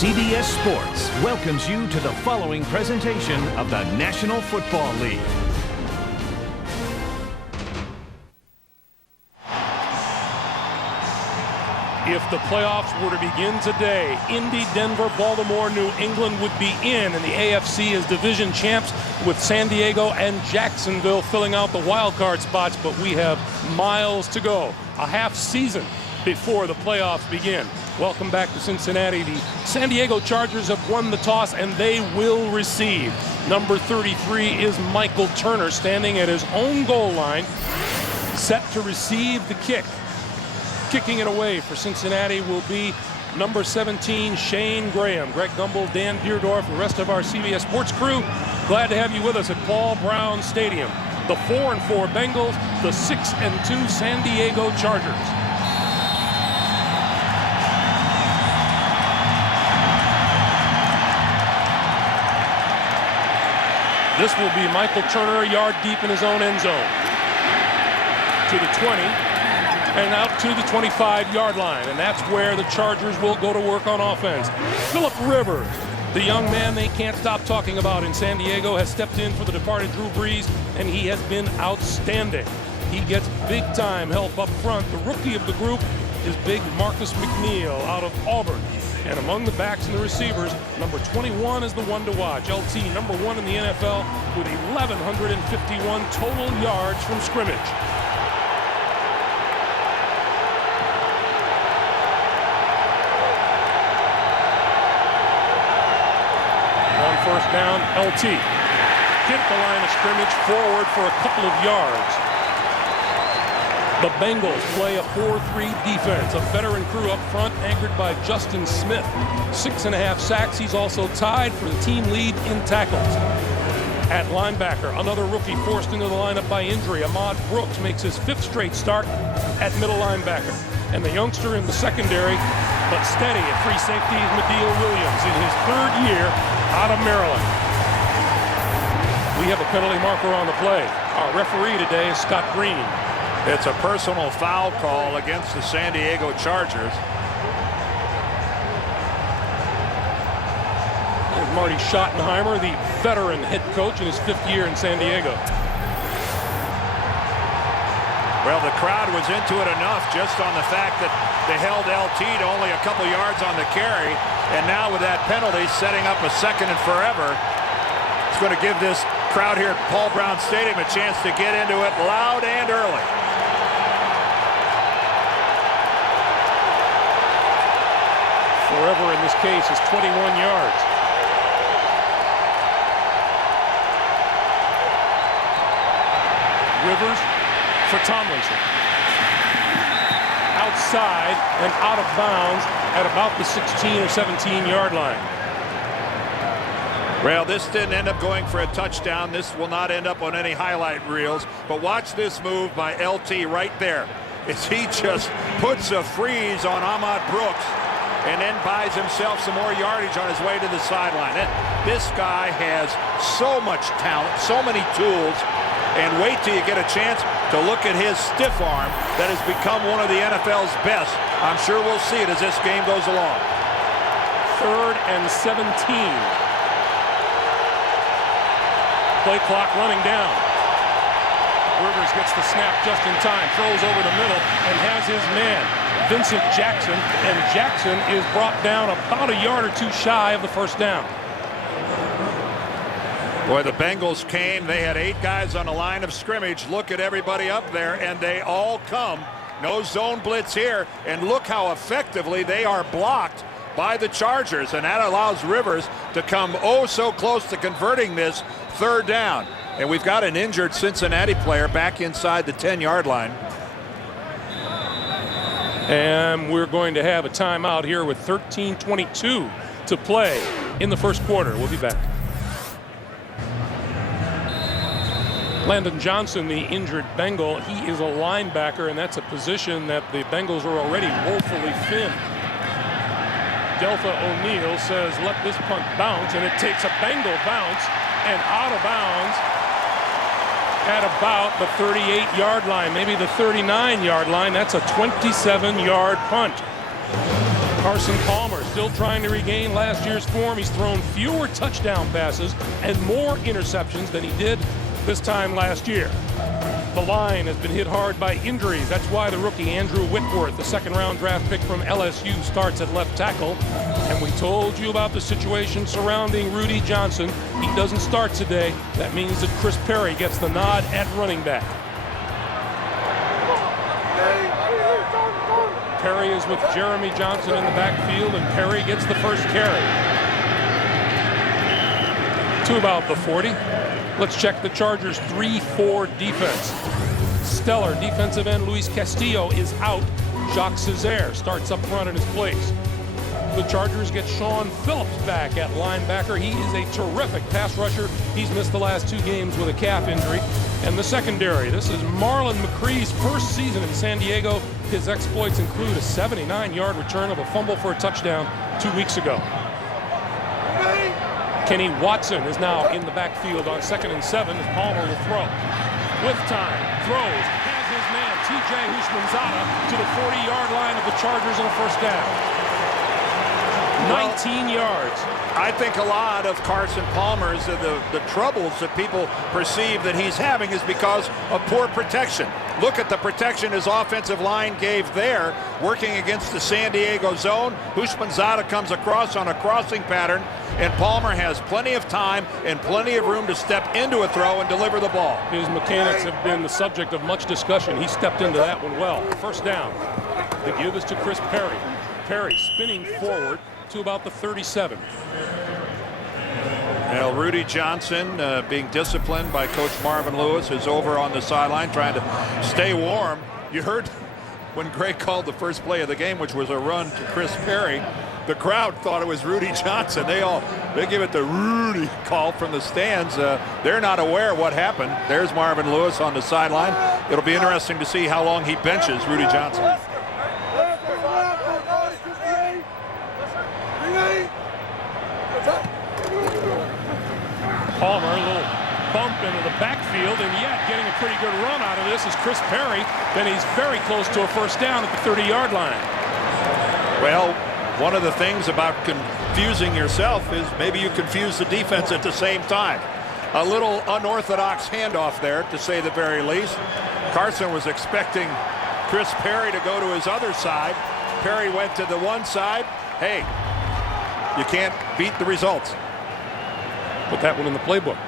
CBS Sports welcomes you to the following presentation of the National Football League. If the playoffs were to begin today, Indy, Denver, Baltimore, New England would be in, and the AFC is division champs with San Diego and Jacksonville filling out the wild card spots, but we have miles to go, a half season before the playoffs begin. Welcome back to Cincinnati. The San Diego Chargers have won the toss, and they will receive. Number 33 is Michael Turner, standing at his own goal line, set to receive the kick. Kicking it away for Cincinnati will be number 17, Shane Graham. Greg Gumbel, Dan Deerdorf, the rest of our CBS Sports crew, glad to have you with us at Paul Brown Stadium. The 4-4 Bengals, the 6-2 San Diego Chargers. This will be Michael Turner, a yard deep in his own end zone. To the 20. And out to the 25-yard line. And that's where the Chargers will go to work on offense. Phillip Rivers, the young man they can't stop talking about in San Diego, has stepped in for the departed Drew Brees, and he has been outstanding. He gets big-time help up front. The rookie of the group is big Marcus McNeil out of Auburn. And among the backs and the receivers, number 21 is the one to watch. LT, number 1 in the NFL, with 1,151 total yards from scrimmage. First down, LT. Hit the line of scrimmage forward for a couple of yards. The Bengals play a 4-3 defense. A veteran crew up front anchored by Justin Smith. 6.5 sacks. He's also tied for the team lead in tackles. At linebacker, another rookie forced into the lineup by injury. Ahmad Brooks makes his 5th straight start at middle linebacker. And the youngster in the secondary, but steady at free safety, is Madiel Williams in his 3rd year out of Maryland. We have a penalty marker on the play. Our referee today is Scott Green. It's a personal foul call against the San Diego Chargers. There's Marty Schottenheimer, the veteran head coach in his 5th year in San Diego. Well, the crowd was into it enough just on the fact that they held LT to only a couple yards on the carry. And now with that penalty setting up a 2nd and forever, it's going to give this crowd here at Paul Brown Stadium a chance to get into it loud and early. Forever in this case is 21 yards. Rivers for Tomlinson. Outside and out of bounds at about the 16 or 17-yard line. Well, this didn't end up going for a touchdown. This will not end up on any highlight reels. But watch this move by LT right there, as he just puts a freeze on Ahmad Brooks and then buys himself some more yardage on his way to the sideline. This guy has so much talent, so many tools. And wait till you get a chance to look at his stiff arm that has become one of the NFL's best. I'm sure we'll see it as this game goes along. 3rd and 17. Play clock running down. Rivers gets the snap just in time, throws over the middle, and has his man, Vincent Jackson. And Jackson is brought down about a yard or 2 shy of the first down. Boy, the Bengals came. They had 8 guys on the line of scrimmage. Look at everybody up there, and they all come. No zone blitz here, and look how effectively they are blocked by the Chargers, and that allows Rivers to come oh so close to converting this 3rd down. And we've got an injured Cincinnati player back inside the 10-yard line. And we're going to have a timeout here with 13:22 to play in the first quarter. We'll be back. Landon Johnson, the injured Bengal, he is a linebacker, and that's a position that the Bengals are already woefully thin. Delta O'Neal says, let this punt bounce, and it takes a Bengal bounce and out of bounds at about the 38-yard line, maybe the 39-yard line. That's a 27-yard punt. Carson Palmer still trying to regain last year's form. He's thrown fewer touchdown passes and more interceptions than he did this time last year. The line has been hit hard by injuries. That's why the rookie Andrew Whitworth, the second-round draft pick from LSU, starts at left tackle. And we told you about the situation surrounding Rudy Johnson. He doesn't start today. That means that Chris Perry gets the nod at running back. Perry is with Jeremy Johnson in the backfield, and Perry gets the first carry. To about the 40. Let's check the Chargers' 3-4 defense. Stellar defensive end Luis Castillo is out. Jacques Cesaire starts up front in his place. The Chargers get Sean Phillips back at linebacker. He is a terrific pass rusher. He's missed the last 2 games with a calf injury. And the secondary, this is Marlon McCree's first season in San Diego. His exploits include a 79-yard return of a fumble for a touchdown 2 weeks ago. Kenny Watson is now in the backfield on 2nd and 7 as Palmer will throw. With time, throws, has his man T.J. Houshmandzadeh to the 40-yard line of the Chargers on a first down. 19 yards. I think a lot of Carson Palmer's the troubles that people perceive that he's having is because of poor protection. Look at the protection his offensive line gave there, working against the San Diego zone. Houshmandzadeh comes across on a crossing pattern, and Palmer has plenty of time and plenty of room to step into a throw and deliver the ball. His mechanics have been the subject of much discussion. He stepped into that one well. First down. The give is to Chris Perry. Perry spinning forward to about the 37. Well, Rudy Johnson being disciplined by Coach Marvin Lewis is over on the sideline trying to stay warm. You heard when Greg called the first play of the game, which was a run to Chris Perry, the crowd thought it was Rudy Johnson. They give it the Rudy call from the stands. They're not aware of what happened. There's Marvin Lewis on the sideline. It'll be interesting to see how long he benches Rudy Johnson. Palmer, a little bump into the backfield, and yet getting a pretty good run out of this is Chris Perry. Then he's very close to a first down at the 30-yard line. Well, one of the things about confusing yourself is maybe you confuse the defense at the same time. A little unorthodox handoff there, to say the very least. Carson was expecting Chris Perry to go to his other side. Perry went to the one side. Hey, you can't beat the results. Put that one in the playbook.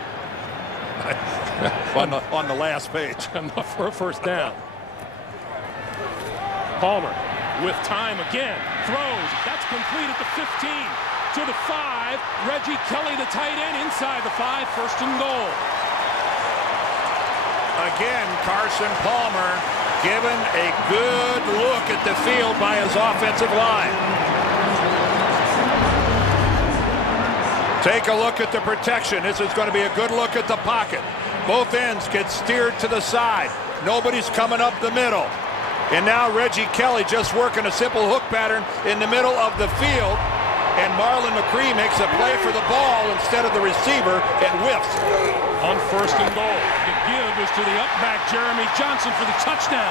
on the last page. Enough for a first down. Palmer with time again. Throws. That's complete at the 15. To the 5. Reggie Kelly, the tight end, inside the 5. First and goal. Again, Carson Palmer given a good look at the field by his offensive line. Take a look at the protection. This is going to be a good look at the pocket. Both ends get steered to the side. Nobody's coming up the middle. And now Reggie Kelly just working a simple hook pattern in the middle of the field. And Marlon McCree makes a play for the ball instead of the receiver and whiffs. On first and goal. The give is to the up back Jeremy Johnson for the touchdown.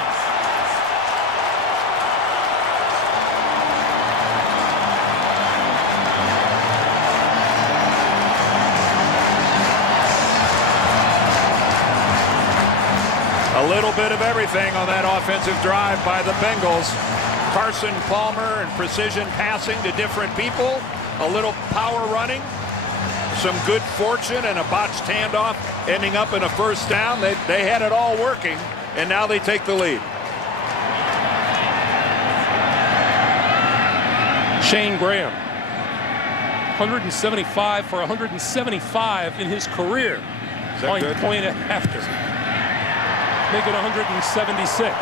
A little bit of everything on that offensive drive by the Bengals. Carson Palmer and precision passing to different people. A little power running. Some good fortune and a botched handoff ending up in a first down. They had it all working, and now they take the lead. Shane Graham. 175 for 175 in his career. Is that good? Point after. Make it 176.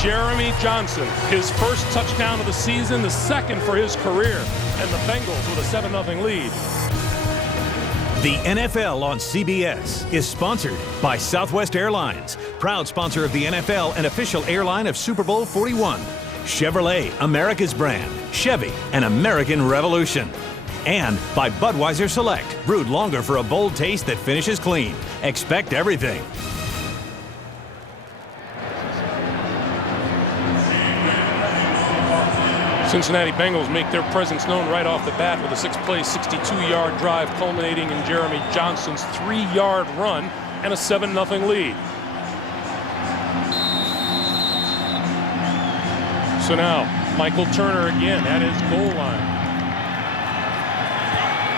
Jeremy Johnson, his first touchdown of the season, the second for his career, and the Bengals with a 7-0 lead. The NFL on CBS is sponsored by Southwest Airlines, proud sponsor of the NFL and official airline of Super Bowl 41. Chevrolet, America's brand. Chevy, an American revolution. And by Budweiser Select, brewed longer for a bold taste that finishes clean. Expect everything. Cincinnati Bengals make their presence known right off the bat with a 6-play, 62-yard drive culminating in Jeremy Johnson's 3-yard run and a 7-0 lead. So now, Michael Turner again at his goal line.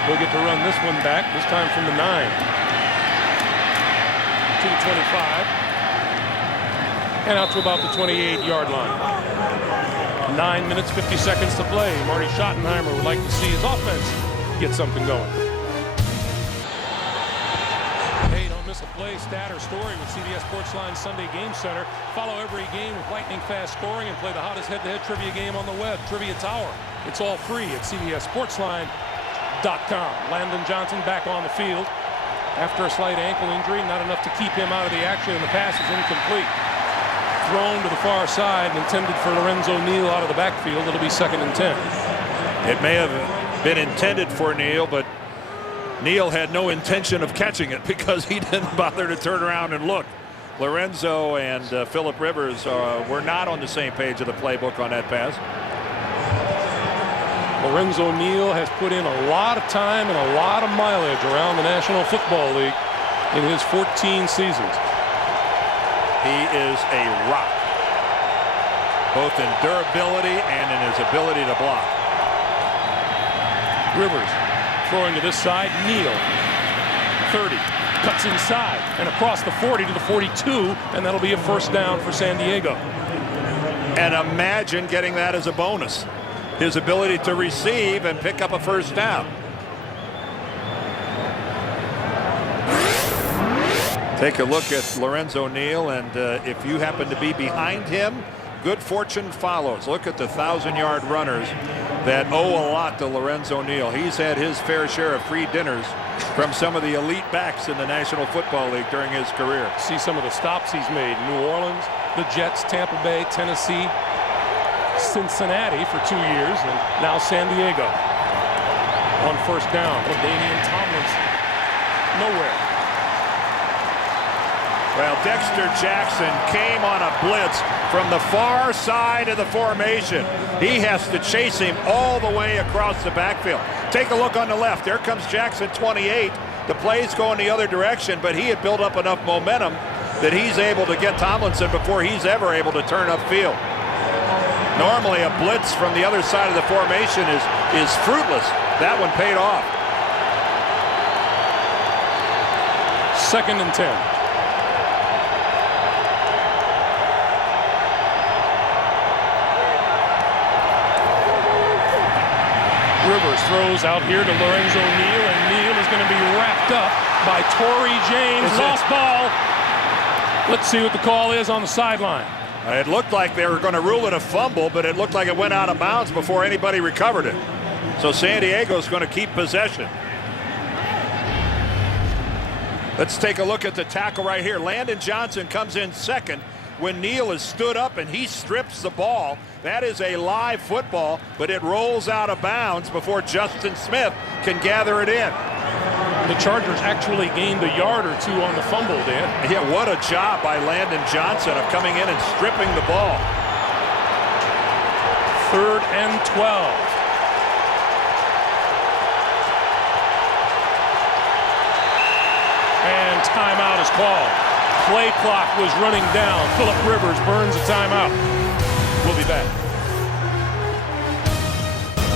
We'll get to run this one back, this time from the 9 to the 25 and out to about the 28-yard line. 9 minutes, 50 seconds to play. Marty Schottenheimer would like to see his offense get something going. Hey, don't miss a play, stat, or story with CBS Sportsline Sunday Game Center. Follow every game with lightning-fast scoring and play the hottest head-to-head trivia game on the web, Trivia Tower. It's all free at CBSSportsline.com. Landon Johnson back on the field after a slight ankle injury, not enough to keep him out of the action, and the pass is incomplete. Thrown to the far side and intended for Lorenzo Neal out of the backfield. It'll be 2nd and 10. It may have been intended for Neal, but Neal had no intention of catching it because he didn't bother to turn around and look. Lorenzo and Phillip Rivers were not on the same page of the playbook on that pass. Lorenzo Neal has put in a lot of time and a lot of mileage around the National Football League in his 14 seasons. He is a rock, both in durability and in his ability to block. Rivers throwing to this side. Neal, 30, cuts inside and across the 40 to the 42, and that'll be a 1st down for San Diego. And imagine getting that as a bonus. His ability to receive and pick up a 1st down. Take a look at Lorenzo Neal, and if you happen to be behind him, good fortune follows. Look at the 1,000-yard runners that owe a lot to Lorenzo Neal. He's had his fair share of free dinners from some of the elite backs in the National Football League during his career. See some of the stops he's made. New Orleans, the Jets, Tampa Bay, Tennessee, Cincinnati for 2 years, and now San Diego. On 1st down, Damian Tomlinson, nowhere. Well, Dexter Jackson came on a blitz from the far side of the formation. He has to chase him all the way across the backfield. Take a look on the left. There comes Jackson, 28. The play's going the other direction, but he had built up enough momentum that he's able to get Tomlinson before he's ever able to turn upfield. Normally, a blitz from the other side of the formation is fruitless. That one paid off. 2nd and 10. Rivers throws out here to Lorenzo Neal, and Neal is going to be wrapped up by Torrey James. Lost ball. Let's see what the call is on the sideline. It looked like they were going to rule it a fumble, but it looked like it went out of bounds before anybody recovered it. So San Diego's going to keep possession. Let's take a look at the tackle right here. Landon Johnson comes in 2nd when Neal is stood up and he strips the ball. That is a live football, but it rolls out of bounds before Justin Smith can gather it in. The Chargers actually gained a yard or 2 on the fumble, Dan. Yeah, what a job by Landon Johnson of coming in and stripping the ball. 3rd and 12. And timeout is called. Play clock was running down. Phillip Rivers burns a timeout. We'll be back.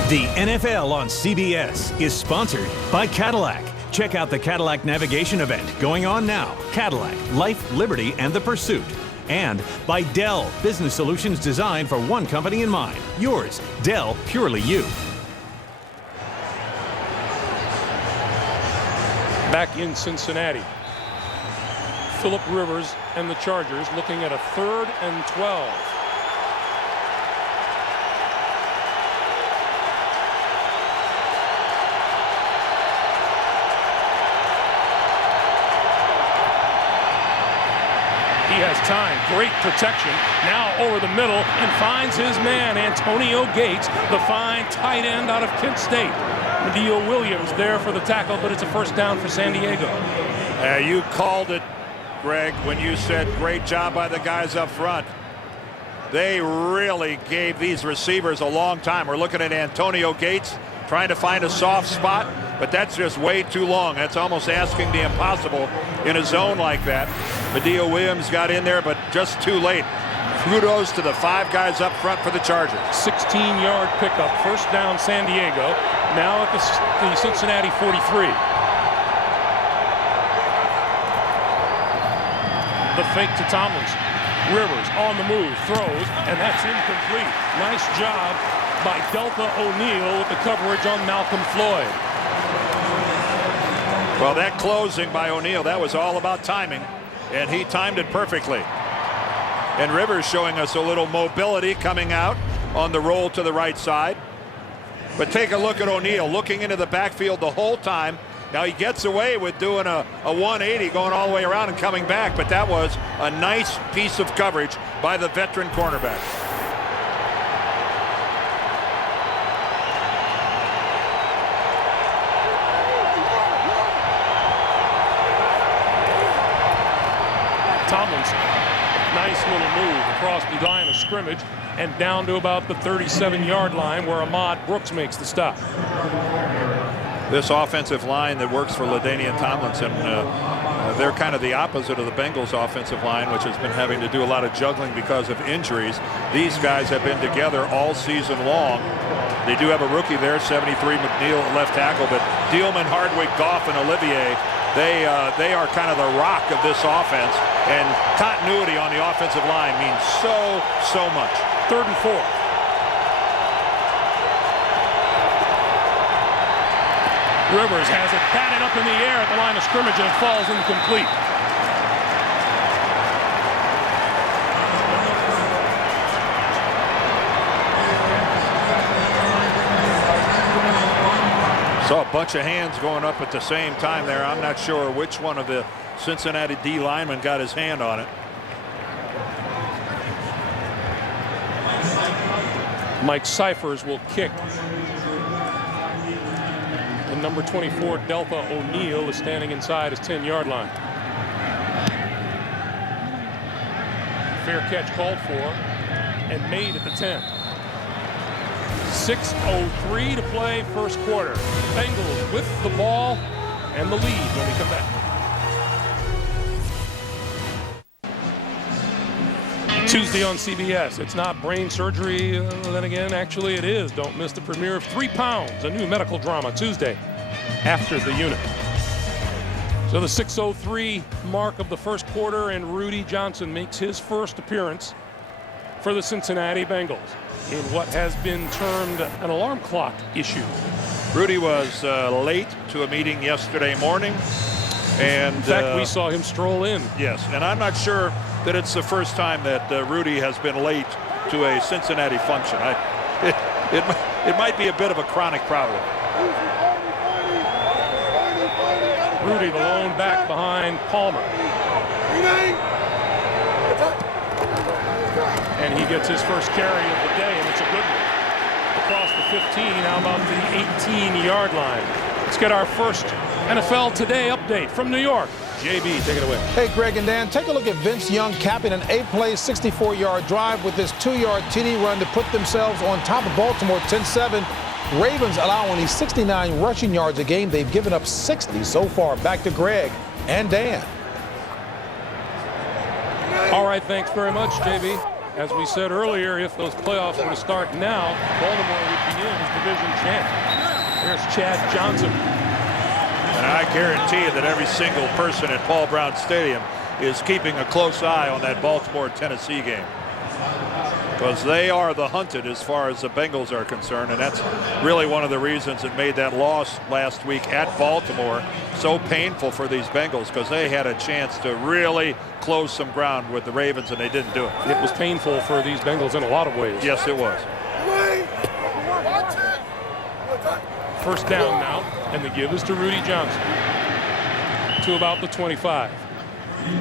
The NFL on CBS is sponsored by Cadillac. Check out the Cadillac Navigation event going on now. Cadillac, Life, Liberty, and the Pursuit. And by Dell, business solutions designed for one company in mind. Yours, Dell, purely you. Back in Cincinnati, Phillip Rivers and the Chargers looking at a 3rd and 12. He has time, great protection, now over the middle and finds his man, Antonio Gates, the fine tight end out of Kent State. Medeo Williams there for the tackle, but it's a 1st down for San Diego. You called it, Greg, when you said great job by the guys up front. They really gave these receivers a long time. We're looking at Antonio Gates trying to find a soft spot, but that's just way too long. That's almost asking the impossible in a zone like that. Medea Williams got in there, but just too late. Kudos to the 5 guys up front for the Chargers. 16-yard pickup, first down San Diego, now at the Cincinnati 43. The fake to Tomlinson. Rivers on the move, throws, and that's incomplete. Nice job by Delta O'Neal with the coverage on Malcolm Floyd. Well, that closing by O'Neal, that was all about timing, and he timed it perfectly. And Rivers showing us a little mobility coming out on the roll to the right side. But take a look at O'Neal looking into the backfield the whole time. Now he gets away with doing a 180 going all the way around and coming back, but that was a nice piece of coverage by the veteran cornerback. Tomlinson, nice little move across the line of scrimmage and down to about the 37-yard line where Ahmad Brooks makes the stop. This offensive line that works for LaDainian Tomlinson, they're kind of the opposite of the Bengals offensive line, which has been having to do a lot of juggling because of injuries. These guys have been together all season long. They do have a rookie there, 73 McNeil at left tackle, but Dielman, Hardwick, Goff, and Olivier, they are kind of the rock of this offense, and continuity on the offensive line means so much. 3rd and 4. Rivers has it batted up in the air at the line of scrimmage and it falls incomplete. Saw a bunch of hands going up at the same time there. I'm not sure which one of the Cincinnati D linemen got his hand on it. Mike Cyphers will kick. And number 24, Delta O'Neal, is standing inside his 10-yard line. Fair catch called for and made at the 10. 6:03 to play, first quarter. Bengals with the ball and the lead when we come back. Tuesday on CBS. It's not brain surgery, then again, actually it is. Don't miss the premiere of 3 Pounds, a new medical drama, Tuesday after the unit. So the 6:03 mark of the first quarter, and Rudy Johnson makes his first appearance for the Cincinnati Bengals in what has been termed an alarm clock issue. Rudy was late to a meeting yesterday morning. And in fact, we saw him stroll in. Yes, and I'm not sure that it's the first time that Rudy has been late to a Cincinnati function. It might be a bit of a chronic problem. Rudy, the lone back behind Palmer. And he gets his first carry of the day, and it's a good one. Across the 15, how about the 18-yard line? Let's get our first NFL Today update from New York. JB, take it away. Hey, Greg and Dan, take a look at Vince Young capping an 8-play, 64-yard drive with this 2-yard TD run to put themselves on top of Baltimore 10-7. Ravens allow only 69 rushing yards a game. They've given up 60 so far. Back to Greg and Dan. All right, thanks very much, JB. As we said earlier, if those playoffs were to start now, Baltimore would be in as division champ. There's Chad Johnson. And I guarantee you that every single person at Paul Brown Stadium is keeping a close eye on that Baltimore-Tennessee game, because they are the hunted as far as the Bengals are concerned, and that's really one of the reasons it made that loss last week at Baltimore so painful for these Bengals, because they had a chance to really close some ground with the Ravens, and they didn't do it. It was painful for these Bengals in a lot of ways. Yes, it was. First down now, and the give is to Rudy Johnson to about the 25.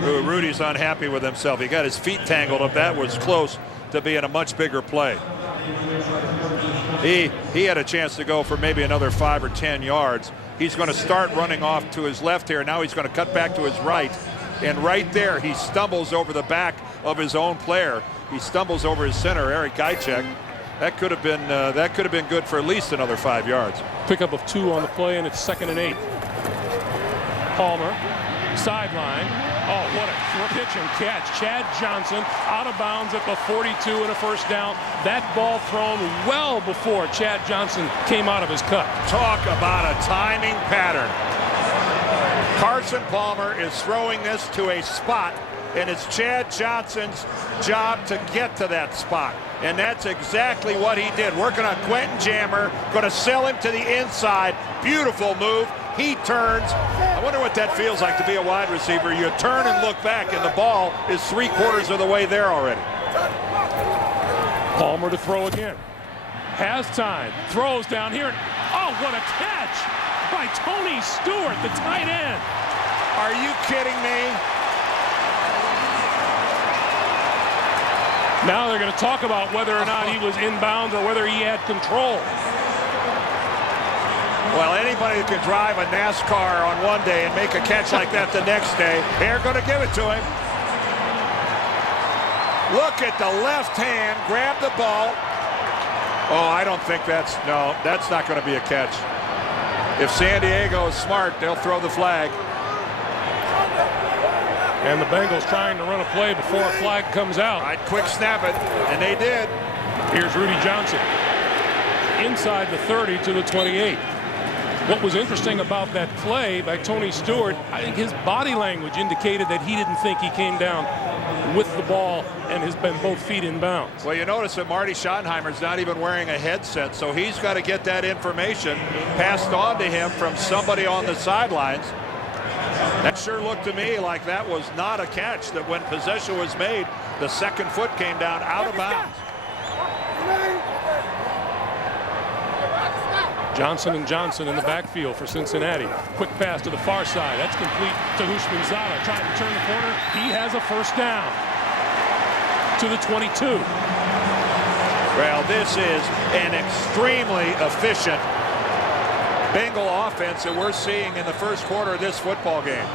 Rudy's unhappy with himself. He got his feet tangled up. That was close to being a much bigger play. He had a chance to go for maybe another 5 or 10 yards. He's going to start running off to his left here. Now he's going to cut back to his right. And right there, he stumbles over the back of his own player. He stumbles over his center, Eric Gajcek. That could have been good for at least another 5 yards. Pickup of 2 on the play, and it's 2nd and 8. Palmer, sideline. Oh, what a pitch and catch. Chad Johnson out of bounds at the 42 and a first down. That ball thrown well before Chad Johnson came out of his cut. Talk about a timing pattern. Carson Palmer is throwing this to a spot, and it's Chad Johnson's job to get to that spot. And that's exactly what he did. Working on Quentin Jammer, going to sell him to the inside. Beautiful move. He turns. I wonder what that feels like to be a wide receiver. You turn and look back, and the ball is 3/4 of the way there already. Palmer to throw again. Has time. Throws down here. Oh, what a catch by Tony Stewart, the tight end. Are you kidding me? Now they're going to talk about whether or not he was inbounds or whether he had control. Well, anybody who can drive a NASCAR on one day and make a catch like that the next day, they're going to give it to him. Look at the left hand, grab the ball. Oh, I don't think that's not going to be a catch. If San Diego is smart, they'll throw the flag. And the Bengals trying to run a play before a flag comes out. Right, quick snap it, and they did. Here's Rudy Johnson. Inside the 30 to the 28. What was interesting about that play by Tony Stewart, I think his body language indicated that he didn't think he came down with the ball and has been both feet in bounds. Well, you notice that Marty Schottenheimer's not even wearing a headset, so he's got to get that information passed on to him from somebody on the sidelines. That sure looked to me like that was not a catch, that when possession was made, the second foot came down out of bounds. Johnson and Johnson in the backfield for Cincinnati. Quick pass to the far side. That's complete to Houshmandzadeh. Trying to turn the corner. He has a first down to the 22. Well, this is an extremely efficient Bengal offense that we're seeing in the first quarter of this football game.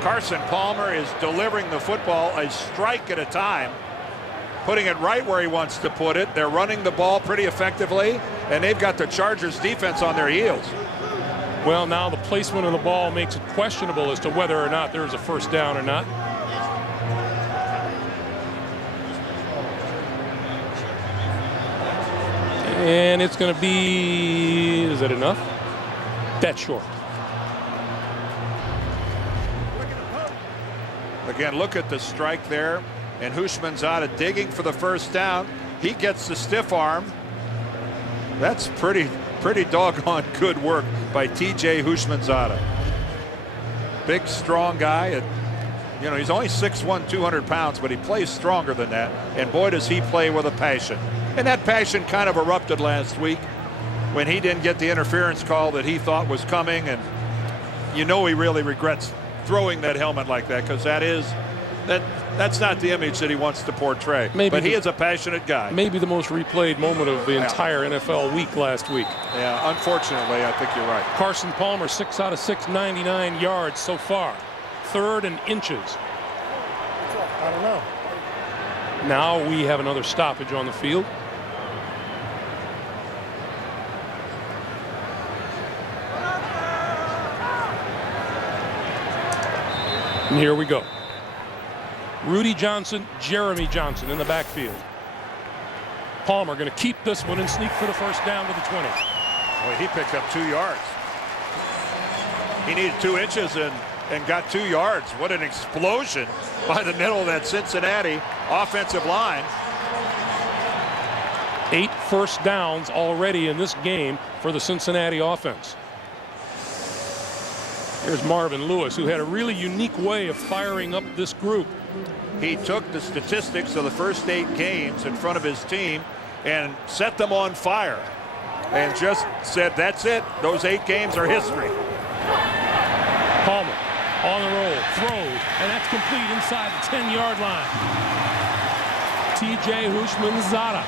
Carson Palmer is delivering the football a strike at a time, putting it right where he wants to put it. They're running the ball pretty effectively, and they've got the Chargers defense on their heels. Well, now the placement of the ball makes it questionable as to whether or not there's a first down or not. And it's going to be, is that enough? That's short. Again, look at the strike there. And Houshmandzadeh digging for the first down. He gets the stiff arm. That's pretty doggone good work by T.J. Houshmandzadeh. Big, strong guy. You know, he's only 6'1", 200 pounds, but he plays stronger than that. And boy, does he play with a passion. And that passion kind of erupted last week when he didn't get the interference call that he thought was coming. And you know he really regrets throwing that helmet like that, because that's not the image that he wants to portray. But he is a passionate guy. Maybe the most replayed moment of the entire NFL week last week. Yeah, unfortunately, I think you're right. Carson Palmer, 6 out of 6, 99 yards so far. 3rd and inches. I don't know. Now we have another stoppage on the field. And here we go. Rudy Johnson, Jeremy Johnson in the backfield. Palmer going to keep this one and sneak for the first down to the 20. Boy, he picked up 2 yards. He needed 2 inches and got 2 yards. What an explosion by the middle of that Cincinnati offensive line. 8 first downs already in this game for the Cincinnati offense. Here's Marvin Lewis, who had a really unique way of firing up this group. He took the statistics of the first 8 games in front of his team and set them on fire and just said, that's it. Those 8 games are history. Palmer on the roll, throws, and that's complete inside the 10-yard line. T.J. Houshmandzadeh,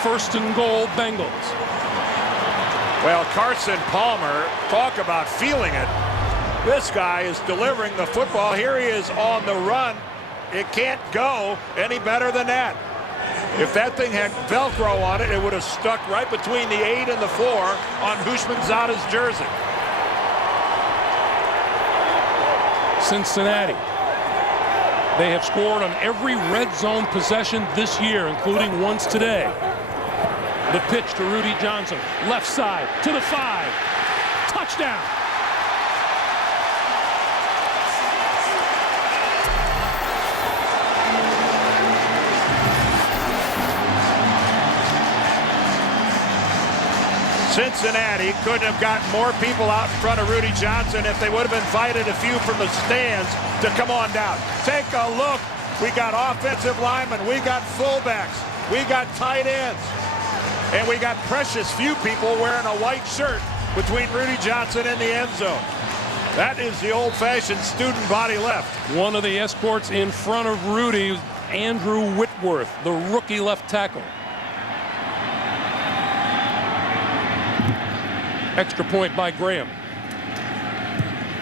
1st and goal, Bengals. Well, Carson Palmer, talk about feeling it. This guy is delivering the football. Here he is on the run. It can't go any better than that. If that thing had Velcro on it, it would have stuck right between the 8 and the 4 on Hushmanzada's jersey. Cincinnati. They have scored on every red zone possession this year, including once today. The pitch to Rudy Johnson, left side to the 5. Touchdown. Cincinnati couldn't have gotten more people out in front of Rudy Johnson if they would have invited a few from the stands to come on down. Take a look. We got offensive linemen. We got fullbacks. We got tight ends. And we got precious few people wearing a white shirt between Rudy Johnson and the end zone. That is the old-fashioned student body left. One of the escorts in front of Rudy, Andrew Whitworth, the rookie left tackle. Extra point by Graham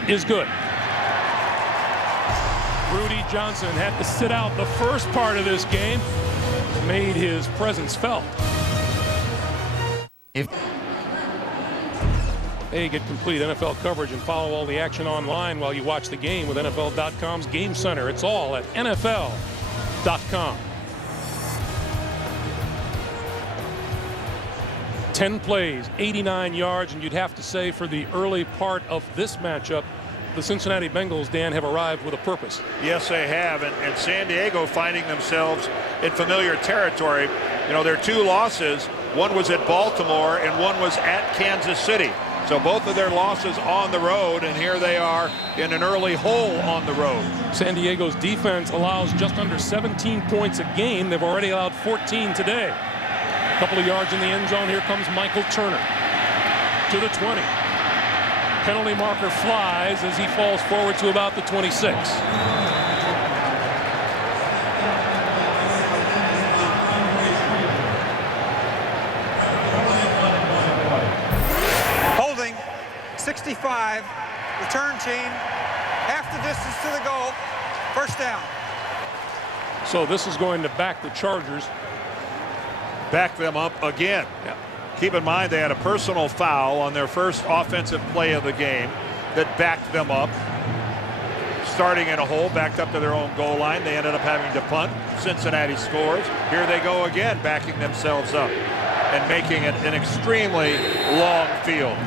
is good. Rudy Johnson had to sit out the first part of this game, made his presence felt. Hey, get complete NFL coverage and follow all the action online while you watch the game with NFL.com's Game Center. It's all at NFL.com. 10 plays, 89 yards, and you'd have to say for the early part of this matchup, the Cincinnati Bengals, Dan, have arrived with a purpose. Yes, they have, and San Diego finding themselves in familiar territory. You know, their 2 losses, one was at Baltimore and one was at Kansas City. So both of their losses on the road, and here they are in an early hole on the road. San Diego's defense allows just under 17 points a game. They've already allowed 14 today. A couple of yards in the end zone. Here comes Michael Turner to the 20. Penalty marker flies as he falls forward to about the 26. Holding, 65, return team, half the distance to the goal, first down. So this is going to back the Chargers. Back them up again. Yeah. Keep in mind they had a personal foul on their first offensive play of the game that backed them up. Starting in a hole, backed up to their own goal line. They ended up having to punt. Cincinnati scores. Here they go again, backing themselves up and making it an extremely long field.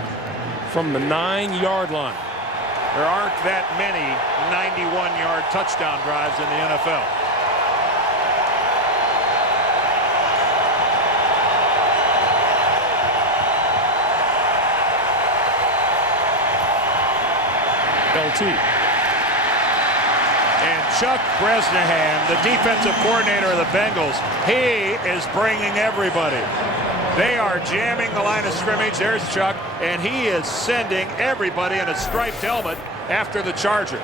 From the 9-yard line. There aren't that many 91-yard touchdown drives in the NFL. LT. And Chuck Bresnahan, the defensive coordinator of the Bengals, he is bringing everybody. They are jamming the line of scrimmage. There's Chuck, and he is sending everybody in a striped helmet after the Chargers.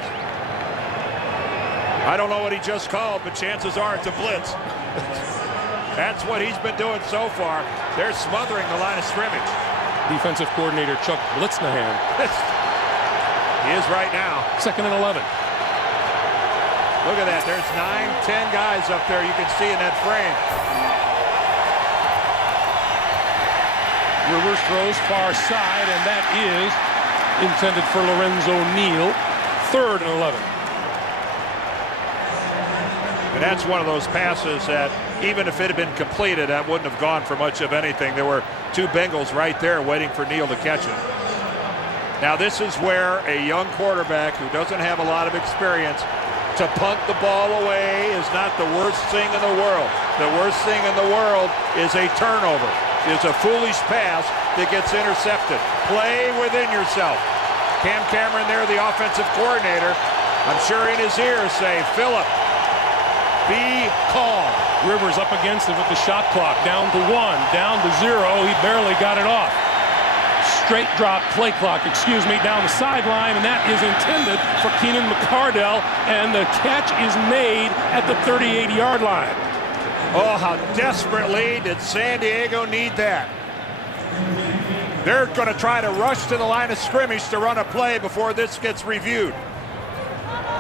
I don't know what he just called, but chances are it's a blitz. That's what he's been doing so far. They're smothering the line of scrimmage. Defensive coordinator Chuck Bresnahan. He is right now. 2nd and 11. Look at that. There's 9, 10 guys up there you can see in that frame. Rivers throws far side, and that is intended for Lorenzo Neal. 3rd and 11. And that's one of those passes that even if it had been completed, that wouldn't have gone for much of anything. There were 2 Bengals right there waiting for Neal to catch it. Now this is where a young quarterback who doesn't have a lot of experience, to punt the ball away is not the worst thing in the world. The worst thing in the world is a turnover. It's a foolish pass that gets intercepted. Play within yourself. Cam Cameron there, the offensive coordinator, I'm sure in his ear say, Phillip, be calm. Rivers up against it with the shot clock. Down to 1, down to 0. He barely got it off. Straight drop play clock, down the sideline, and that is intended for Keenan McCardell, and the catch is made at the 38-yard line. Oh, how desperately did San Diego need that? They're going to try to rush to the line of scrimmage to run a play before this gets reviewed.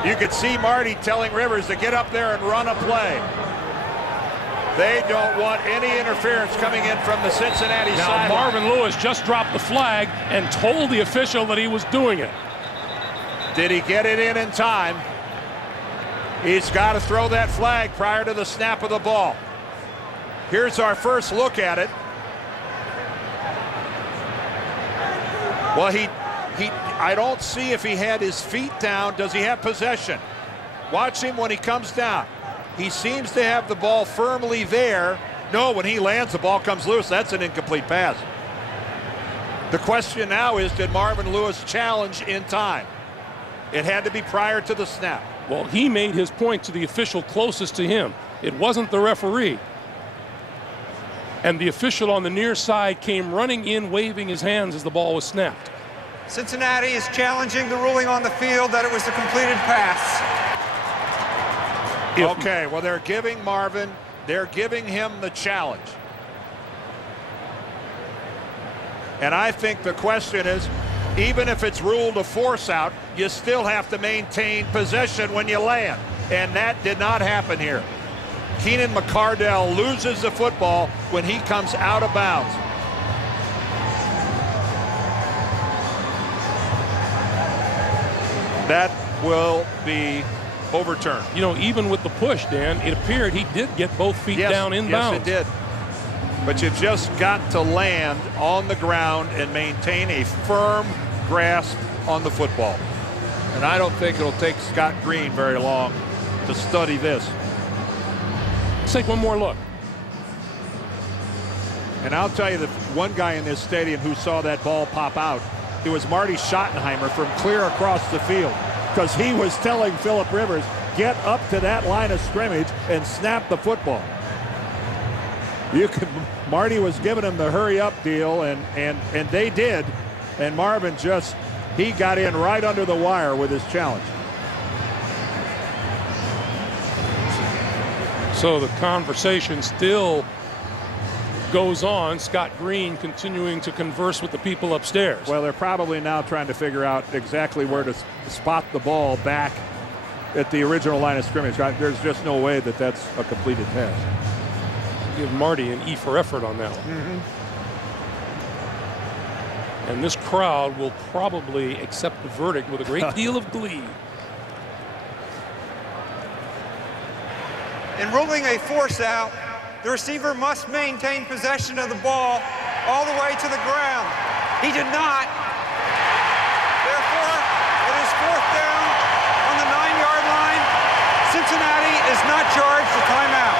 You could see Marty telling Rivers to get up there and run a play. They don't want any interference coming in from the Cincinnati Now sideline. Marvin Lewis just dropped the flag and told the official that he was doing it. Did he get it in time? He's got to throw that flag prior to the snap of the ball. Here's our first look at it. Well, I don't see if he had his feet down. Does he have possession? Watch him when he comes down. He seems to have the ball firmly there. No, when he lands, the ball comes loose. That's an incomplete pass. The question now is, did Marvin Lewis challenge in time? It had to be prior to the snap. Well, he made his point to the official closest to him. It wasn't the referee. And the official on the near side came running in, waving his hands as the ball was snapped. Cincinnati is challenging the ruling on the field that it was a completed pass. Okay, well, they're giving him the challenge. And I think the question is, even if it's ruled a force out, you still have to maintain possession when you land. And that did not happen here. Keenan McCardell loses the football when he comes out of bounds. That will be overturned. You know, even with the push, Dan, it appeared he did get both feet down inbounds. Yes, it did. But you've just got to land on the ground and maintain a firm grasp on the football. And I don't think it'll take Scott Green very long to study this. Let's take one more look. And I'll tell you that one guy in this stadium who saw that ball pop out, it was Marty Schottenheimer from clear across the field, because he was telling Phillip Rivers, get up to that line of scrimmage and snap the football. Marty was giving him the hurry up deal, and they did. And Marvin he got in right under the wire with his challenge. So the conversation still goes on. Scott Green continuing to converse with the people upstairs. Well, they're probably now trying to figure out exactly where to spot the ball back at the original line of scrimmage. There's just no way that that's a completed pass. Give Marty an E for effort on that one. Mm-hmm. And this crowd will probably accept the verdict with a great deal of glee. In ruling a force out, the receiver must maintain possession of the ball all the way to the ground. He did not. Therefore, it is fourth down on the 9-yard line. Cincinnati is not charged a timeout.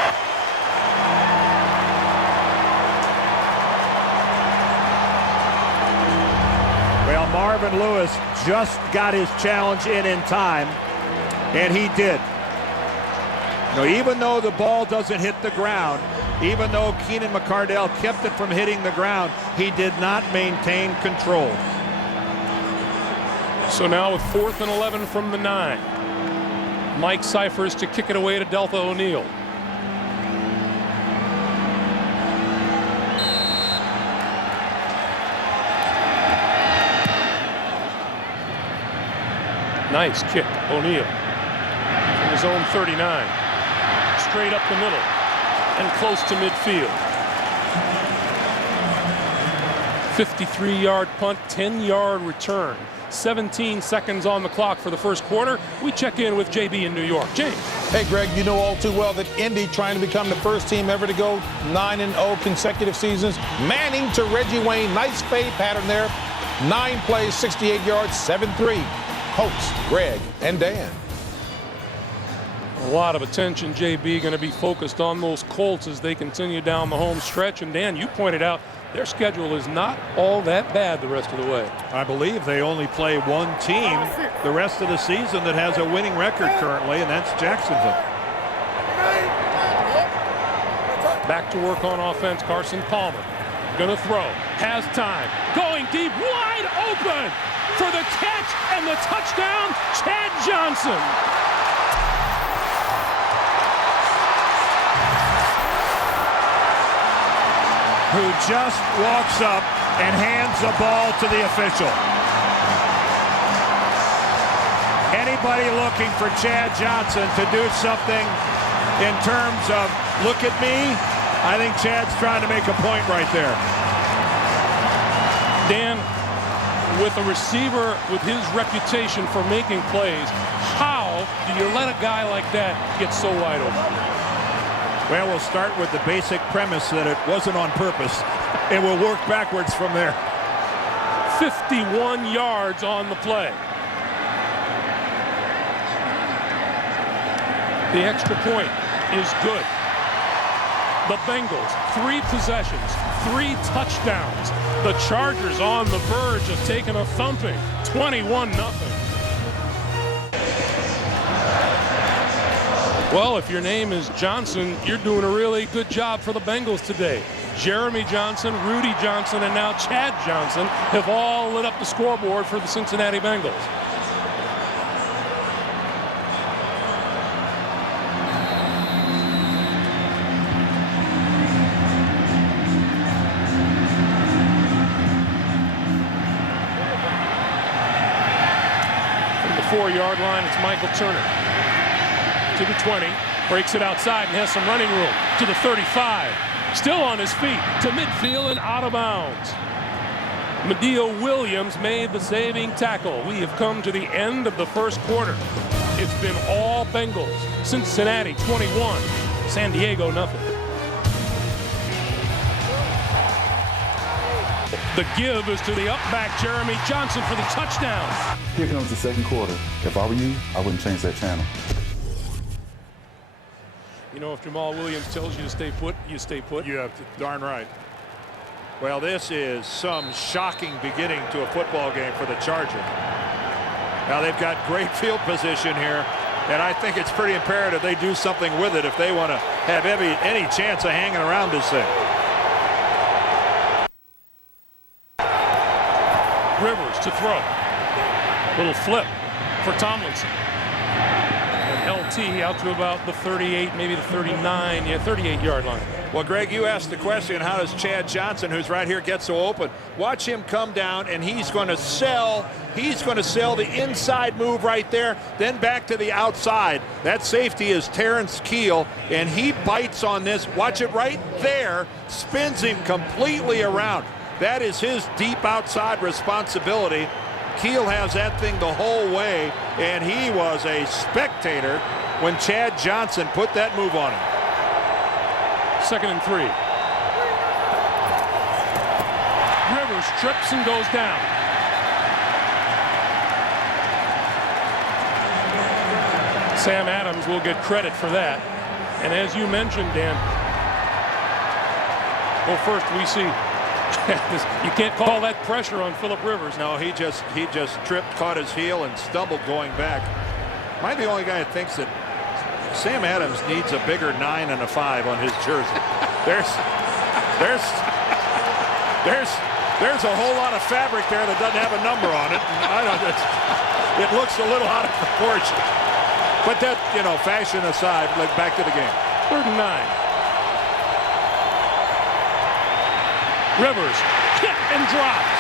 Well, Marvin Lewis just got his challenge in time, and he did. Now, even though the ball doesn't hit the ground, even though Keenan McCardell kept it from hitting the ground, he did not maintain control. So now with 4th and 11 from the 9, Mike Cyphers to kick it away to Deltha O'Neal. Nice kick, O'Neal from his own 39. Straight up the middle and close to midfield. 53-yard punt, 10-yard return. 17 seconds on the clock for the first quarter. We check in with JB in New York. James. Hey, Greg, you know all too well that Indy trying to become the first team ever to go 9-0 consecutive seasons. Manning to Reggie Wayne. Nice fade pattern there. 9 plays, 68 yards, 7-3. Host, Greg, and Dan. A lot of attention, JB, going to be focused on those Colts as they continue down the home stretch. And Dan, you pointed out their schedule is not all that bad the rest of the way. I believe they only play one team the rest of the season that has a winning record currently, and that's Jacksonville. Back to work on offense, Carson Palmer. Gonna throw, has time, going deep, wide open for the catch and the touchdown, Chad Johnson. Who just walks up and hands the ball to the official. Anybody looking for Chad Johnson to do something in terms of look at me, I think Chad's trying to make a point right there. Dan, with a receiver with his reputation for making plays, how do you let a guy like that get so wide open? Well, we'll start with the basic premise that it wasn't on purpose, and we'll work backwards from there. 51 yards on the play. The extra point is good. The Bengals, 3 possessions, 3 touchdowns. The Chargers on the verge of taking a thumping, 21-0. Well, if your name is Johnson, you're doing a really good job for the Bengals today. Jeremy Johnson, Rudy Johnson, and now Chad Johnson have all lit up the scoreboard for the Cincinnati Bengals. From the 4-yard line, it's Michael Turner. To the 20, breaks it outside and has some running room. To the 35, still on his feet, to midfield and out of bounds. Medial Williams made the saving tackle. We have come to the end of the first quarter. It's been all Bengals. Cincinnati 21, San Diego nothing. The give is to the up-back Jeremy Johnson for the touchdown. Here comes the second quarter. If I were you, I wouldn't change that channel. You know, if Jamal Williams tells you to stay put, you stay put. You have to, darn right. Well, this is some shocking beginning to a football game for the Chargers. Now they've got great field position here, and I think it's pretty imperative they do something with it if they want to have any chance of hanging around this thing. Rivers to throw. Little flip for Tomlinson. LT out to about the 38, maybe the 39, 38-yard line. Well, Greg, you asked the question, how does Chad Johnson, who's right here, get so open? Watch him come down, and he's going to sell the inside move right there, then back to the outside. That safety is Terrence Keel, and he bites on this. Watch it right there, spins him completely around. That is his deep outside responsibility. Keel has that thing the whole way, and he was a spectator when Chad Johnson put that move on him. 2nd and 3. Rivers trips and goes down. Sam Adams will get credit for that. And as you mentioned, Dan, well, first we see you can't call that pressure on Phillip Rivers. No, he just tripped, caught his heel, and stumbled going back. Am I the only guy that thinks that Sam Adams needs a bigger 9 and a 5 on his jersey? There's a whole lot of fabric there that doesn't have a number on it. And it looks a little out of proportion. But that, fashion aside, like back to the game. 3rd and 9. Rivers hit and dropped.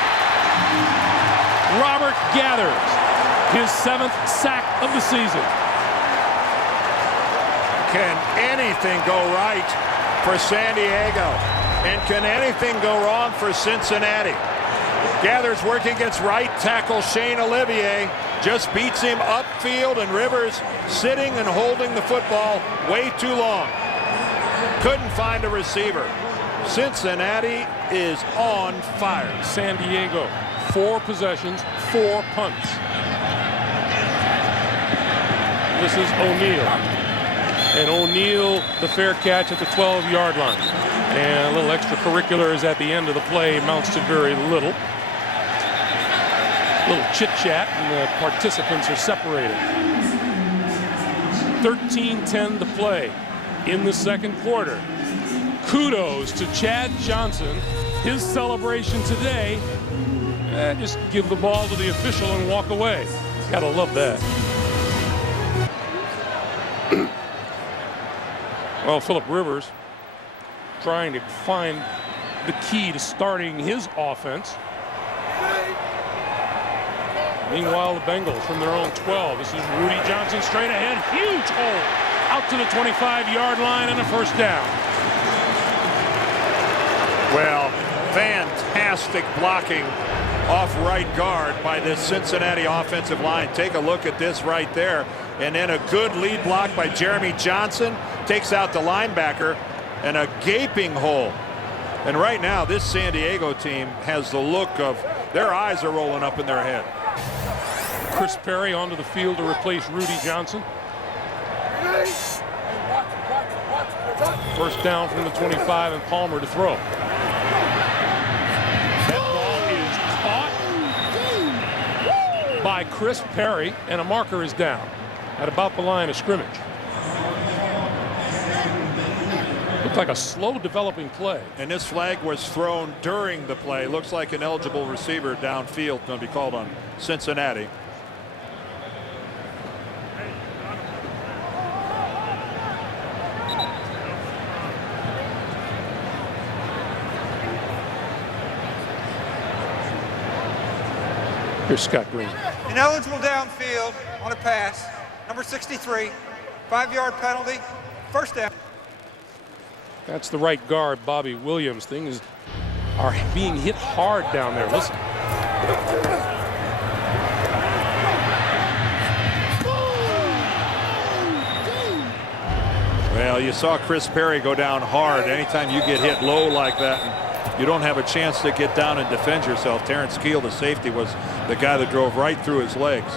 Robert gathers his 7th sack of the season. Can anything go right for San Diego? And can anything go wrong for Cincinnati? Gathers working against right tackle Shane Olivier. Just beats him upfield, and Rivers sitting and holding the football way too long. Couldn't find a receiver. Cincinnati is on fire. San Diego, 4 possessions, 4 punts. This is O'Neal. And O'Neal, the fair catch at the 12-yard line. And a little extracurriculars at the end of the play amounts to very little. Little chit-chat, and the participants are separated. 13-10 to play in the second quarter. Kudos to Chad Johnson. His celebration today, just give the ball to the official and walk away. Gotta love that. Well, Phillip Rivers trying to find the key to starting his offense. Meanwhile, the Bengals from their own 12. This is Rudy Johnson straight ahead. Huge hole out to the 25-yard line and a first down. Well, fantastic blocking off right guard by this Cincinnati offensive line. Take a look at this right there. And then a good lead block by Jeremy Johnson. Takes out the linebacker, and a gaping hole. And right now, this San Diego team has the look of their eyes are rolling up in their head. Chris Perry onto the field to replace Rudy Johnson. First down from the 25, and Palmer to throw. That ball is caught by Chris Perry, and a marker is down at about the line of scrimmage. Looked like a slow developing play. And this flag was thrown during the play. Looks like an eligible receiver downfield going to be called on Cincinnati. Here's Scott Green. Ineligible downfield on a pass. Number 63. 5-yard penalty. First down. That's the right guard, Bobby Williams. Things are being hit hard down there. Listen. Well, you saw Chris Perry go down hard. Anytime you get hit low like that, and you don't have a chance to get down and defend yourself. Terrence Keel, the safety, was the guy that drove right through his legs.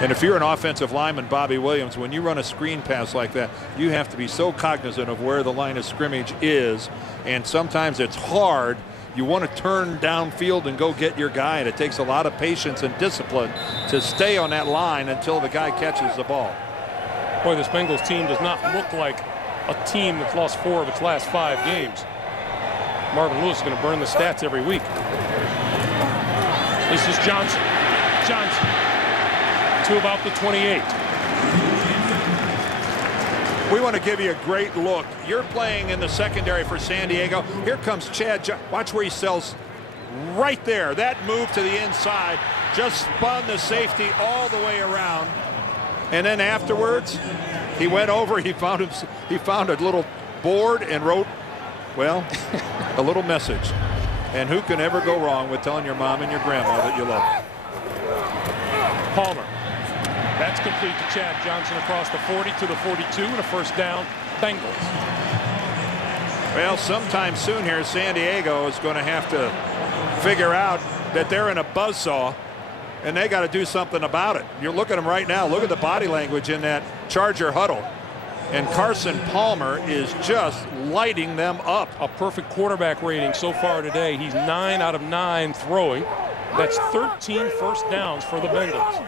And if you're an offensive lineman, Bobby Williams, when you run a screen pass like that, you have to be so cognizant of where the line of scrimmage is. And sometimes it's hard. You want to turn downfield and go get your guy, and it takes a lot of patience and discipline to stay on that line until the guy catches the ball. Boy, this Bengals team does not look like a team that's lost 4 of its last 5 games. Marvin Lewis is going to burn the stats every week. This is Johnson. Johnson to about the 28. We want to give you a great look. You're playing in the secondary for San Diego. Here comes Chad. Watch where he sells right there. That move to the inside just spun the safety all the way around. And then afterwards, he went over. He found a little board and wrote, well, a little message. And who can ever go wrong with telling your mom and your grandma that you love them? Palmer. That's complete to Chad Johnson across the 40 to the 42, and a first down, Bengals. Well, sometime soon here, San Diego is going to have to figure out that they're in a buzzsaw, and they got to do something about it. You're looking at them right now. Look at the body language in that Charger huddle. And Carson Palmer is just lighting them up. A perfect quarterback rating so far today. He's 9 out of 9 throwing. That's 13 first downs for the Bengals.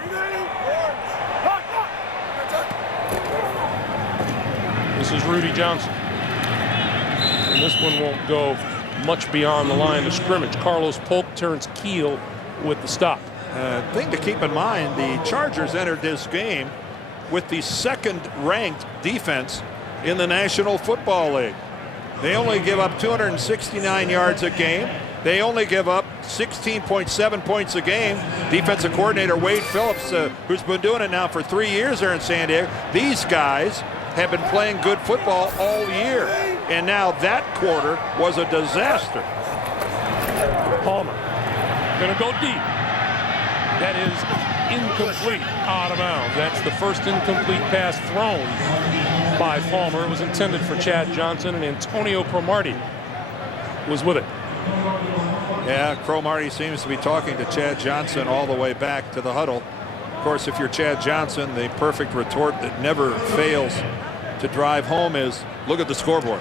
This is Rudy Johnson. And this one won't go much beyond the line of scrimmage. Carlos Polk, Terrence Keel with the stop. Thing to keep in mind, the Chargers entered this game with the second-ranked defense in the National Football League. They only give up 269 yards a game. They only give up 16.7 points a game. Defensive coordinator Wade Phillips, who's been doing it now for 3 years there in San Diego, these guys have been playing good football all year. And now that quarter was a disaster. Palmer gonna go deep. That is incomplete, out of bounds. That's the first incomplete pass thrown by Palmer. It was intended for Chad Johnson, and Antonio Cromartie was with it. Yeah, Cromartie seems to be talking to Chad Johnson all the way back to the huddle. Of course, if you're Chad Johnson, the perfect retort that never fails to drive home is, look at the scoreboard.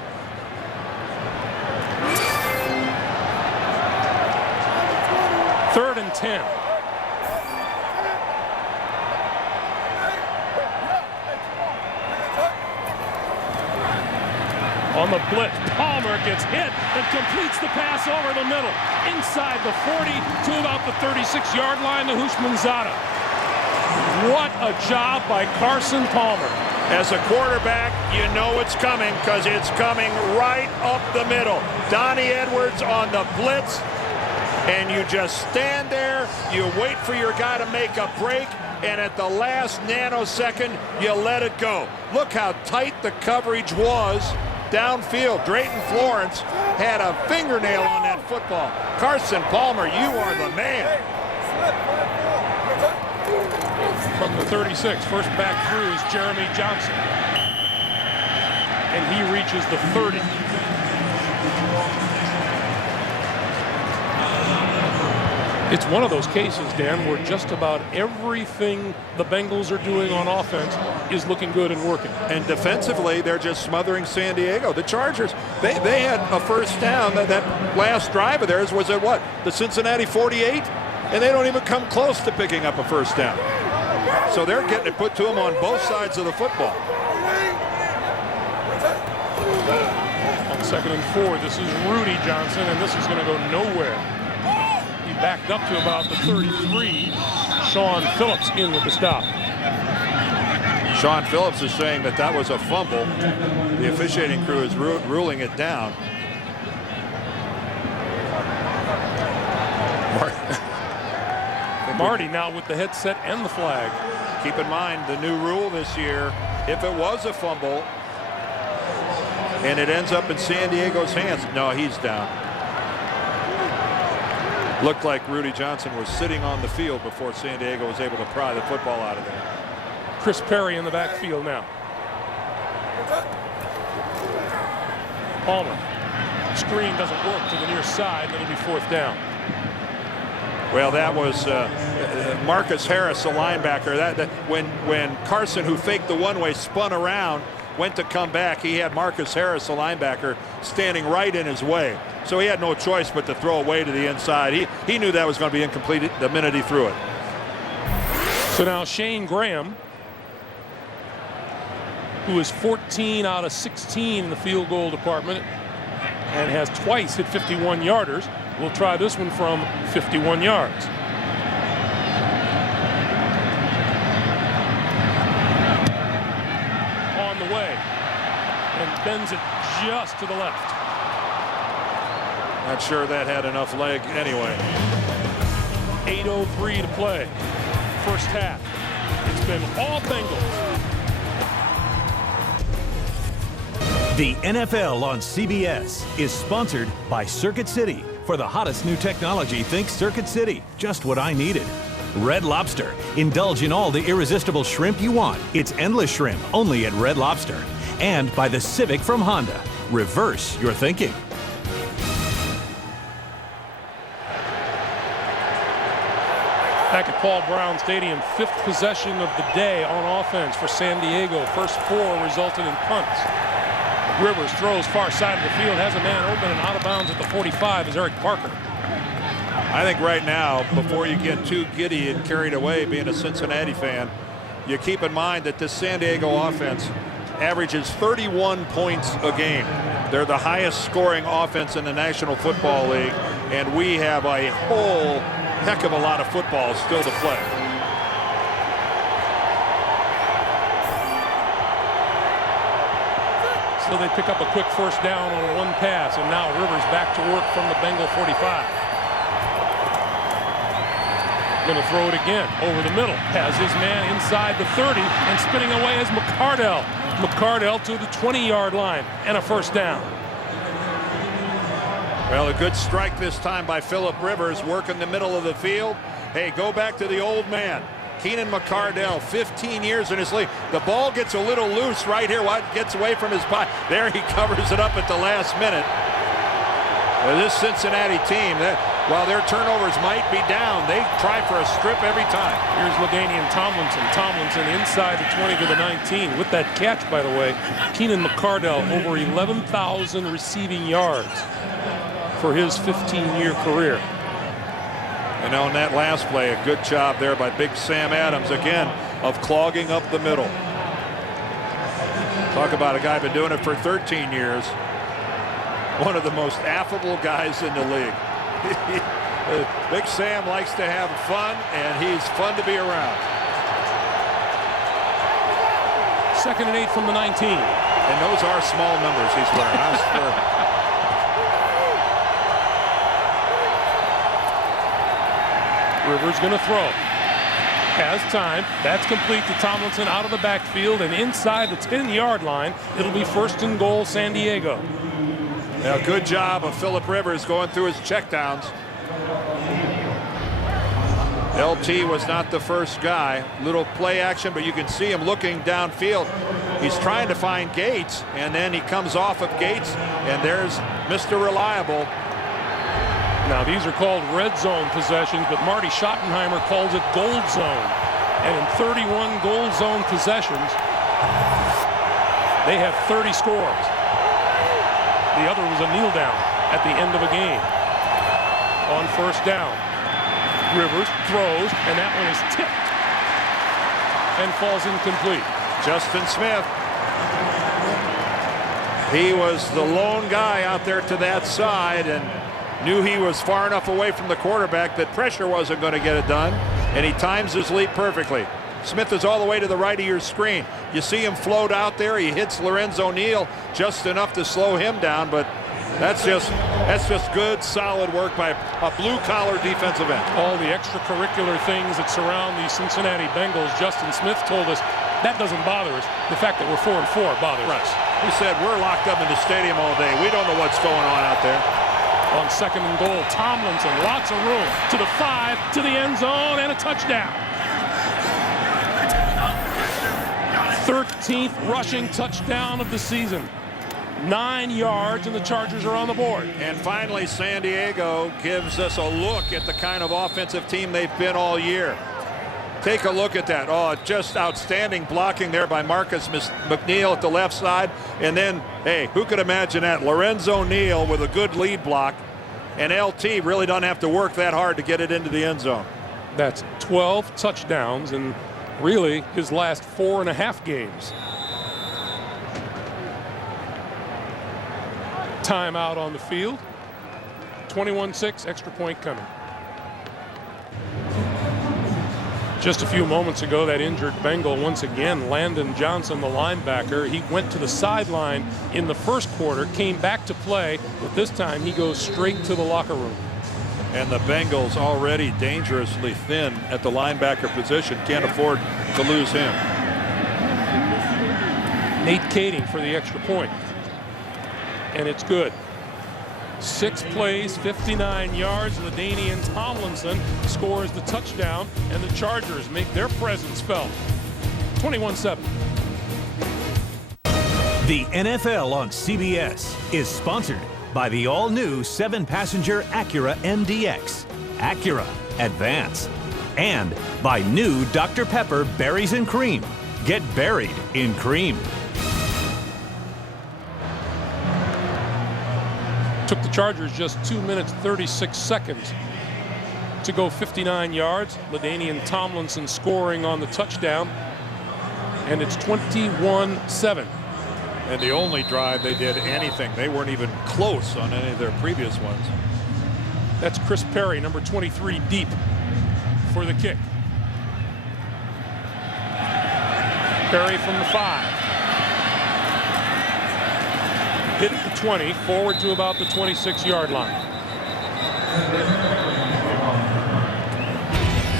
Third and 10. On the blitz, Palmer gets hit and completes the pass over the middle. Inside the 40 to about the 36-yard line to Houshmandzadeh. What a job by Carson Palmer. As a quarterback, you know it's coming because it's coming right up the middle. Donnie Edwards on the blitz, and you just stand there, you wait for your guy to make a break, and at the last nanosecond, you let it go. Look how tight the coverage was downfield. Drayton Florence had a fingernail on that football. Carson Palmer, you are the man. From the 36, first back through is Jeremy Johnson. And he reaches the 30. It's one of those cases, Dan, where just about everything the Bengals are doing on offense is looking good and working. And defensively, they're just smothering San Diego. The Chargers, they had a first down. That last drive of theirs was at what? The Cincinnati 48? And they don't even come close to picking up a first down. So they're getting it put to them on both sides of the football. On 2nd and 4, this is Rudy Johnson, and this is going to go nowhere. He backed up to about the 33. Sean Phillips in with the stop. Sean Phillips is saying that that was a fumble. The officiating crew is ruling it down. Marty now with the headset and the flag. Keep in mind the new rule this year, if it was a fumble and it ends up in San Diego's hands, no, he's down. Looked like Rudy Johnson was sitting on the field before San Diego was able to pry the football out of there. Chris Perry in the backfield now. Palmer. Screen doesn't work to the near side. It'll be 4th down. Well, that was Marcus Harris, a linebacker. That when Carson, who faked the one-way, spun around, went to come back, he had Marcus Harris, a linebacker, standing right in his way. So he had no choice but to throw away to the inside. He knew that was going to be incomplete the minute he threw it. So now Shane Graham, who is 14 out of 16 in the field goal department and has twice hit 51-yarders, will try this one from 51 yards. On the way, and bends it just to the left. Not sure that had enough leg anyway. 8:03 to play. First half. It's been all Bengals. The NFL on CBS is sponsored by Circuit City. For the hottest new technology, think Circuit City. Just what I needed. Red Lobster. Indulge in all the irresistible shrimp you want. It's endless shrimp, only at Red Lobster. And by the Civic from Honda. Reverse your thinking. Back at Paul Brown Stadium, 5th possession of the day on offense for San Diego. First 4 resulted in punts. Rivers throws far side of the field, has a man open and out of bounds at the 45 is Eric Parker. I think right now, before you get too giddy and carried away being a Cincinnati fan, you keep in mind that this San Diego offense averages 31 points a game. They're the highest scoring offense in the National Football League, and we have a whole heck of a lot of football still to play. So they pick up a quick first down on one pass, and now Rivers back to work from the Bengal 45. Going to throw it again over the middle. Has his man inside the 30, and spinning away is McCardell. McCardell to the 20-yard line, and a first down. Well, a good strike this time by Phillip Rivers, working the middle of the field. Hey, go back to the old man. Keenan McCardell, 15 years in his league. The ball gets a little loose right here. Gets away from his body. There he covers it up at the last minute. Well, this Cincinnati team, while their turnovers might be down, they try for a strip every time. Here's LaDainian Tomlinson. Tomlinson inside the 20 to the 19. With that catch, by the way, Keenan McCardell over 11,000 receiving yards for his 15-year career. And on that last play, a good job there by Big Sam Adams, again, of clogging up the middle. Talk about a guy been doing it for 13 years. One of the most affable guys in the league. Big Sam likes to have fun, and he's fun to be around. 2nd and 8 from the 19. And those are small numbers he's wearing. Rivers going to throw. Has time. That's complete to Tomlinson out of the backfield and inside the 10-yard line. It'll be 1st and goal, San Diego. Now, good job of Phillip Rivers going through his checkdowns. LT was not the first guy. Little play action, but you can see him looking downfield. He's trying to find Gates, and then he comes off of Gates, and there's Mr. Reliable. Now, these are called red zone possessions, but Marty Schottenheimer calls it gold zone. And in 31 gold zone possessions, they have 30 scores. The other was a kneel down at the end of a game. On 1st down, Rivers throws, and that one is tipped and falls incomplete. Justin Smith. He was the lone guy out there to that side and knew he was far enough away from the quarterback that pressure wasn't going to get it done, and he times his leap perfectly. Smith is all the way to the right of your screen. You see him float out there. He hits Lorenzo Neal just enough to slow him down, but that's just good, solid work by a blue-collar defensive end. All the extracurricular things that surround the Cincinnati Bengals, Justin Smith told us that doesn't bother us. The fact that we're 4-4 bothers us. He said, we're locked up in the stadium all day. We don't know what's going on out there. On 2nd and goal, Tomlinson, lots of room to the 5, to the end zone, and a touchdown. 13th rushing touchdown of the season. 9 yards, and the Chargers are on the board. And finally, San Diego gives us a look at the kind of offensive team they've been all year. Take a look at that. Oh, just outstanding blocking there by Marcus McNeil at the left side. And then, hey, who could imagine that? Lorenzo Neal with a good lead block. And LT really doesn't have to work that hard to get it into the end zone. That's 12 touchdowns in really his last 4.5 games. Timeout on the field. 21-6, extra point coming. Just a few moments ago, that injured Bengal once again, Landon Johnson, the linebacker, he went to the sideline in the first quarter, came back to play, but this time he goes straight to the locker room. And the Bengals already dangerously thin at the linebacker position. Can't afford to lose him. Nate Kading for the extra point. And it's good. 6 plays, 59 yards. LaDainian Tomlinson scores the touchdown, and the Chargers make their presence felt. 21-7. The NFL on CBS is sponsored by the all-new 7-passenger Acura MDX. Acura, advance. And by new Dr. Pepper Berries and Cream. Get buried in cream. Took the Chargers just 2 minutes 36 seconds to go 59 yards. LaDainian Tomlinson scoring on the touchdown, and it's 21-7. And the only drive they did anything, they weren't even close on any of their previous ones. That's Chris Perry, number 23, deep for the kick. Perry from the 5. Hit the 20, forward to about the 26-yard line.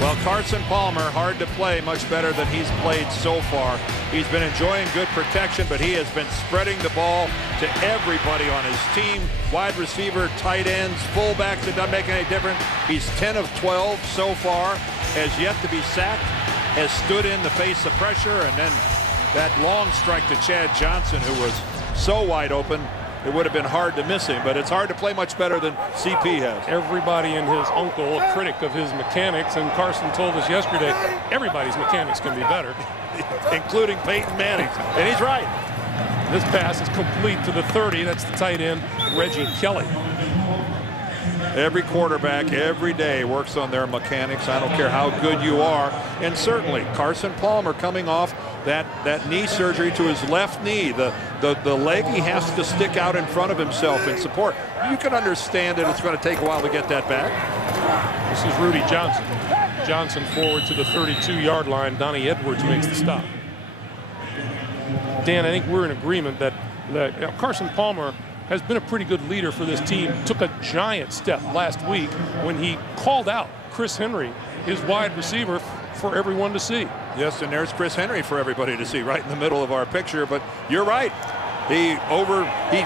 Well, Carson Palmer, hard to play, much better than he's played so far. He's been enjoying good protection, but he has been spreading the ball to everybody on his team. Wide receiver, tight ends, fullbacks, it doesn't make any difference. He's 10 of 12 so far, has yet to be sacked, has stood in the face of pressure, and then that long strike to Chad Johnson, who was so wide open, it would have been hard to miss him, but it's hard to play much better than CP has. Everybody and his uncle a critic of his mechanics, and Carson told us yesterday everybody's mechanics can be better, including Peyton Manning, and he's right. This pass is complete to the 30. That's the tight end, Reggie Kelly. Every quarterback every day works on their mechanics. I don't care how good you are. And certainly Carson Palmer coming off that knee surgery to his left knee. The leg he has to stick out in front of himself in support. You can understand that it's going to take a while to get that back. This is Rudy Johnson. Johnson forward to the 32-yard line. Donnie Edwards makes the stop. Dan, I think we're in agreement that Carson Palmer has been a pretty good leader for this team. Took a giant step last week when he called out Chris Henry, his wide receiver, for everyone to see. Yes, and there's Chris Henry for everybody to see right in the middle of our picture. But you're right. He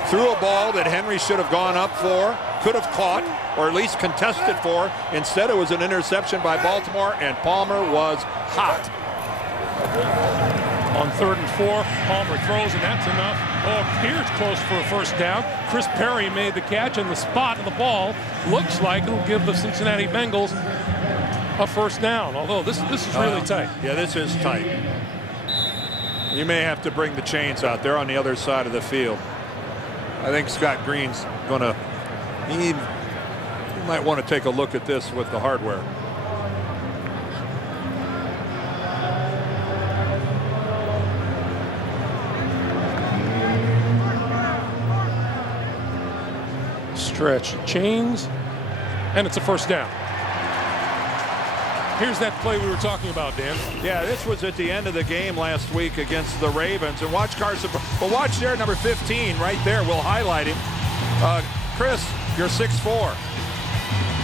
threw a ball that Henry should have gone up for, could have caught, or at least contested for. Instead, it was an interception by Baltimore, and Palmer was hot. On 3rd and 4, Palmer throws, and that's enough. Oh, Pierce close for a first down. Chris Perry made the catch, and the spot of the ball looks like it'll give the Cincinnati Bengals a first down, although this is really tight. Yeah, this is tight. You may have to bring the chains out there on the other side of the field. I think Scott Green's going to, he might want to take a look at this with the hardware. Stretch chains, and it's a first down. Here's that play we were talking about, Dan. Yeah, this was at the end of the game last week against the Ravens. And watch Carson, but watch there, number 15 right there. We'll highlight him. Chris, you're 6'4".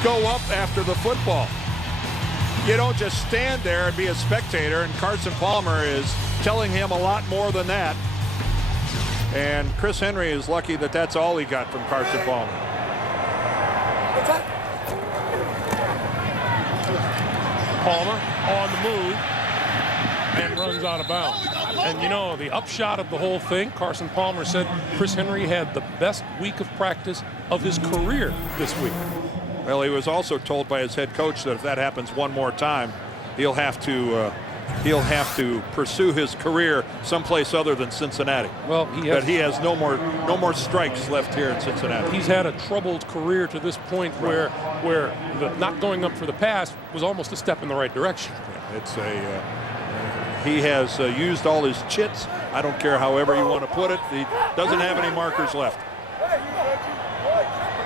Go up after the football. You don't just stand there and be a spectator, and Carson Palmer is telling him a lot more than that. And Chris Henry is lucky that that's all he got from Carson Palmer. Palmer on the move and runs out of bounds. And you know, the upshot of the whole thing, Carson Palmer said Chris Henry had the best week of practice of his career this week. Well, he was also told by his head coach that if that happens one more time, he'll have to pursue his career someplace other than Cincinnati. Well, he has no more strikes left here in Cincinnati. He's had a troubled career to this point, where the not going up for the pass was almost a step in the right direction. Yeah, it's he has used all his chits. I don't care however you want to put it. He doesn't have any markers left.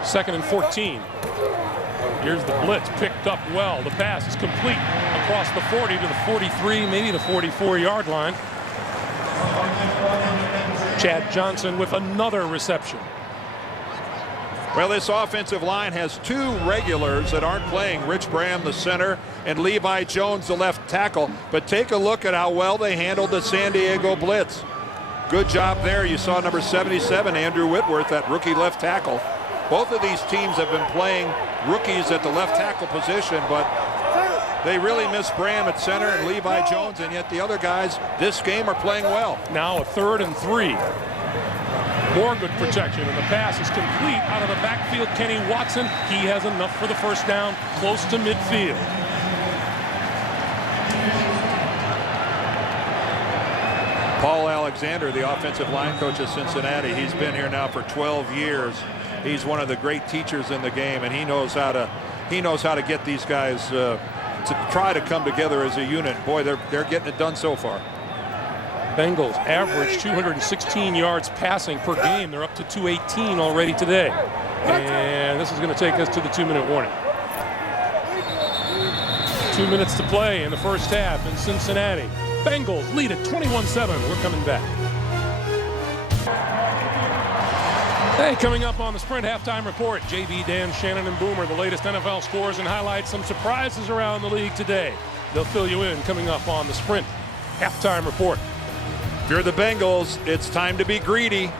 2nd and 14. Here's the blitz, picked up well. The pass is complete across the 40 to the 43, maybe the 44-yard line. Chad Johnson with another reception. Well, this offensive line has 2 regulars that aren't playing. Rich Bram, the center, and Levi Jones, the left tackle. But take a look at how well they handled the San Diego blitz. Good job there. You saw number 77, Andrew Whitworth, that rookie left tackle. Both of these teams have been playing rookies at the left tackle position, but they really miss Bram at center and Levi Jones, and yet the other guys this game are playing well. Now a 3rd and 3. More good protection, and the pass is complete out of the backfield. Kenny Watson, he has enough for the first down, close to midfield. Paul Alexander, the offensive line coach of Cincinnati, he's been here now for 12 years. He's one of the great teachers in the game, and he knows how to get these guys to try to come together as a unit. Boy, they're getting it done so far. Bengals average 216 yards passing per game. They're up to 218 already today. And this is going to take us to the 2-minute warning. 2 minutes to play in the first half in Cincinnati. Bengals lead at 21-7. We're coming back. Hey, coming up on the Sprint Halftime Report, JB, Dan, Shannon, and Boomer, the latest NFL scores and highlights, some surprises around the league today. They'll fill you in coming up on the Sprint Halftime Report. If you're the Bengals, it's time to be greedy.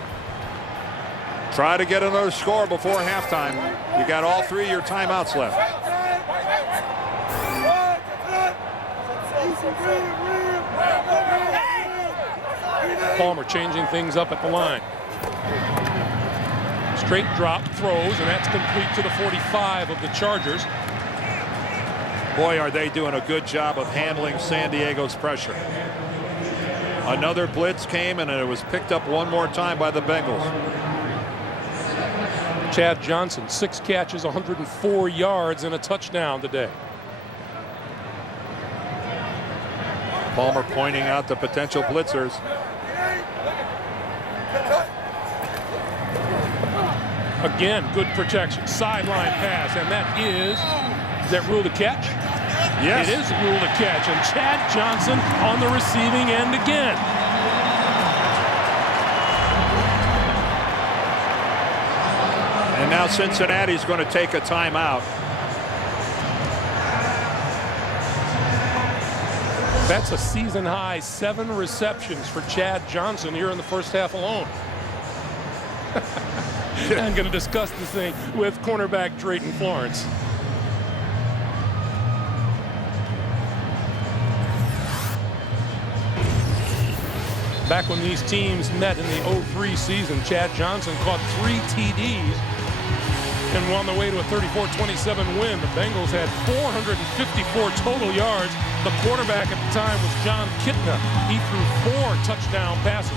Try to get another score before halftime. You got all 3 of your timeouts left. Palmer changing things up at the line. Straight drop, throws, and that's complete to the 45 of the Chargers. Boy, are they doing a good job of handling San Diego's pressure. Another blitz came, and it was picked up one more time by the Bengals. Chad Johnson, 6 catches, 104 yards, and a touchdown today. Palmer pointing out the potential blitzers. Again, good protection. Sideline pass, and does that rule the catch? Yes. It is rule the catch, and Chad Johnson on the receiving end again. And now Cincinnati's going to take a timeout. That's a season high 7 receptions for Chad Johnson here in the first half alone. I'm going to discuss this thing with cornerback Drayton Florence. Back when these teams met in the 03 season, Chad Johnson caught 3 TDs and won the way to a 34-27 win. The Bengals had 454 total yards. The quarterback at the time was John Kitna. He threw 4 touchdown passes.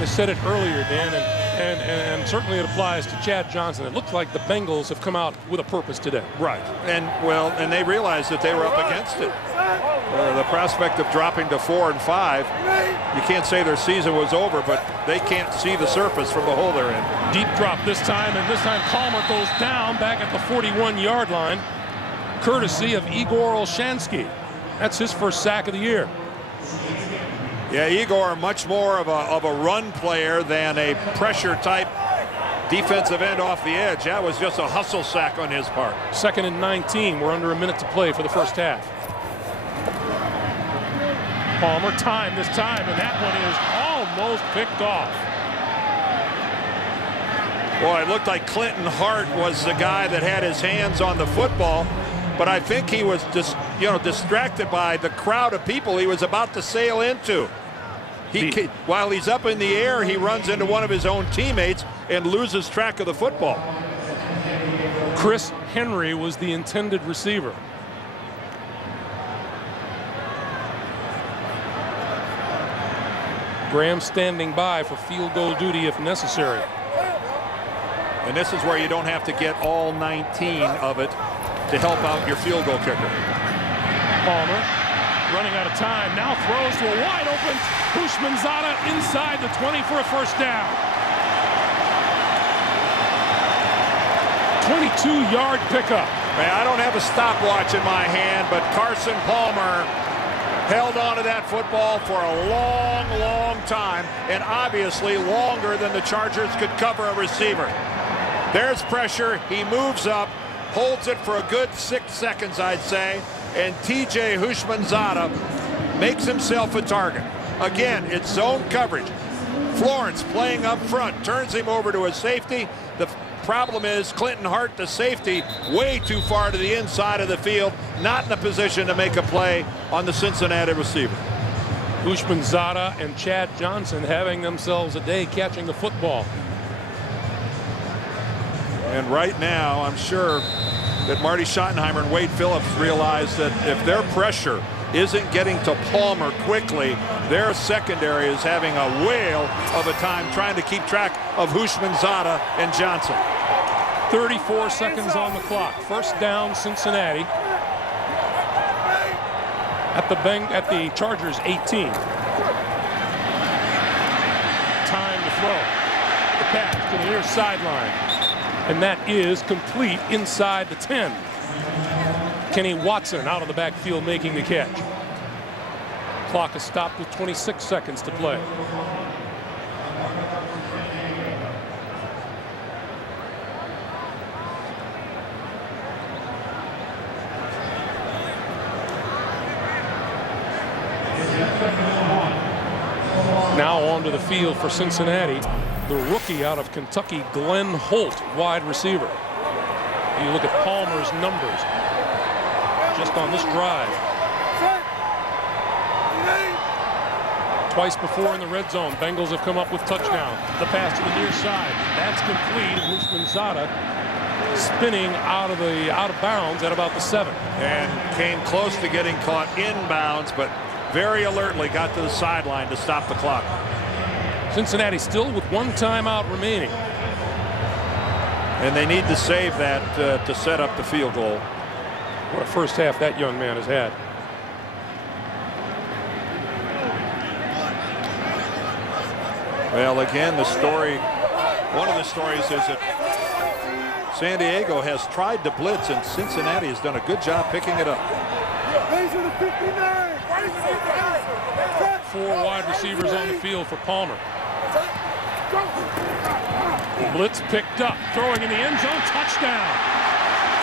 I said it earlier, Dan, and certainly it applies to Chad Johnson. It looks like the Bengals have come out with a purpose today. Right, and they realized that they were up against it. The prospect of dropping to 4 and 5, you can't say their season was over, but they can't see the surface from the hole they're in. Deep drop this time, and this time Palmer goes down back at the 41-yard line, courtesy of Igor Olshansky. That's his first sack of the year. Yeah, Igor much more of a run player than a pressure type defensive end off the edge. That was just a hustle sack on his part. 2nd and 19. We're under a minute to play for the first half. Palmer time this time, and that one is almost picked off. Boy, it looked like Clinton Hart was the guy that had his hands on the football, but I think he was just, distracted by the crowd of people he was about to sail into. While he's up in the air, he runs into one of his own teammates and loses track of the football. Chris Henry was the intended receiver. Graham standing by for field goal duty if necessary. And this is where you don't have to get all 19 of it to help out your field goal kicker. Palmer running out of time, now throws to a wide open Houshmandzadeh inside the 20 for a first down. 22-yard pickup. Man, I don't have a stopwatch in my hand, but Carson Palmer held on to that football for a long, long time, and obviously longer than the Chargers could cover a receiver. There's pressure. He moves up, holds it for a good 6 seconds, I'd say, and TJ Houshmandzadeh makes himself a target. Again, it's zone coverage. Florence playing up front, turns him over to a safety. The problem is Clinton Hart, the safety, way too far to the inside of the field, not in a position to make a play on the Cincinnati receiver. Houshmandzadeh and Chad Johnson having themselves a day catching the football. And right now, I'm sure that Marty Schottenheimer and Wade Phillips realize that if their pressure isn't getting to Palmer quickly, their secondary is having a whale of a time trying to keep track of Houshmandzadeh and Johnson. 34 seconds on the clock. First down, Cincinnati. At the Chargers 18. Time to throw. The pass to the near sideline. And that is complete inside the 10. Kenny Watson out of the backfield making the catch. Clock is stopped with 26 seconds to play. Now onto the field for Cincinnati. The rookie out of Kentucky, Glenn Holt, wide receiver. You look at Palmer's numbers just on this drive. Twice before in the red zone, Bengals have come up with touchdown. The pass to the near side. That's complete. Houshmandzadeh spinning out of bounds at about the 7. And came close to getting caught inbounds, but very alertly got to the sideline to stop the clock. Cincinnati still with 1 timeout remaining. And they need to save that to set up the field goal. What a first half that young man has had. Well, again, one of the stories is that San Diego has tried to blitz, and Cincinnati has done a good job picking it up. 4 wide receivers on the field for Palmer. Blitz picked up, throwing in the end zone, touchdown.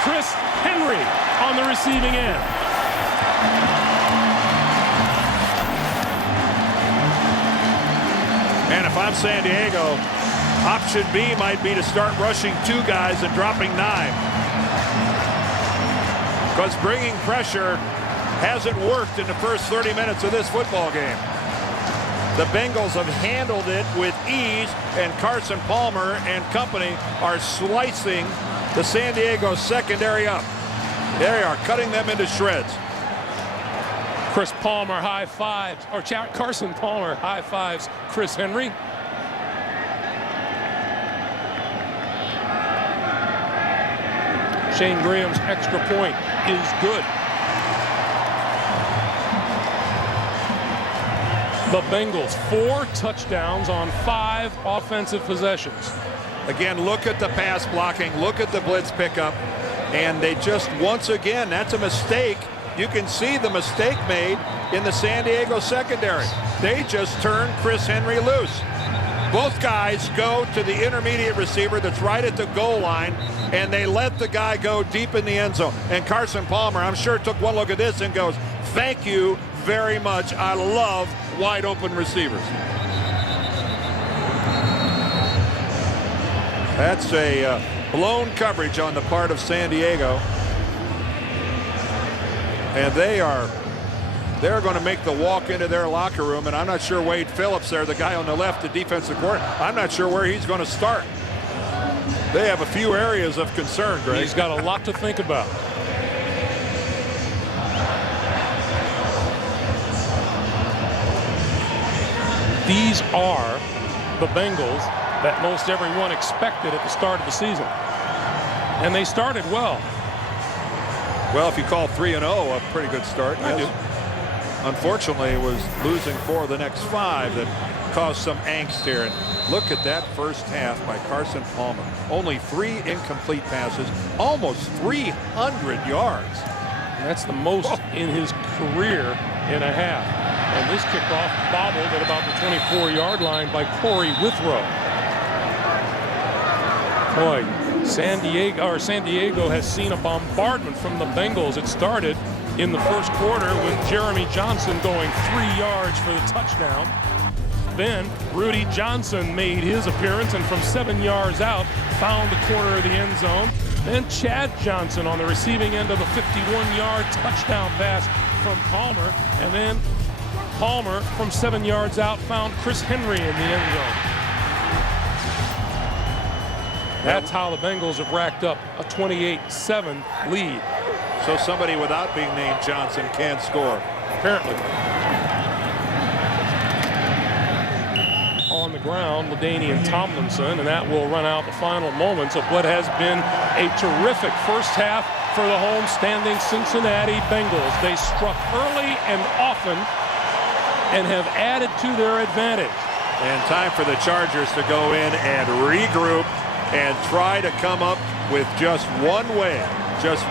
Chris Henry on the receiving end. And if I'm San Diego, option B might be to start rushing 2 guys and dropping 9. Because bringing pressure hasn't worked in the first 30 minutes of this football game. The Bengals have handled it with ease, and Carson Palmer and company are slicing the San Diego secondary up. They are cutting them into shreds. Chris Palmer high fives, or Carson Palmer high fives Chris Henry. Shane Graham's extra point is good. The Bengals 4 touchdowns on 5 offensive possessions. Again, look at the pass blocking, look at the blitz pickup, and they just, once again, that's a mistake. You can see the mistake made in the San Diego secondary. They just turned Chris Henry loose. Both guys go to the intermediate receiver that's right at the goal line, and they let the guy go deep in the end zone. And Carson Palmer, I'm sure, took one look at this and goes, thank you very much. I love wide open receivers. That's a blown coverage on the part of San Diego. And they're going to make the walk into their locker room, and I'm not sure Wade Phillips there, the guy on the left, the defensive coordinator, I'm not sure where he's going to start. They have a few areas of concern, Greg. He's got a lot to think about. These are the Bengals that most everyone expected at the start of the season. And they started well. Well, if you call 3-0 a pretty good start. I do. Unfortunately, it was losing 4 of the next 5 that caused some angst here. And look at that first half by Carson Palmer. Only 3 incomplete passes, almost 300 yards. And that's the most in his career in a half. And this kickoff bobbled at about the 24-yard line by Corey Withrow. Boy, San Diego has seen a bombardment from the Bengals. It started in the first quarter with Jeremy Johnson going 3 yards for the touchdown. Then Rudy Johnson made his appearance and from 7 yards out found the corner of the end zone. Then Chad Johnson on the receiving end of a 51-yard touchdown pass from Palmer. And then Palmer from 7 yards out found Chris Henry in the end zone. That's how the Bengals have racked up a 28-7 lead. So somebody without being named Johnson can score. Apparently. On the ground, LaDainian Tomlinson, and that will run out the final moments of what has been a terrific first half for the home-standing Cincinnati Bengals. They struck early and often and have added to their advantage. And time for the Chargers to go in and regroup and try to come up with just one way, just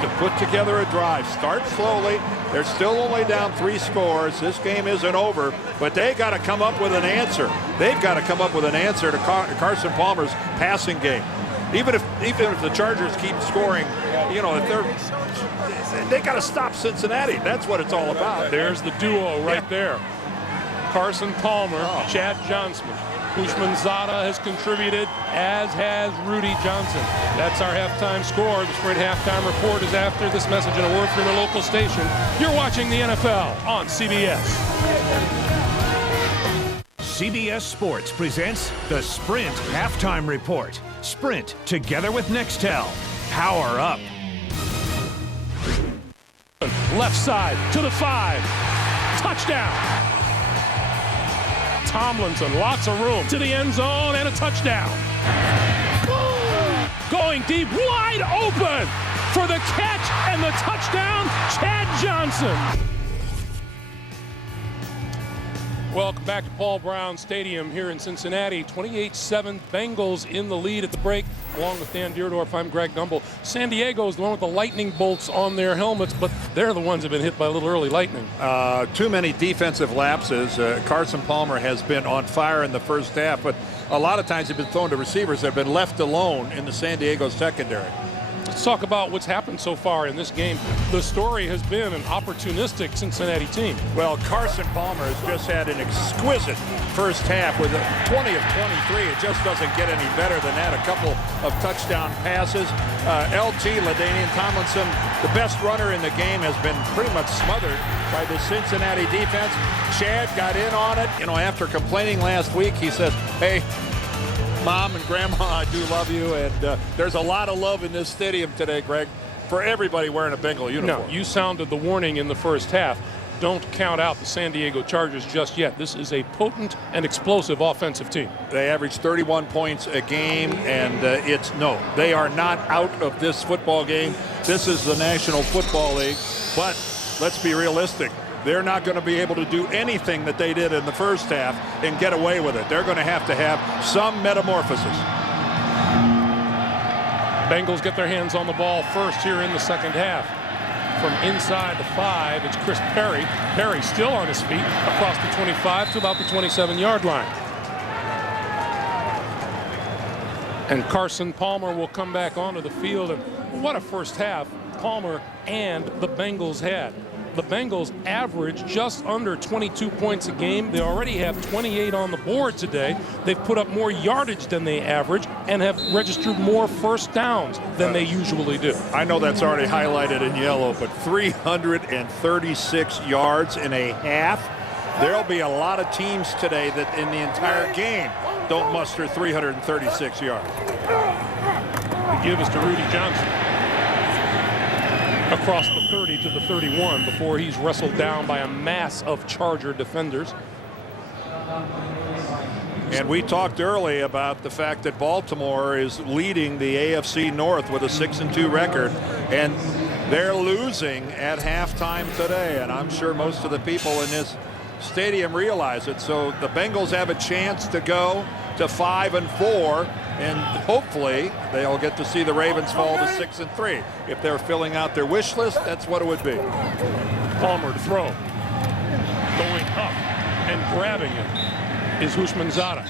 to put together a drive. Start slowly. They're still only down 3 scores. This game isn't over, but they got to come up with an answer. They've got to come up with an answer to Carson Palmer's passing game. Even if the Chargers keep scoring, you know, if they got to stop Cincinnati. That's what it's all about. There's the duo right there. Carson Palmer, Chad Johnson. Ushmanzada has contributed, as has Rudy Johnson. That's our halftime score. The Sprint halftime report is after this message and a word from your local station. You're watching the NFL on CBS. CBS Sports presents the Sprint halftime report. Sprint together with Nextel. Power up. Left side to the 5. Touchdown. Tomlinson, lots of room to the end zone and a touchdown. Going deep, wide open for the catch and the touchdown, Chad Johnson. Welcome back to Paul Brown Stadium here in Cincinnati. 28-7 Bengals in the lead at the break. Along with Dan Deerdorf, I'm Greg Gumbel. San Diego is the one with the lightning bolts on their helmets, but they're the ones that have been hit by a little early lightning. Too many defensive lapses. Carson Palmer has been on fire in the first half, but a lot of times they've been thrown to receivers that have been left alone in the San Diego secondary. Let's talk about what's happened so far in this game. The story has been an opportunistic Cincinnati team. Well, Carson Palmer has just had an exquisite first half with a 20 of 23. It just doesn't get any better than that. A couple of touchdown passes. LT, LaDainian Tomlinson, the best runner in the game, has been pretty much smothered by the Cincinnati defense. Chad got in on it. You know, after complaining last week, he says, hey, Mom and Grandma, I do love you, and there's a lot of love in this stadium today, Greg, for everybody wearing a Bengal uniform. No, you sounded the warning in the first half. Don't count out the San Diego Chargers just yet. This is a potent and explosive offensive team. They average 31 points a game, and they are not out of this football game. This is the National Football League, but let's be realistic. They're not going to be able to do anything that they did in the first half and get away with it. They're going to have some metamorphosis. Bengals get their hands on the ball first here in the second half. From inside the 5, it's Chris Perry. Perry still on his feet across the 25 to about the 27-yard line. And Carson Palmer will come back onto the field. And what a first half Palmer and the Bengals had. The Bengals average just under 22 points a game. They already have 28 on the board today. They've put up more yardage than they average and have registered more first downs than they usually do. I know that's already highlighted in yellow, but 336 yards in a half. There'll be a lot of teams today that in the entire game don't muster 336 yards. The give is to Rudy Johnson. Across the 30 to the 31 before he's wrestled down by a mass of Charger defenders. And we talked early about the fact that Baltimore is leading the AFC North with a 6-2 record, and they're losing at halftime today, and I'm sure most of the people in this stadium realize it. So the Bengals have a chance to go to 5-4, and hopefully they'll get to see the Ravens fall to 6-3. If they're filling out their wish list, that's what it would be. Palmer to throw. Going up and grabbing it is Houshmandzadeh.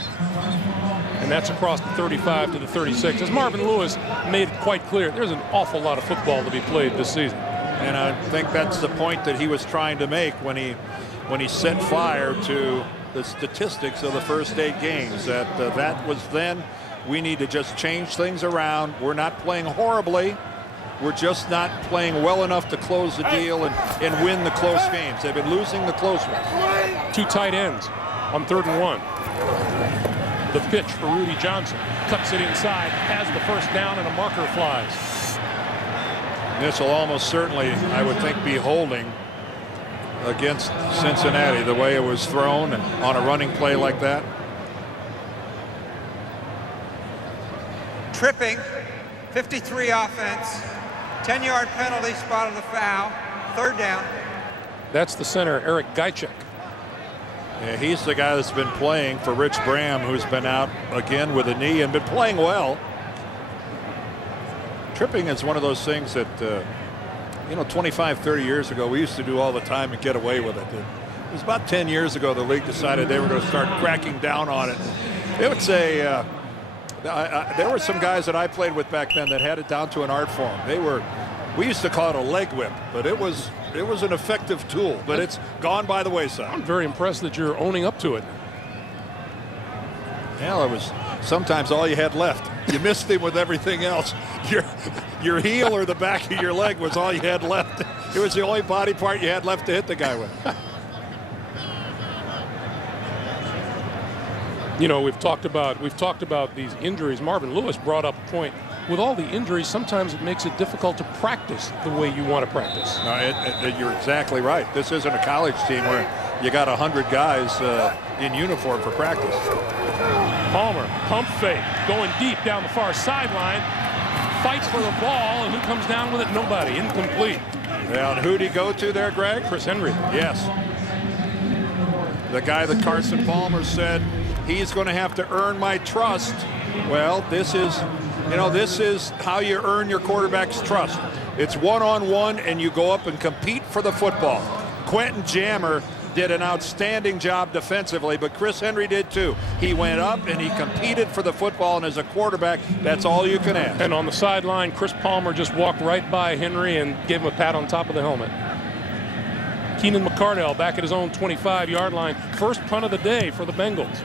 And that's across the 35 to the 36. As Marvin Lewis made it quite clear, there's an awful lot of football to be played this season. And I think that's the point that he was trying to make when he set fire to the statistics of the first 8 games. That was then. We need to just change things around. We're not playing horribly. We're just not playing well enough to close the deal and win the close games. They've been losing the close ones. 2 tight ends on 3rd and 1. The pitch for Rudy Johnson. Cuts it inside, has the first down, and a marker flies. This will almost certainly, I would think, be holding against Cincinnati, the way it was thrown and on a running play like that. Tripping, 53 offense, 10-yard penalty, spot of the foul, 3rd down. That's the center, Eric Gajcek. Yeah, he's the guy that's been playing for Rich Bram, who's been out again with a knee and been playing well. Tripping is one of those things that, 25, 30 years ago, we used to do all the time and get away with it. It was about 10 years ago the league decided they were going to start cracking down on it. They would say, there were some guys that I played with back then that had it down to an art form. We used to call it a leg whip, but it was an effective tool, but it's gone by the wayside. I'm very impressed that you're owning up to it. Well, it was sometimes all you had left. You missed him with everything else. Your heel or the back of your leg was all you had left. It was the only body part you had left to hit the guy with. You know, we've talked about these injuries. Marvin Lewis brought up a point. With all the injuries, sometimes it makes it difficult to practice the way you want to practice. No, you're exactly right. This isn't a college team where you got 100 guys in uniform for practice. Palmer, pump fake, going deep down the far sideline. Fights for the ball, and who comes down with it? Nobody. Incomplete. Yeah, and who'd he go to there, Greg? Chris Henry. Yes. The guy that Carson Palmer said, he's going to have to earn my trust. Well, this is how you earn your quarterback's trust. It's one-on-one, and you go up and compete for the football. Quentin Jammer did an outstanding job defensively, but Chris Henry did too. He went up and he competed for the football, and as a quarterback, that's all you can ask. And on the sideline, Chris Palmer just walked right by Henry and gave him a pat on top of the helmet. Keenan McCardell back at his own 25-yard line. First punt of the day for the Bengals.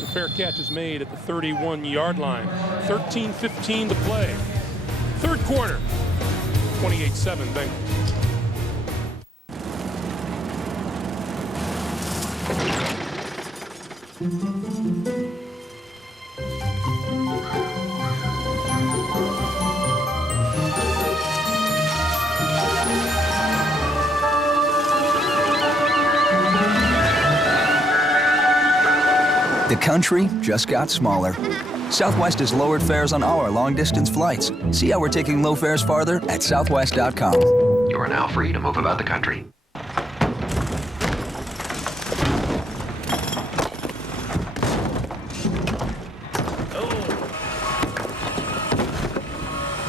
The fair catch is made at the 31-yard line. 13:15 to play. Third quarter. 28-7 Bengals. The country just got smaller. Southwest has lowered fares on our long-distance flights. See how we're taking low fares farther at southwest.com. You are now free to move about the country.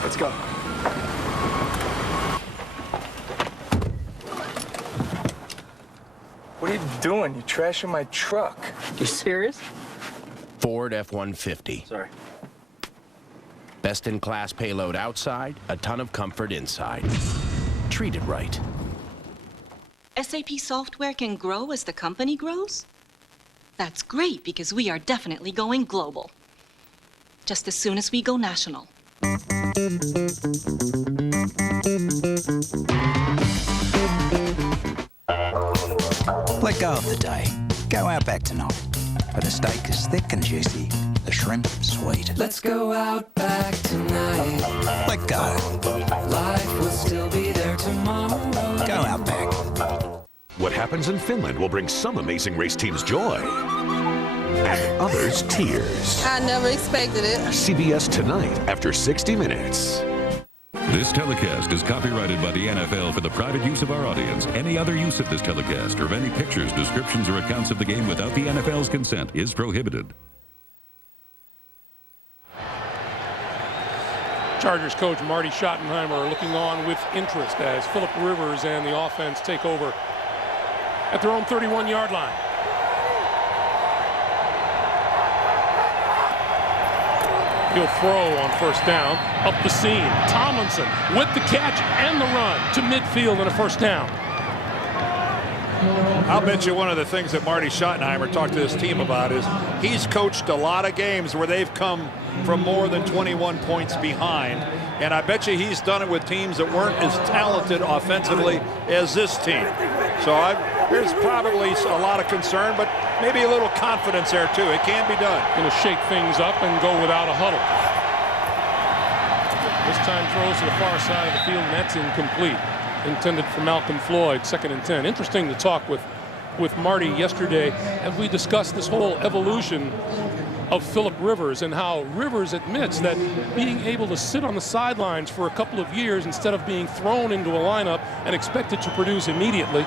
Let's go. What are you doing? You're trashing my truck. You serious? Ford F-150. Sorry. Best-in-class payload outside, a ton of comfort inside. Treat it right. SAP software can grow as the company grows? That's great because we are definitely going global. Just as soon as we go national. Let go of the day. Go Outback tonight. For the steak is thick and juicy, the shrimp sweet. Let's go Outback tonight. Let go. Life will still be there tomorrow. Go Outback. What happens in Finland will bring some amazing race teams joy and others tears. I never expected it. CBS Tonight after 60 Minutes. This telecast is copyrighted by the NFL for the private use of our audience. Any other use of this telecast or of any pictures, descriptions, or accounts of the game without the NFL's consent is prohibited. Chargers coach Marty Schottenheimer looking on with interest as Phillip Rivers and the offense take over at their own 31-yard line. He'll throw on first down, up the seam. Tomlinson with the catch and the run to midfield and a first down. I'll bet you one of the things that Marty Schottenheimer talked to his team about is he's coached a lot of games where they've come from more than 21 points behind. And I bet you he's done it with teams that weren't as talented offensively as this team. So there's probably a lot of concern, but maybe a little confidence there too. It can be done. Going to shake things up and go without a huddle. This time throws to the far side of the field, and that's incomplete. Intended for Malcolm Floyd, 2nd and 10. Interesting to talk with Marty yesterday as we discussed this whole evolution of Phillip Rivers and how Rivers admits that being able to sit on the sidelines for a couple of years instead of being thrown into a lineup and expected to produce immediately,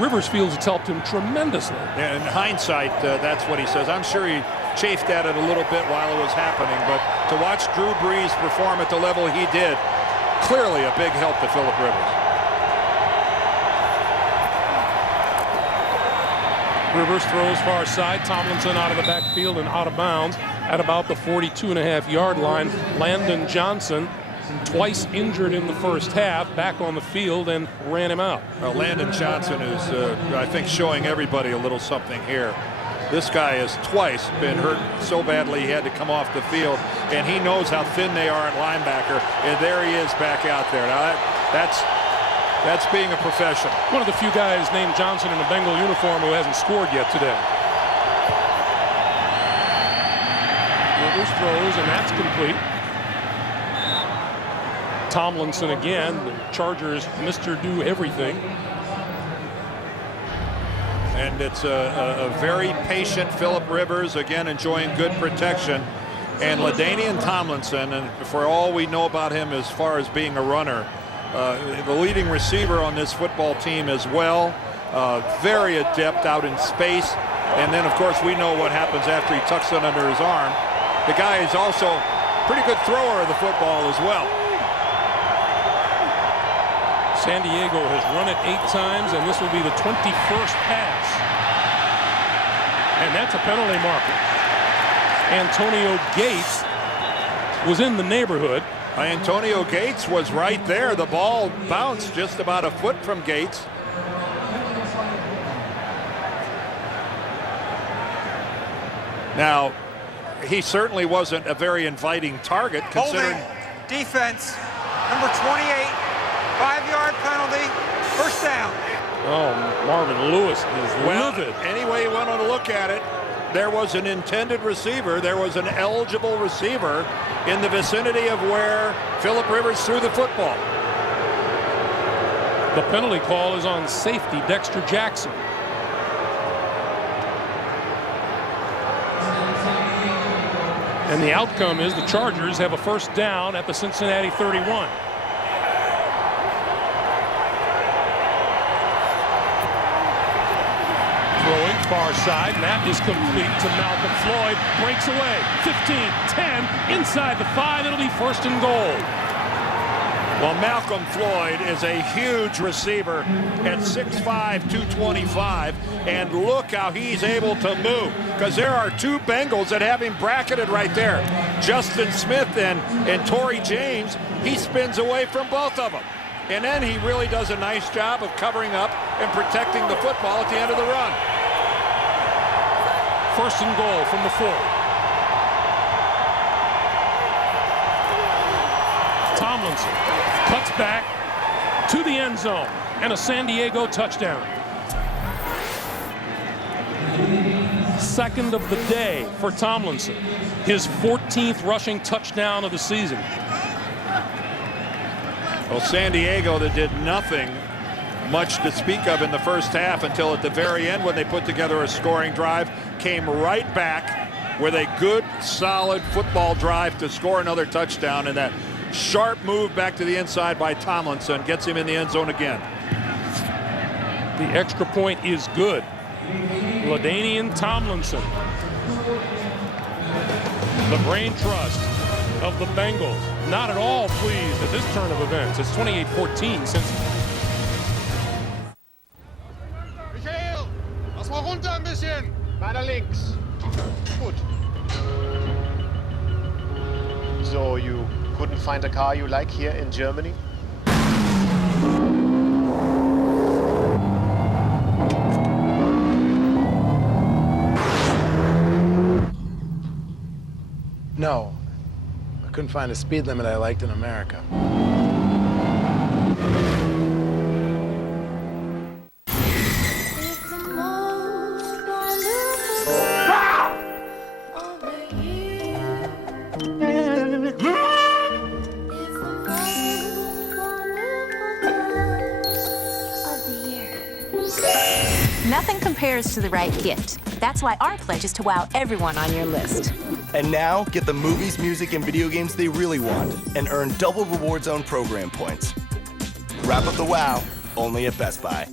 Rivers feels it's helped him tremendously. In hindsight, that's what he says. I'm sure he chafed at it a little bit while it was happening, but to watch Drew Brees perform at the level he did, clearly a big help to Phillip Rivers. Rivers throws far side. Tomlinson out of the backfield and out of bounds at about the 42.5-yard line. Landon Johnson, twice injured in the first half, back on the field and ran him out. Landon Johnson is, I think, showing everybody a little something here. This guy has twice been hurt so badly he had to come off the field, and he knows how thin they are at linebacker, and there he is back out there. Now that's being a professional. One of the few guys named Johnson in a Bengal uniform who hasn't scored yet today. Rivers throws, and that's complete. Tomlinson again. The Chargers Mr. Do Everything. And it's a very patient Phillip Rivers, again enjoying good protection. And LaDainian Tomlinson, and for all we know about him as far as being a runner, the leading receiver on this football team as well, very adept out in space. And then, of course, we know what happens after he tucks it under his arm. The guy is also a pretty good thrower of the football as well. San Diego has run it 8 times, and this will be the 21st pass. And that's a penalty marker. Antonio Gates was in the neighborhood. Antonio Gates was right there. The ball bounced just about a foot from Gates. Now, he certainly wasn't a very inviting target considering. Holding, defense, number 28, 5-yard penalty, first down. Oh, Marvin Lewis is livid. Any way you want to look at it, there was an intended receiver. There was an eligible receiver in the vicinity of where Phillip Rivers threw the football. The penalty call is on safety, Dexter Jackson. And the outcome is the Chargers have a first down at the Cincinnati 31. Throwing far side, and that is complete to Malcolm Floyd. Breaks away, 15, 10, inside the 5. It'll be first and goal. Well, Malcolm Floyd is a huge receiver at 6'5", 225, and look how he's able to move, because there are 2 Bengals that have him bracketed right there. Justin Smith and Torrey James, he spins away from both of them. And then he really does a nice job of covering up and protecting the football at the end of the run. First and goal from the 4. Tomlinson cuts back to the end zone and a San Diego touchdown. Second of the day for Tomlinson. His 14th rushing touchdown of the season. Well, San Diego that did nothing much to speak of in the first half until at the very end when they put together a scoring drive, came right back with a good, solid football drive to score another touchdown, and that sharp move back to the inside by Tomlinson gets him in the end zone again. The extra point is good. LaDainian Tomlinson, the brain trust of the Bengals, not at all pleased at this turn of events. It's 28-14 since. Michael, lass mal runter ein bisschen. Weiter links. Gut. So you couldn't find a car you like here in Germany? No. I couldn't find a speed limit I liked in America. Nothing compares to the right gift. That's why our pledge is to wow everyone on your list. And now, get the movies, music, and video games they really want and earn double Reward Zone program points. Wrap up the wow, only at Best Buy.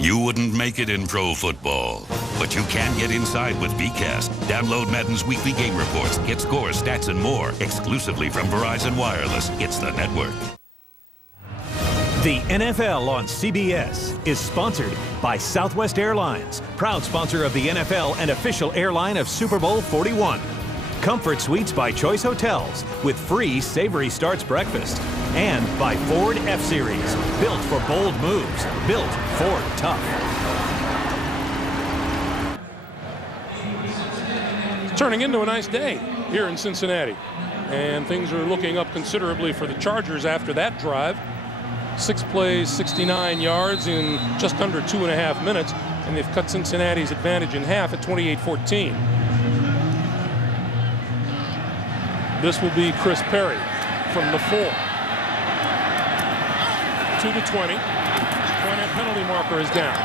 You wouldn't make it in pro football, but you can get inside with VCast. Download Madden's weekly game reports, get scores, stats, and more exclusively from Verizon Wireless. It's the network. The NFL on CBS is sponsored by Southwest Airlines, proud sponsor of the NFL and official airline of Super Bowl 41. Comfort Suites by Choice Hotels with free Savory Starts breakfast. And by Ford F-Series, built for bold moves, built Ford tough. It's turning into a nice day here in Cincinnati. And things are looking up considerably for the Chargers after that drive. 6 plays, 69 yards in just under 2.5 minutes. And they've cut Cincinnati's advantage in half at 28-14. This will be Chris Perry from the 4. To the 20. And penalty marker is down.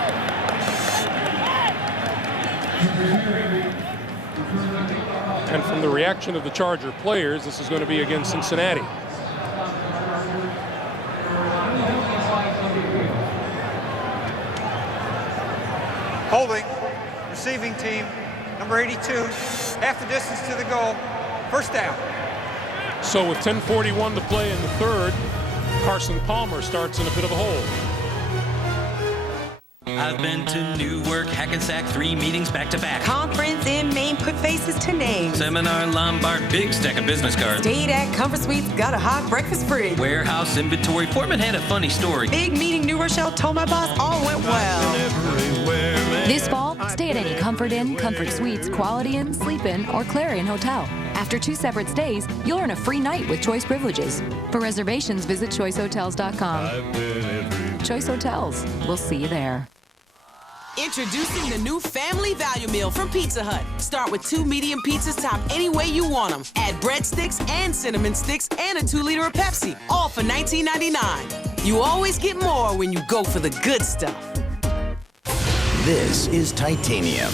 And from the reaction of the Charger players, this is going to be against Cincinnati. Holding, receiving team, number 82, half the distance to the goal, first down. So with 10:41 to play in the third, Carson Palmer starts in a bit of a hole. I've been to Newark, Hackensack, 3 meetings back to back. Conference in Maine, put faces to names. Seminar, Lombard, big stack of business cards. Stayed at Comfort Suites, got a hot breakfast free. Warehouse, inventory, Portman had a funny story. Big meeting, New Rochelle, told my boss, all went well. This fall, stay at any Comfort Inn, Comfort Suites, Quality Inn, Sleep Inn, or Clarion Hotel. After 2 separate stays, you'll earn a free night with Choice privileges. For reservations, visit choicehotels.com. Choice Hotels. We'll see you there. Introducing the new Family Value Meal from Pizza Hut. Start with 2 medium pizzas topped any way you want them. Add breadsticks and cinnamon sticks and a 2-liter of Pepsi, all for $19.99. You always get more when you go for the good stuff. This is titanium,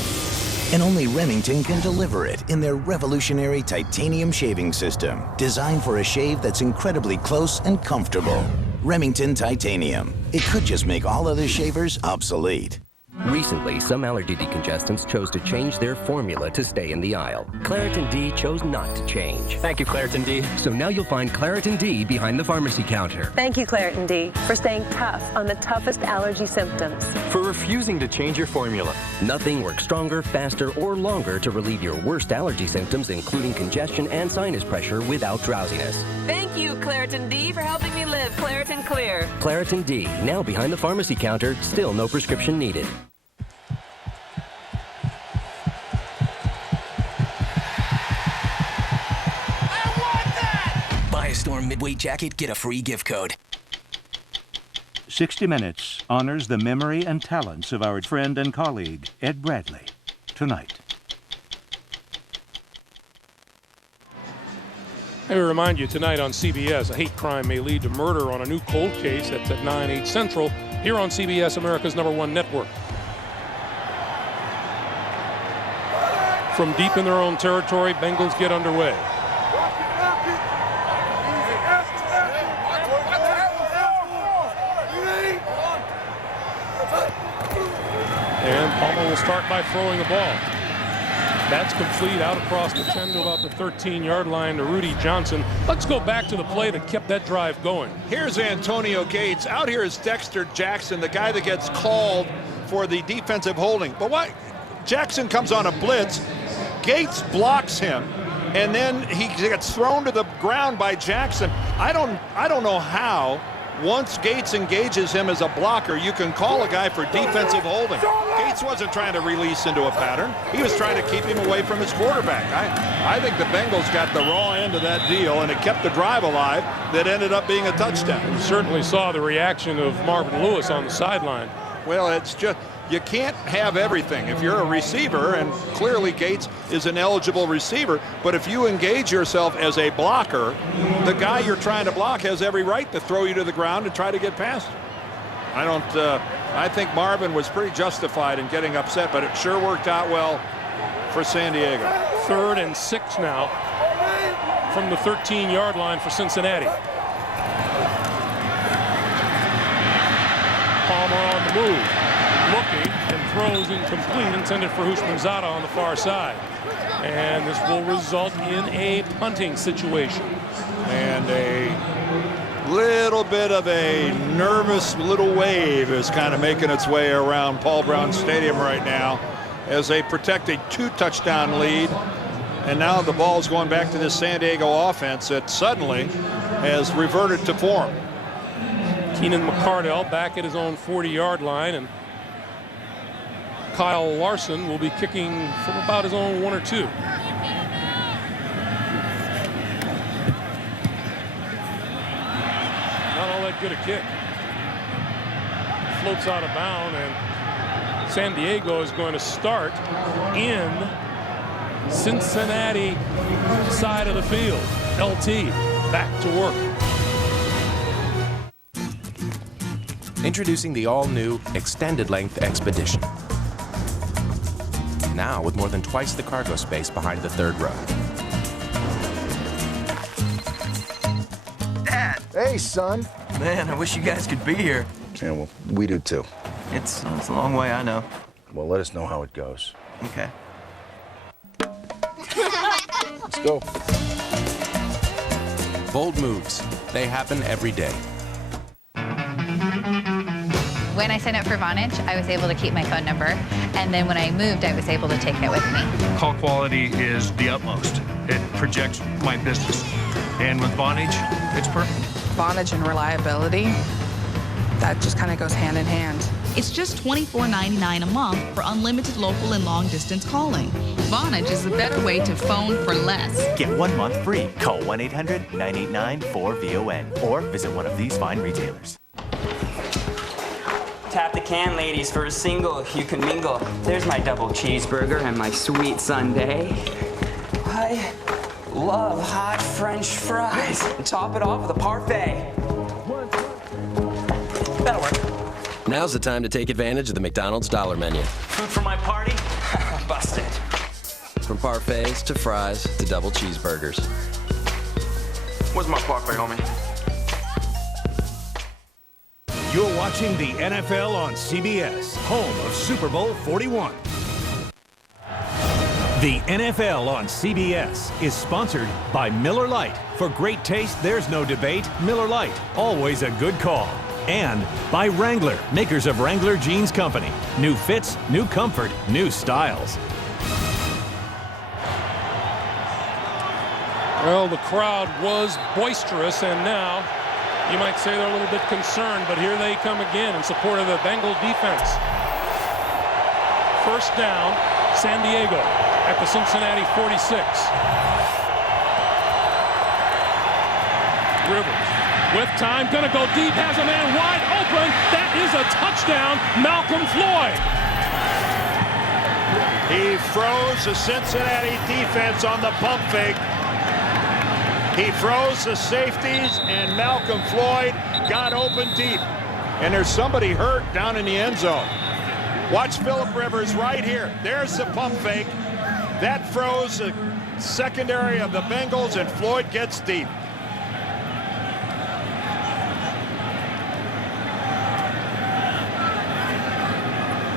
and only Remington can deliver it in their revolutionary titanium shaving system, designed for a shave that's incredibly close and comfortable. Remington Titanium. It could just make all other shavers obsolete. Recently, some allergy decongestants chose to change their formula to stay in the aisle. Claritin D chose not to change. Thank you, Claritin D. So now you'll find Claritin D behind the pharmacy counter. Thank you, Claritin D, for staying tough on the toughest allergy symptoms. For refusing to change your formula. Nothing works stronger, faster, or longer to relieve your worst allergy symptoms, including congestion and sinus pressure without drowsiness. Thank you, Claritin D, for helping me live Claritin Clear. Claritin D, now behind the pharmacy counter, still no prescription needed. Storm midweight jacket, get a free gift code. 60 Minutes honors the memory and talents of our friend and colleague, Ed Bradley, tonight. Let me remind you, tonight on CBS, a hate crime may lead to murder on a new cold case. That's at 9/8 Central, here on CBS, America's #1 network. From deep in their own territory, Bengals get underway. And Palmer will start by throwing the ball. That's complete out across the 10 to about the 13-yard line to Rudy Johnson. Let's go back to the play that kept that drive going. Here's Antonio Gates. Out here is Dexter Jackson, the guy that gets called for the defensive holding. But what? Jackson comes on a blitz. Gates blocks him, and then he gets thrown to the ground by Jackson. I don't know how. Once Gates engages him as a blocker, you can call a guy for defensive holding. Gates wasn't trying to release into a pattern. He was trying to keep him away from his quarterback. I think the Bengals got the raw end of that deal, and it kept the drive alive that ended up being a touchdown. You certainly saw the reaction of Marvin Lewis on the sideline. Well, it's just, you can't have everything. If you're a receiver, and clearly Gates is an eligible receiver, but if you engage yourself as a blocker, the guy you're trying to block has every right to throw you to the ground and try to get past you. I think Marvin was pretty justified in getting upset, but it sure worked out well for San Diego. 3rd and 6 now from the 13-yard line for Cincinnati. Palmer on the move, looking, and throws incomplete, intended for Houshmandzadeh on the far side. And this will result in a punting situation. And a little bit of a nervous little wave is kind of making its way around Paul Brown Stadium right now as they protect a 2-touchdown lead. And now the ball's going back to this San Diego offense that suddenly has reverted to form. Keenan McCardell back at his own 40-yard line, and Kyle Larson will be kicking from about his own 1 or 2. Not all that good a kick. Floats out of bounds, and San Diego is going to start in Cincinnati side of the field. LT back to work. Introducing the all-new Extended Length Expedition. Now with more than twice the cargo space behind the third row. Dad! Hey, son. Man, I wish you guys could be here. Yeah, well, we do too. It's a long way, I know. Well, let us know how it goes. Okay. Let's go. Bold moves. They happen every day. When I signed up for Vonage, I was able to keep my phone number. And then when I moved, I was able to take it with me. Call quality is the utmost. It projects my business. And with Vonage, it's perfect. Vonage and reliability, that just kind of goes hand in hand. It's just $24.99 a month for unlimited local and long-distance calling. Vonage is a better way to phone for less. Get 1 month free. Call 1-800-989-4VON or visit one of these fine retailers. Tap the can, ladies, for a single. You can mingle. There's my double cheeseburger and my sweet sundae. I love hot French fries. And top it off with a parfait. That'll work. Now's the time to take advantage of the McDonald's Dollar Menu. Food for my party? Busted. From parfaits to fries to double cheeseburgers. Where's my parfait, homie? You're watching the NFL on CBS, home of Super Bowl 41. The NFL on CBS is sponsored by Miller Lite. For great taste, there's no debate. Miller Lite, always a good call. And by Wrangler, makers of Wrangler Jeans Company. New fits, new comfort, new styles. Well, the crowd was boisterous, and now you might say they're a little bit concerned, but here they come again in support of the Bengal defense. First down, San Diego at the Cincinnati 46. Rivers with time, gonna go deep, has a man wide open. That is a touchdown, Malcolm Floyd. He froze the Cincinnati defense on the pump fake. He froze the safeties, and Malcolm Floyd got open deep. And there's somebody hurt down in the end zone. Watch Phillip Rivers right here. There's the pump fake. That froze the secondary of the Bengals, and Floyd gets deep.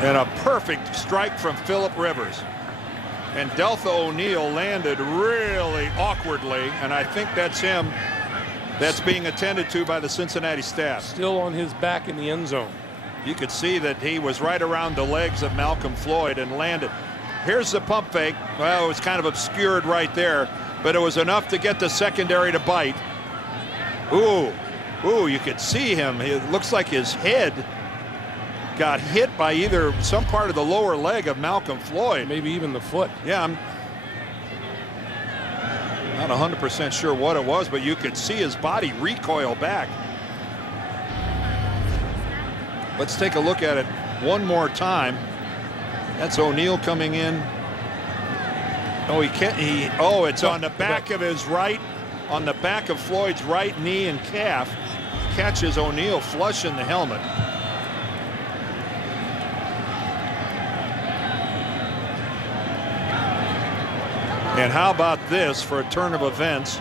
And a perfect strike from Phillip Rivers. And Deltha O'Neal landed really awkwardly, and I think that's him that's being attended to by the Cincinnati staff. Still on his back in the end zone. You could see that he was right around the legs of Malcolm Floyd and landed. Here's the pump fake. Well, it was kind of obscured right there, but it was enough to get the secondary to bite. Ooh, you could see him. It looks like his head got hit by either some part of the lower leg of Malcolm Floyd. Maybe even the foot. Yeah, I'm not 100% sure what it was, but you could see his body recoil back. Let's take a look at it one more time. That's O'Neal coming in. Oh, he can't. It's on the back of his right, on the back of Floyd's right knee and calf. Catches O'Neal flush in the helmet. And how about this for a turn of events?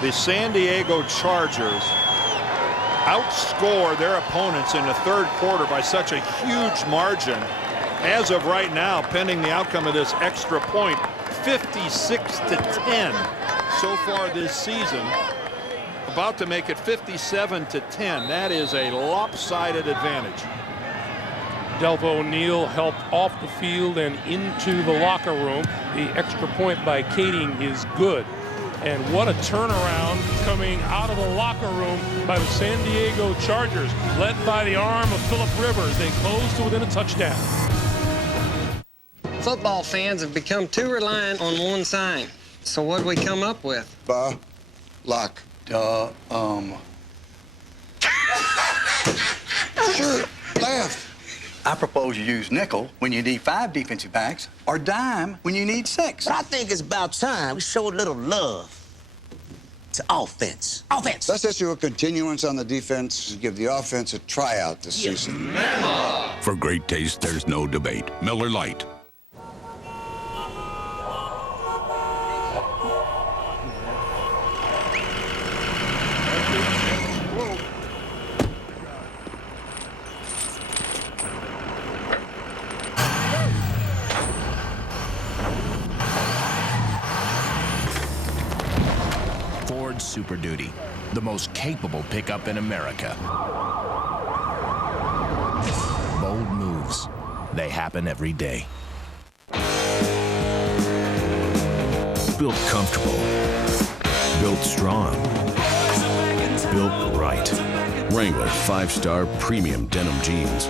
The San Diego Chargers outscore their opponents in the third quarter by such a huge margin. As of right now, pending the outcome of this extra point, 56-10 so far this season. About to make it 57-10. That is a lopsided advantage. Deltha O'Neal helped off the field and into the locker room. The extra point by Kading is good. And what a turnaround coming out of the locker room by the San Diego Chargers, led by the arm of Phillip Rivers. They close to within a touchdown. Football fans have become too reliant on one sign. So what did we come up with? Lock. Sure, laugh. I propose you use nickel when you need 5 defensive backs, or dime when you need 6. But I think it's about time we show a little love to offense. Offense! Let's issue a continuance on the defense and give the offense a tryout this season. For great taste, there's no debate. Miller Lite. Super Duty, the most capable pickup in America. Bold moves. They happen every day. Built comfortable. Built strong. Built right. Wrangler 5-star premium denim jeans.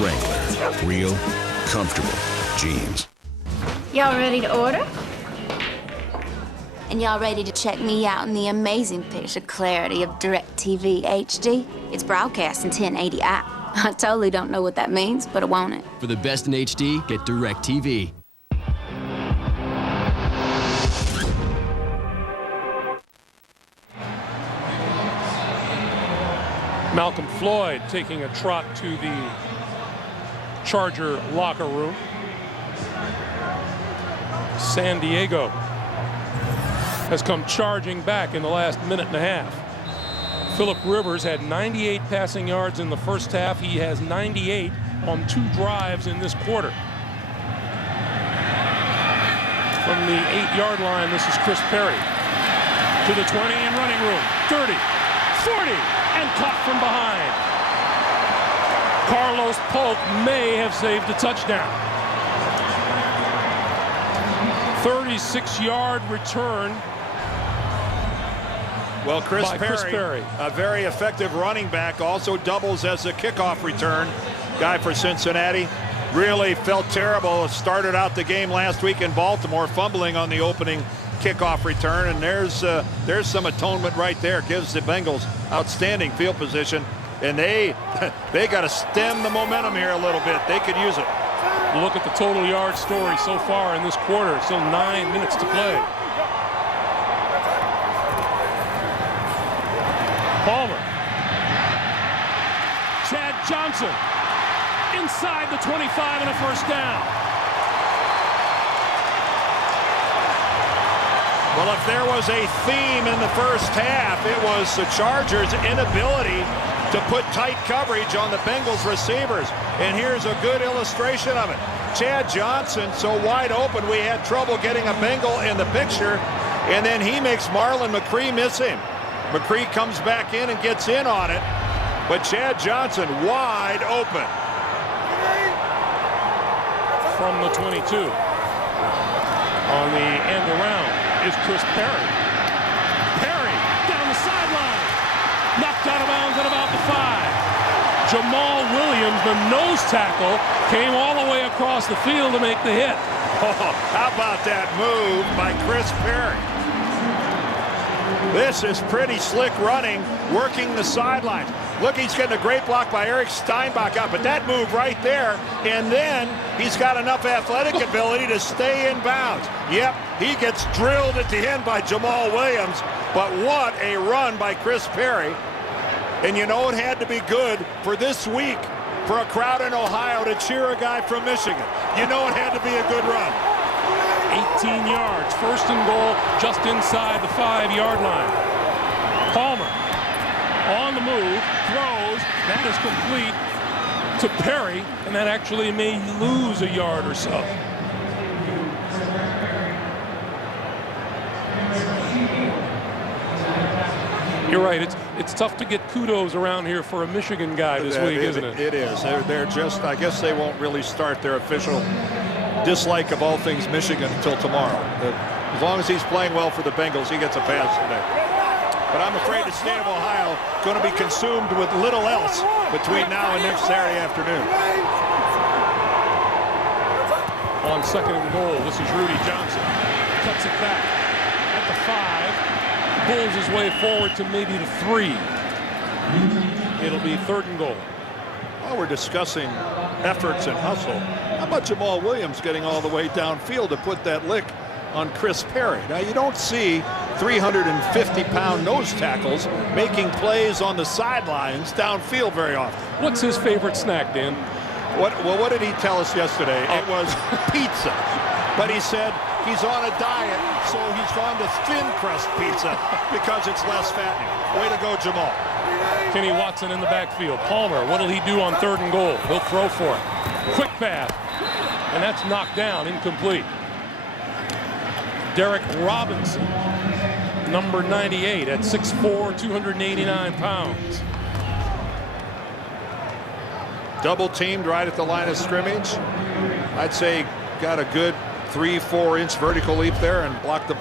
Wrangler. Real, comfortable jeans. Y'all ready to order? And y'all ready to check me out in the amazing picture clarity of DirecTV HD? It's broadcast in 1080i. I totally don't know what that means, but I want it. For the best in HD, get DirecTV. Malcolm Floyd taking a trot to the Charger locker room. San Diego has come charging back in the last minute and a half. Phillip Rivers had 98 passing yards in the first half. He has 98 on 2 drives in this quarter. From the 8-yard line, this is Chris Perry. To the 20 and running room. 30, 40, and caught from behind. Carlos Polk may have saved a touchdown. 36-yard return. Well, Chris Chris Perry, a very effective running back, also doubles as a kickoff return guy for Cincinnati. Really felt terrible. Started out the game last week in Baltimore, fumbling on the opening kickoff return, and there's some atonement right there. Gives the Bengals outstanding field position, and they got to stem the momentum here a little bit. They could use it. Look at the total yard story so far in this quarter. Still 9 minutes to play. Palmer. Chad Johnson inside the 25 and a first down. Well, if there was a theme in the first half, it was the Chargers' inability to put tight coverage on the Bengals receivers. And here's a good illustration of it. Chad Johnson so wide open we had trouble getting a Bengal in the picture, and then he makes Marlon McCree miss him. McCree comes back in and gets in on it, but Chad Johnson wide open. From the 22. On the end around is Chris Perry. Perry down the sideline. Knocked out of bounds at about the 5. Jamal Williams, the nose tackle, came all the way across the field to make the hit. Oh, how about that move by Chris Perry? This is pretty slick running, working the sidelines. Look, he's getting a great block by Eric Steinbach out, but that move right there, and then he's got enough athletic ability to stay in bounds. Yep, he gets drilled at the end by Jamal Williams, but what a run by Chris Perry. And you know it had to be good for this week for a crowd in Ohio to cheer a guy from Michigan. You know it had to be a good run. 18 yards, first and goal, just inside the 5-yard line. Palmer on the move, throws, that is complete to Perry, and that actually may lose a yard or so. You're right, it's tough to get kudos around here for a Michigan guy this week, isn't it? It is. They're just, I guess they won't really start their official dislike of all things Michigan until tomorrow. As long as he's playing well for the Bengals, he gets a pass today. But I'm afraid the state of Ohio is going to be consumed with little else between now and next Saturday afternoon. On second and goal, this is Rudy Johnson. Cuts it back at the 5. Pulls his way forward to maybe the 3. It'll be third and goal. While we're discussing efforts and hustle, how about Jamal Williams getting all the way downfield to put that lick on Chris Perry? Now, you don't see 350-pound nose tackles making plays on the sidelines downfield very often. What's his favorite snack, Dan? What did he tell us yesterday? It was pizza. But he said he's on a diet, so he's gone to thin crust pizza because it's less fattening. Way to go, Jamal. Kenny Watson in the backfield. Palmer, what'll he do on third and goal? He'll throw for it. Quick pass. And that's knocked down, incomplete. Derek Robinson number 98 at 6'4", 289 pounds. Double teamed right at the line of scrimmage. I'd say got a good 3-4 inch vertical leap there and blocked the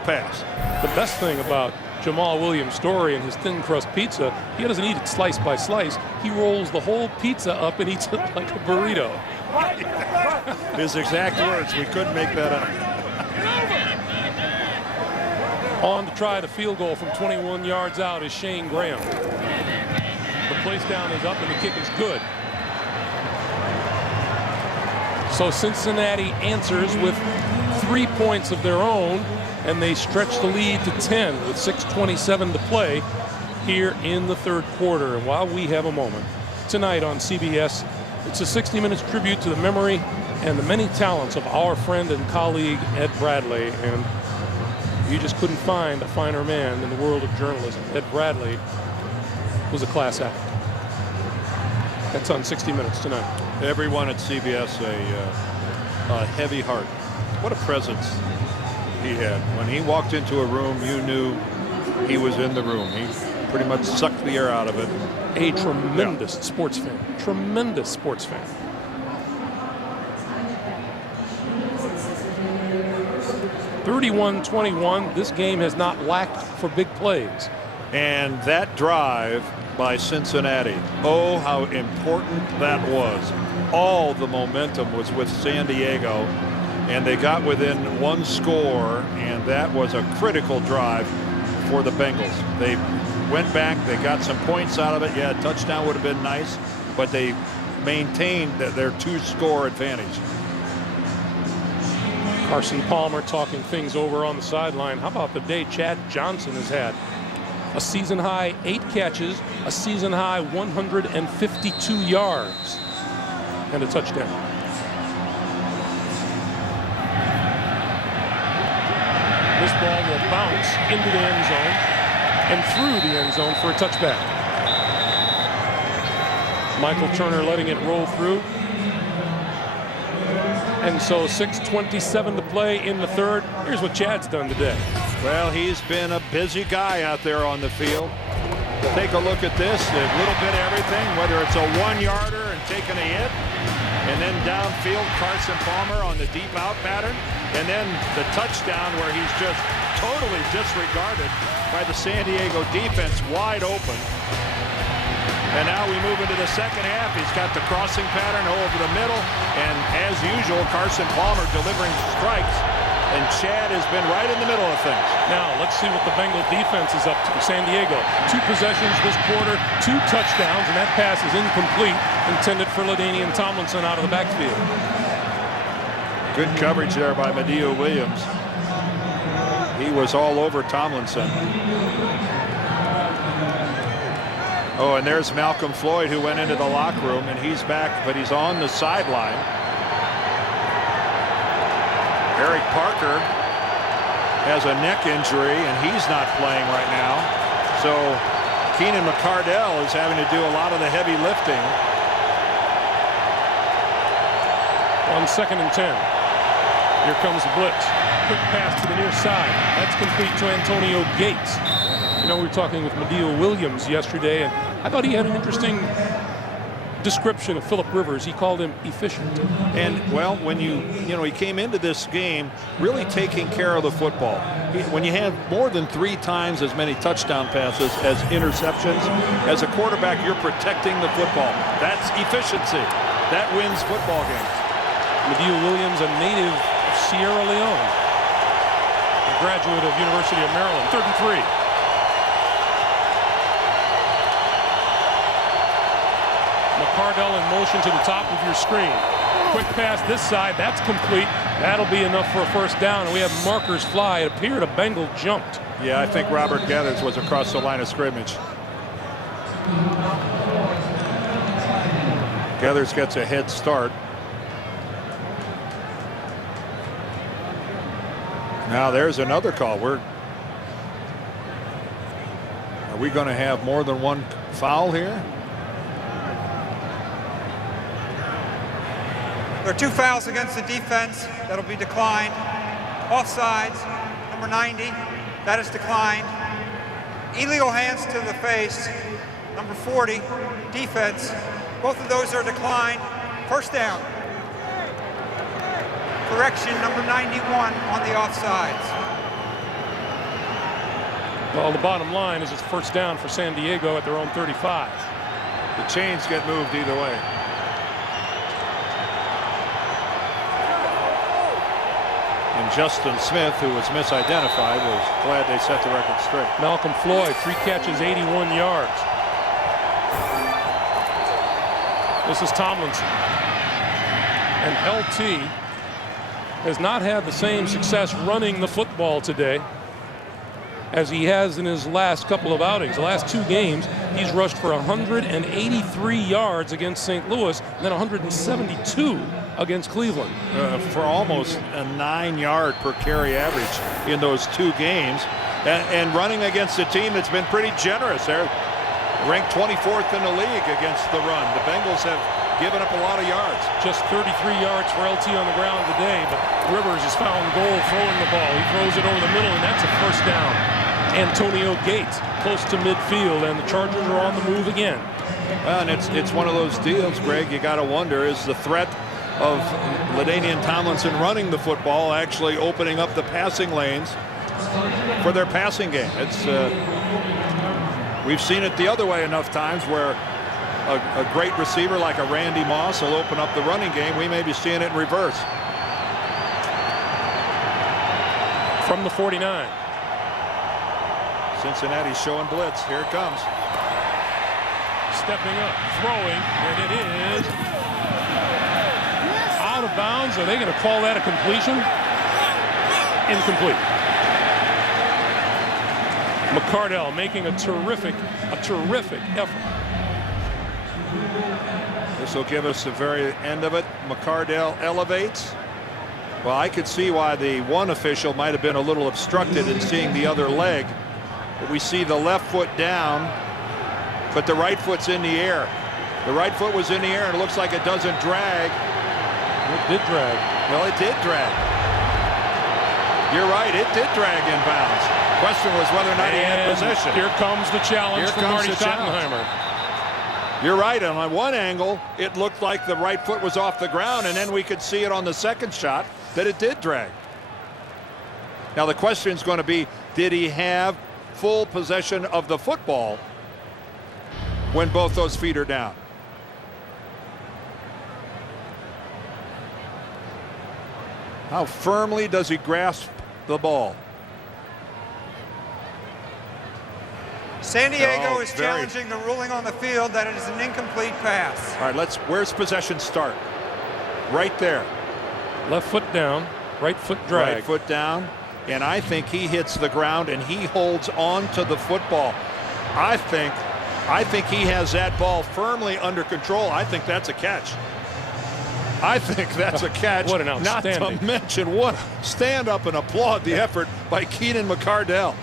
pass. The best thing about Jamal Williams' story and his thin crust pizza, he doesn't eat it slice by slice. He rolls the whole pizza up and eats it like a burrito. His exact words. We couldn't make that up. On to try the field goal from 21 yards out is Shane Graham. The place down is up and the kick is good. So Cincinnati answers with 3 points of their own, and they stretch the lead to 10 with 6:27 to play here in the third quarter. And while we have a moment tonight on CBS, it's a 60 Minutes tribute to the memory and the many talents of our friend and colleague Ed Bradley. And you just couldn't find a finer man in the world of journalism. Ed Bradley was a class act. That's on 60 Minutes tonight. Everyone at CBS a heavy heart. What a presence he had. When he walked into a room, you knew he was in the room. He pretty much sucked the air out of it. A tremendous sports fan. Tremendous sports fan. (31-21). This game has not lacked for big plays. And that drive by Cincinnati, oh, how important that was. All the momentum was with San Diego, and they got within one score, and that was a critical drive for the Bengals. They went back, they got some points out of it. Yeah, a touchdown would have been nice, but they maintained their 2-score advantage. Carson Palmer talking things over on the sideline. How about the day Chad Johnson has had? A season high 8 catches, a season high 152 yards, and a touchdown. This ball will bounce into the end zone and through the end zone for a touchback. Michael Turner letting it roll through. And so 6:27 to play in the third. Here's what Chad's done today. Well, he's been a busy guy out there on the field. Take a look at this, a little bit of everything, whether it's a 1-yarder and taking a hit, and then downfield Carson Palmer on the deep out pattern, and then the touchdown where he's just totally disregarded by the San Diego defense, wide open. And now we move into the second half. He's got the crossing pattern over the middle, and as usual, Carson Palmer delivering strikes, and Chad has been right in the middle of things. Now let's see what the Bengal defense is up to. San Diego, 2 possessions this quarter, 2 touchdowns, and that pass is incomplete, intended for LaDainian Tomlinson out of the backfield. Good coverage there by Madieu Williams. He was all over Tomlinson. Oh, and there's Malcolm Floyd, who went into the locker room, and he's back, but he's on the sideline. Eric Parker has a neck injury, and he's not playing right now. So Keenan McCardell is having to do a lot of the heavy lifting. On 2nd and 10. Here comes the blitz. Quick pass to the near side. That's complete to Antonio Gates. You know, we were talking with Madieu Williams yesterday, and I thought he had an interesting description of Phillip Rivers. He called him efficient. And, well, when you know, he came into this game really taking care of the football. When you have more than 3 times as many touchdown passes as interceptions, as a quarterback, you're protecting the football. That's efficiency. That wins football games. Madieu Williams, a native of Sierra Leone, a graduate of University of Maryland, 33. McCardell in motion to the top of your screen. Quick pass this side, that's complete. That'll be enough for a first down, and we have markers fly. It appeared a Bengal jumped. Yeah, I think Robert Gathers was across the line of scrimmage. Gathers gets a head start. Now there's another call. Are we going to have more than one foul here? There are 2 fouls against the defense that'll be declined. Offsides, number 90, That is declined. Illegal hands to the face, number 40, defense. Both of those are declined. First down. Correction, number 91 on the offsides. Well, the bottom line is it's first down for San Diego at their own 35. The chains get moved either way. And Justin Smith, who was misidentified, was glad they set the record straight. Malcolm Floyd, 3 catches, 81 yards. This is Tomlinson. And LT has not had the same success running the football today as he has in his last couple of outings. The last 2 games, he's rushed for 183 yards against St. Louis, and then 172 against Cleveland. For almost a 9-yard per carry average in those 2 games. And running against a team that's been pretty generous. They're ranked 24th in the league against the run. The Bengals have given up a lot of yards. Just 33 yards for LT on the ground today, but Rivers has found goal throwing the ball. He throws it over the middle, and that's a first down. Antonio Gates close to midfield, and the Chargers are on the move again. Well, and it's one of those deals, Greg, you got to wonder, is the threat of LaDainian Tomlinson running the football actually opening up the passing lanes for their passing game? It's we've seen it the other way enough times where a great receiver like a Randy Moss will open up the running game. We may be seeing it in reverse. From the 49. Cincinnati showing blitz. Here it comes. Stepping up, throwing, and it is out of bounds. Are they going to call that a completion? Incomplete. McCardell making a terrific effort. This will give us the very end of it. McCardell elevates. Well, I could see why the one official might have been a little obstructed in seeing the other leg. But we see the left foot down, but the right foot's in the air. The right foot was in the air, and it looks like it doesn't drag. It did drag. Well, it did drag. You're right, it did drag in bounds. Question was whether or not he had possession. Here comes the challenge from Marty Schottenheimer. You're right. On one angle, it looked like the right foot was off the ground, and then we could see it on the second shot that it did drag. Now the question is going to be, did he have full possession of the football when both those feet are down? How firmly does he grasp the ball? San Diego is challenging the ruling on the field that it is an incomplete pass. All right, where's possession start? Right there. Left foot down, right foot drag. Right foot down, and I think he hits the ground and he holds on to the football. I think he has that ball firmly under control. I think that's a catch. I think that's a catch. What an outstanding. Not to mention, what stand up and applaud the effort by Keenan McCardell.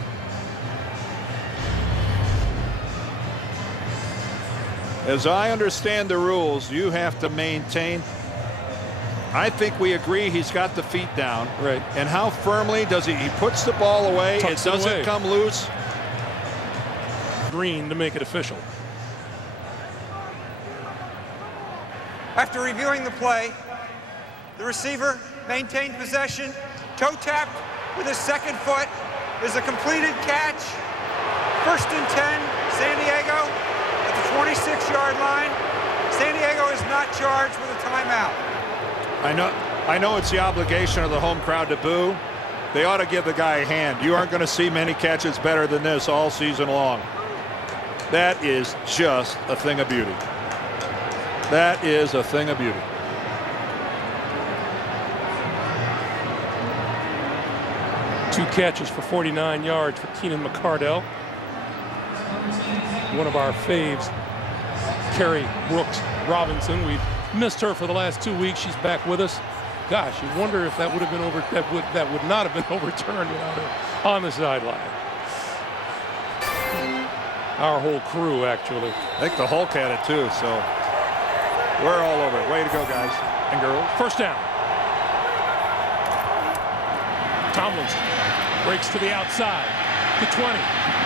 As I understand the rules, you have to maintain. I think we agree he's got the feet down. Right. And how firmly does he puts the ball away? Tucks it doesn't come loose. Green to make it official. After reviewing the play, the receiver maintained possession, toe tapped with his second foot, is a completed catch. First and 10, San Diego at the 26-yard line. San Diego is not charged with a timeout. I know it's the obligation of the home crowd to boo. They ought to give the guy a hand. You aren't going to see many catches better than this all season long. That is just a thing of beauty. That is a thing of beauty. Two catches for 49 yards for Keenan McCardell. One of our faves, Carrie Brooks Robinson. We've missed her for the last 2 weeks. She's back with us. Gosh, you wonder if that would have been that would not have been overturned without her on the sideline. Our whole crew, actually. I think the Hulk had it too, so we're all over it. Way to go, guys and girls. First down. Tomlinson breaks to the outside. the 20,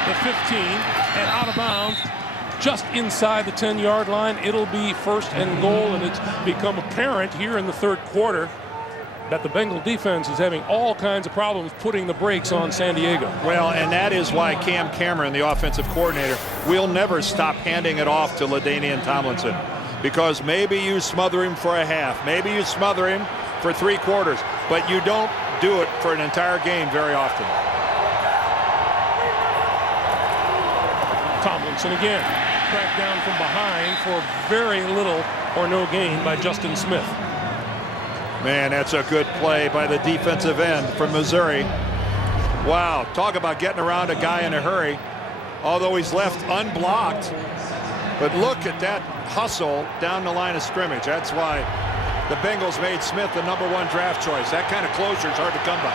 the 15, and out of bounds just inside the 10-yard line. It'll be 1st and goal, and it's become apparent here in the third quarter that the Bengal defense is having all kinds of problems putting the brakes on San Diego. Well, and that is why Cam Cameron, the offensive coordinator, will never stop handing it off to LaDainian Tomlinson, because maybe you smother him for a half, maybe you smother him for 3 quarters, but you don't do it for an entire game very often. Tomlinson again, cracked down from behind for very little or no gain by Justin Smith. Man, that's a good play by the defensive end from Missouri. Wow, talk about getting around a guy in a hurry, although he's left unblocked. But look at that hustle down the line of scrimmage. That's why the Bengals made Smith the #1 draft choice. That kind of closure is hard to come by.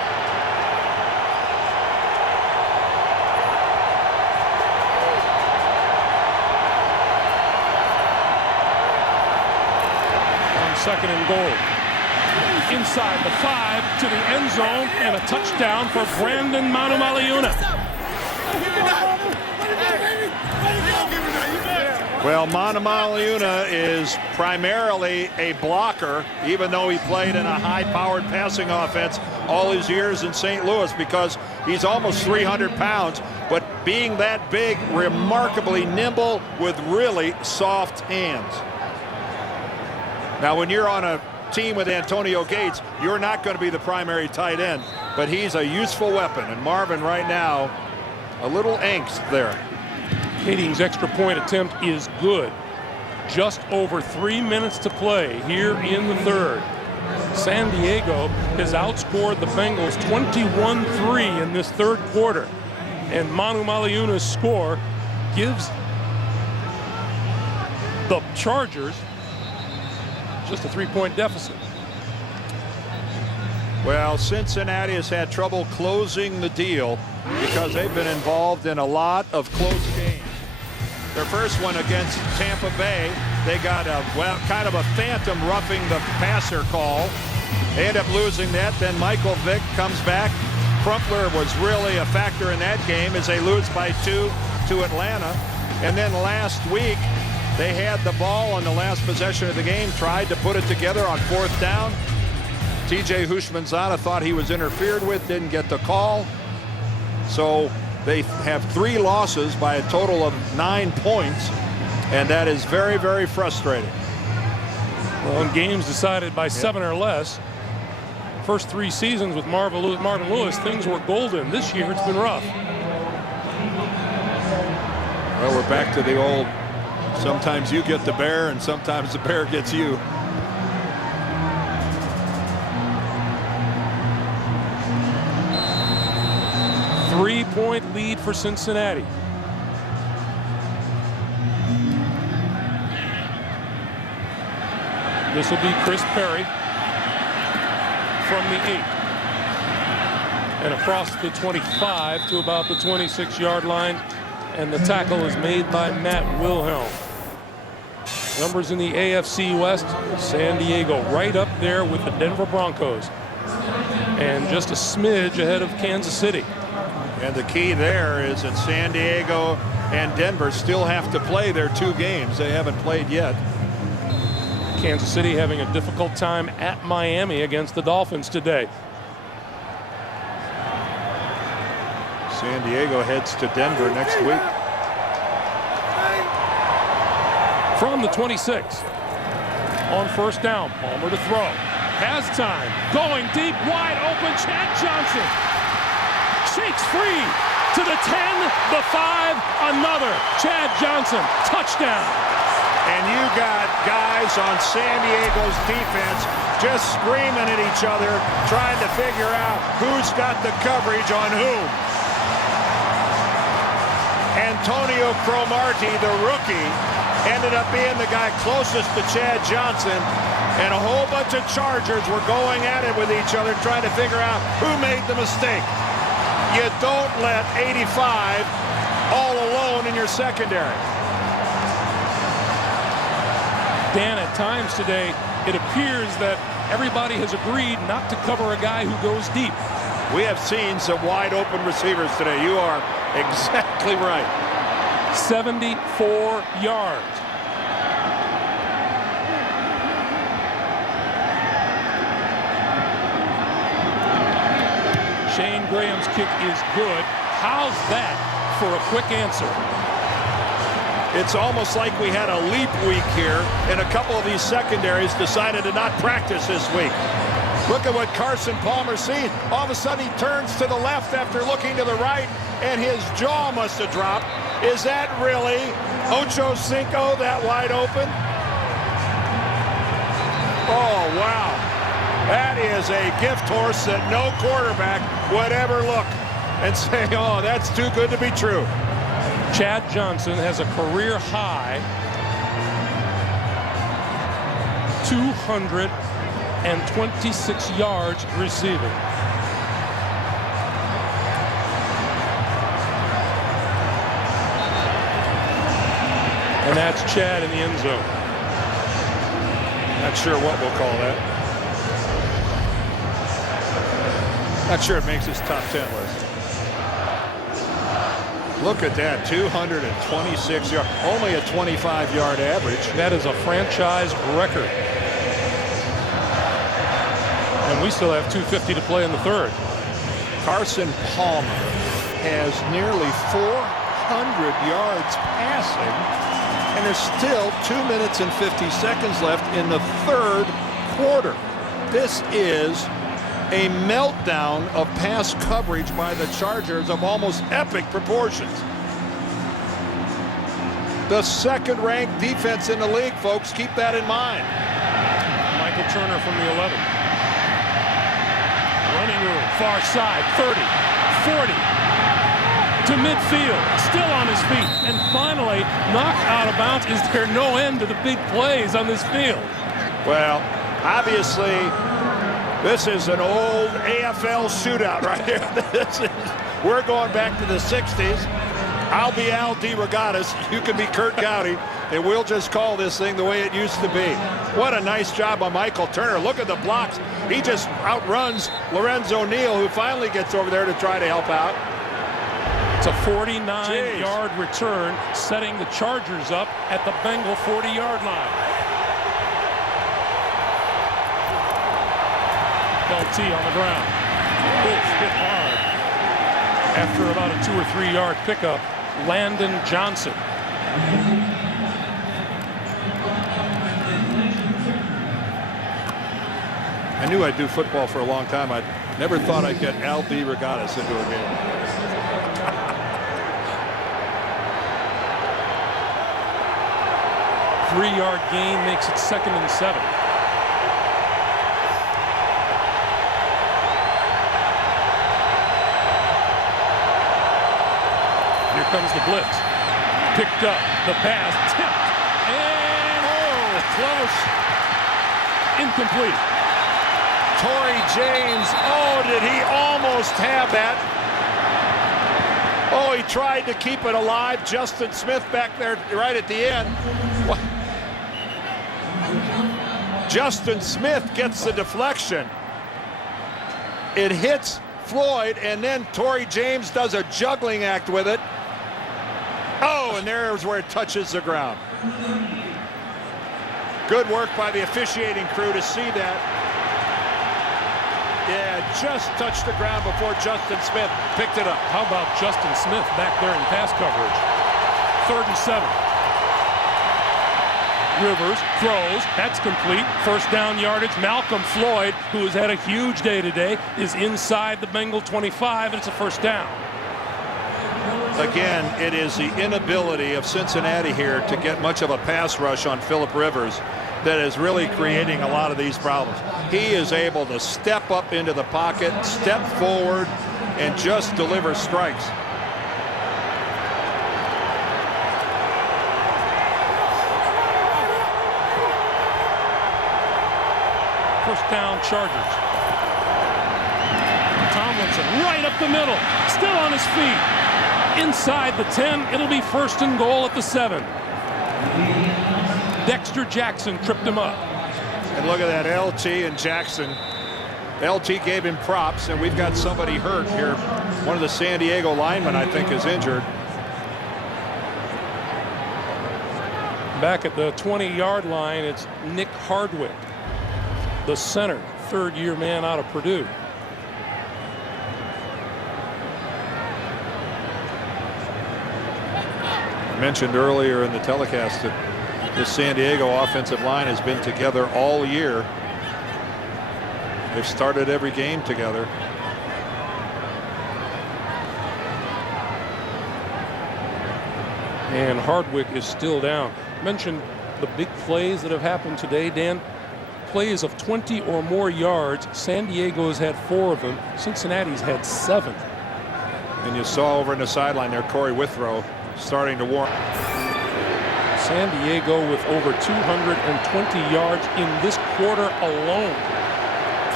On 2nd and goal. Inside the 5 to the end zone, and a touchdown for Brandon Manumaleuna. Well, Manumaleuna is primarily a blocker, even though he played in a high-powered passing offense all his years in St. Louis, because he's almost 300 pounds, but being that big, remarkably nimble with really soft hands. Now, when you're on a team with Antonio Gates, you're not going to be the primary tight end, but he's a useful weapon. And Marvin right now, a little angst there. Kading's extra point attempt is good. Just over 3 minutes to play here in the third. San Diego has outscored the Bengals 21-3 in this third quarter, and Manumaleun's score gives the Chargers just a 3-point deficit. Well, Cincinnati has had trouble closing the deal because they've been involved in a lot of close games. Their first one against Tampa Bay, they got a, well, kind of a phantom roughing the passer call. They end up losing that. Then Michael Vick comes back. Crumpler was really a factor in that game as they lose by 2 to Atlanta. And then last week, they had the ball on the last possession of the game, tried to put it together on 4th down. TJ Houshmandzadeh thought he was interfered with, didn't get the call. So they have 3 losses by a total of 9 points, and that is very, very frustrating. Well, in games decided by 7 or less, first 3 seasons with Marvin Lewis, things were golden. This year, it's been rough. Well, we're back to the old, sometimes you get the bear and sometimes the bear gets you. Three-point lead for Cincinnati. This will be Chris Perry from the 8. And across the 25 to about the 26-yard line. And the tackle is made by Matt Wilhelm. Numbers in the AFC West, San Diego right up there with the Denver Broncos. And just a smidge ahead of Kansas City. And the key there is that San Diego and Denver still have to play their 2 games. They haven't played yet. Kansas City having a difficult time at Miami against the Dolphins today. San Diego heads to Denver next week. From the 26. On 1st down, Palmer to throw. Has time. Going deep, wide open, Chad Johnson. Shakes free to the 10, the 5, another. Chad Johnson, touchdown. And you got guys on San Diego's defense just screaming at each other, trying to figure out who's got the coverage on whom. Antonio Cromartie, the rookie, ended up being the guy closest to Chad Johnson, and a whole bunch of Chargers were going at it with each other, trying to figure out who made the mistake. You don't let 85 all alone in your secondary. Dan, at times today, it appears that everybody has agreed not to cover a guy who goes deep. We have seen some wide open receivers today. You are Exactly right. 74 yards. Shane Graham's kick is good. How's that for a quick answer? It's almost like we had a leap week here, and a couple of these secondaries decided to not practice this week. Look at what Carson Palmer sees. All of a sudden, he turns to the left after looking to the right, and his jaw must have dropped. Is that really Ocho Cinco that wide open? Oh, wow. That is a gift horse that no quarterback would ever look and say, oh, that's too good to be true. Chad Johnson has a career high 226 yards receiving. And that's Chad in the end zone. Not sure what we'll call that. Not sure it makes his top 10 list. Look at that, 226 yards, only a 25-yard average. That is a franchise record. And we still have 2:50 to play in the third. Carson Palmer has nearly 400 yards passing, and there's still 2 minutes and 50 seconds left in the third quarter. This is a meltdown of pass coverage by the Chargers of almost epic proportions. The second-ranked defense in the league, folks. Keep that in mind. Michael Turner from the 11. Running room, far side, 30, 40, to midfield, still on his feet. And finally, knocked out of bounds. Is there no end to the big plays on this field? Well, obviously, this is an old AFL shootout right here. We're going back to the 60s. I'll be Al DeRogatis. You can be Kurt Gowdy, and we'll just call this thing the way it used to be. What a nice job by Michael Turner. Look at the blocks. He just outruns Lorenzo Neal, who finally gets over there to try to help out. It's a 49-yard return, setting the Chargers up at the Bengal 40-yard line. LT on the ground. It's hit hard. After about a 2 or 3 yard pickup, Landon Johnson. I knew I'd do football for a long time. I never thought I'd get Al DeRogatis into a game. Three-yard gain makes it 2nd and 7. Here comes the blitz. Picked up. The pass tipped. And close. Incomplete. Torrey James. Oh, did he almost have that? Oh, he tried to keep it alive. Justin Smith back there right at the end. What? Justin Smith gets the deflection. It hits Floyd, and then Torrey James does a juggling act with it. Oh, and there's where it touches the ground. Good work by the officiating crew to see that. Yeah, just touched the ground before Justin Smith picked it up. How about Justin Smith back there in pass coverage? 3rd and 7. Rivers throws. That's complete. First down yardage. Malcolm Floyd, who has had a huge day today, is inside the Bengal 25, and it's a first down. Again, it is the inability of Cincinnati here to get much of a pass rush on Phillip Rivers that is really creating a lot of these problems. He is able to step up into the pocket, step forward, and just deliver strikes. First down, Chargers. Tomlinson right up the middle, still on his feet. Inside the 10, it'll be 1st and goal at the 7. Dexter Jackson tripped him up. And look at that, LT and Jackson. LT gave him props, and we've got somebody hurt here One of the San Diego linemen, I think, is injured. Back at the 20-yard line, it's Nick Hardwick, the center, third-year man out of Purdue. I mentioned earlier in the telecast that the San Diego offensive line has been together all year. They've started every game together. And Hardwick is still down. Mentioned the big plays that have happened today, Dan. Plays of 20 or more yards. San Diego's had 4 of them. Cincinnati's had 7. And you saw over in the sideline there, Corey Withrow starting to warm. San Diego with over 220 yards in this quarter alone.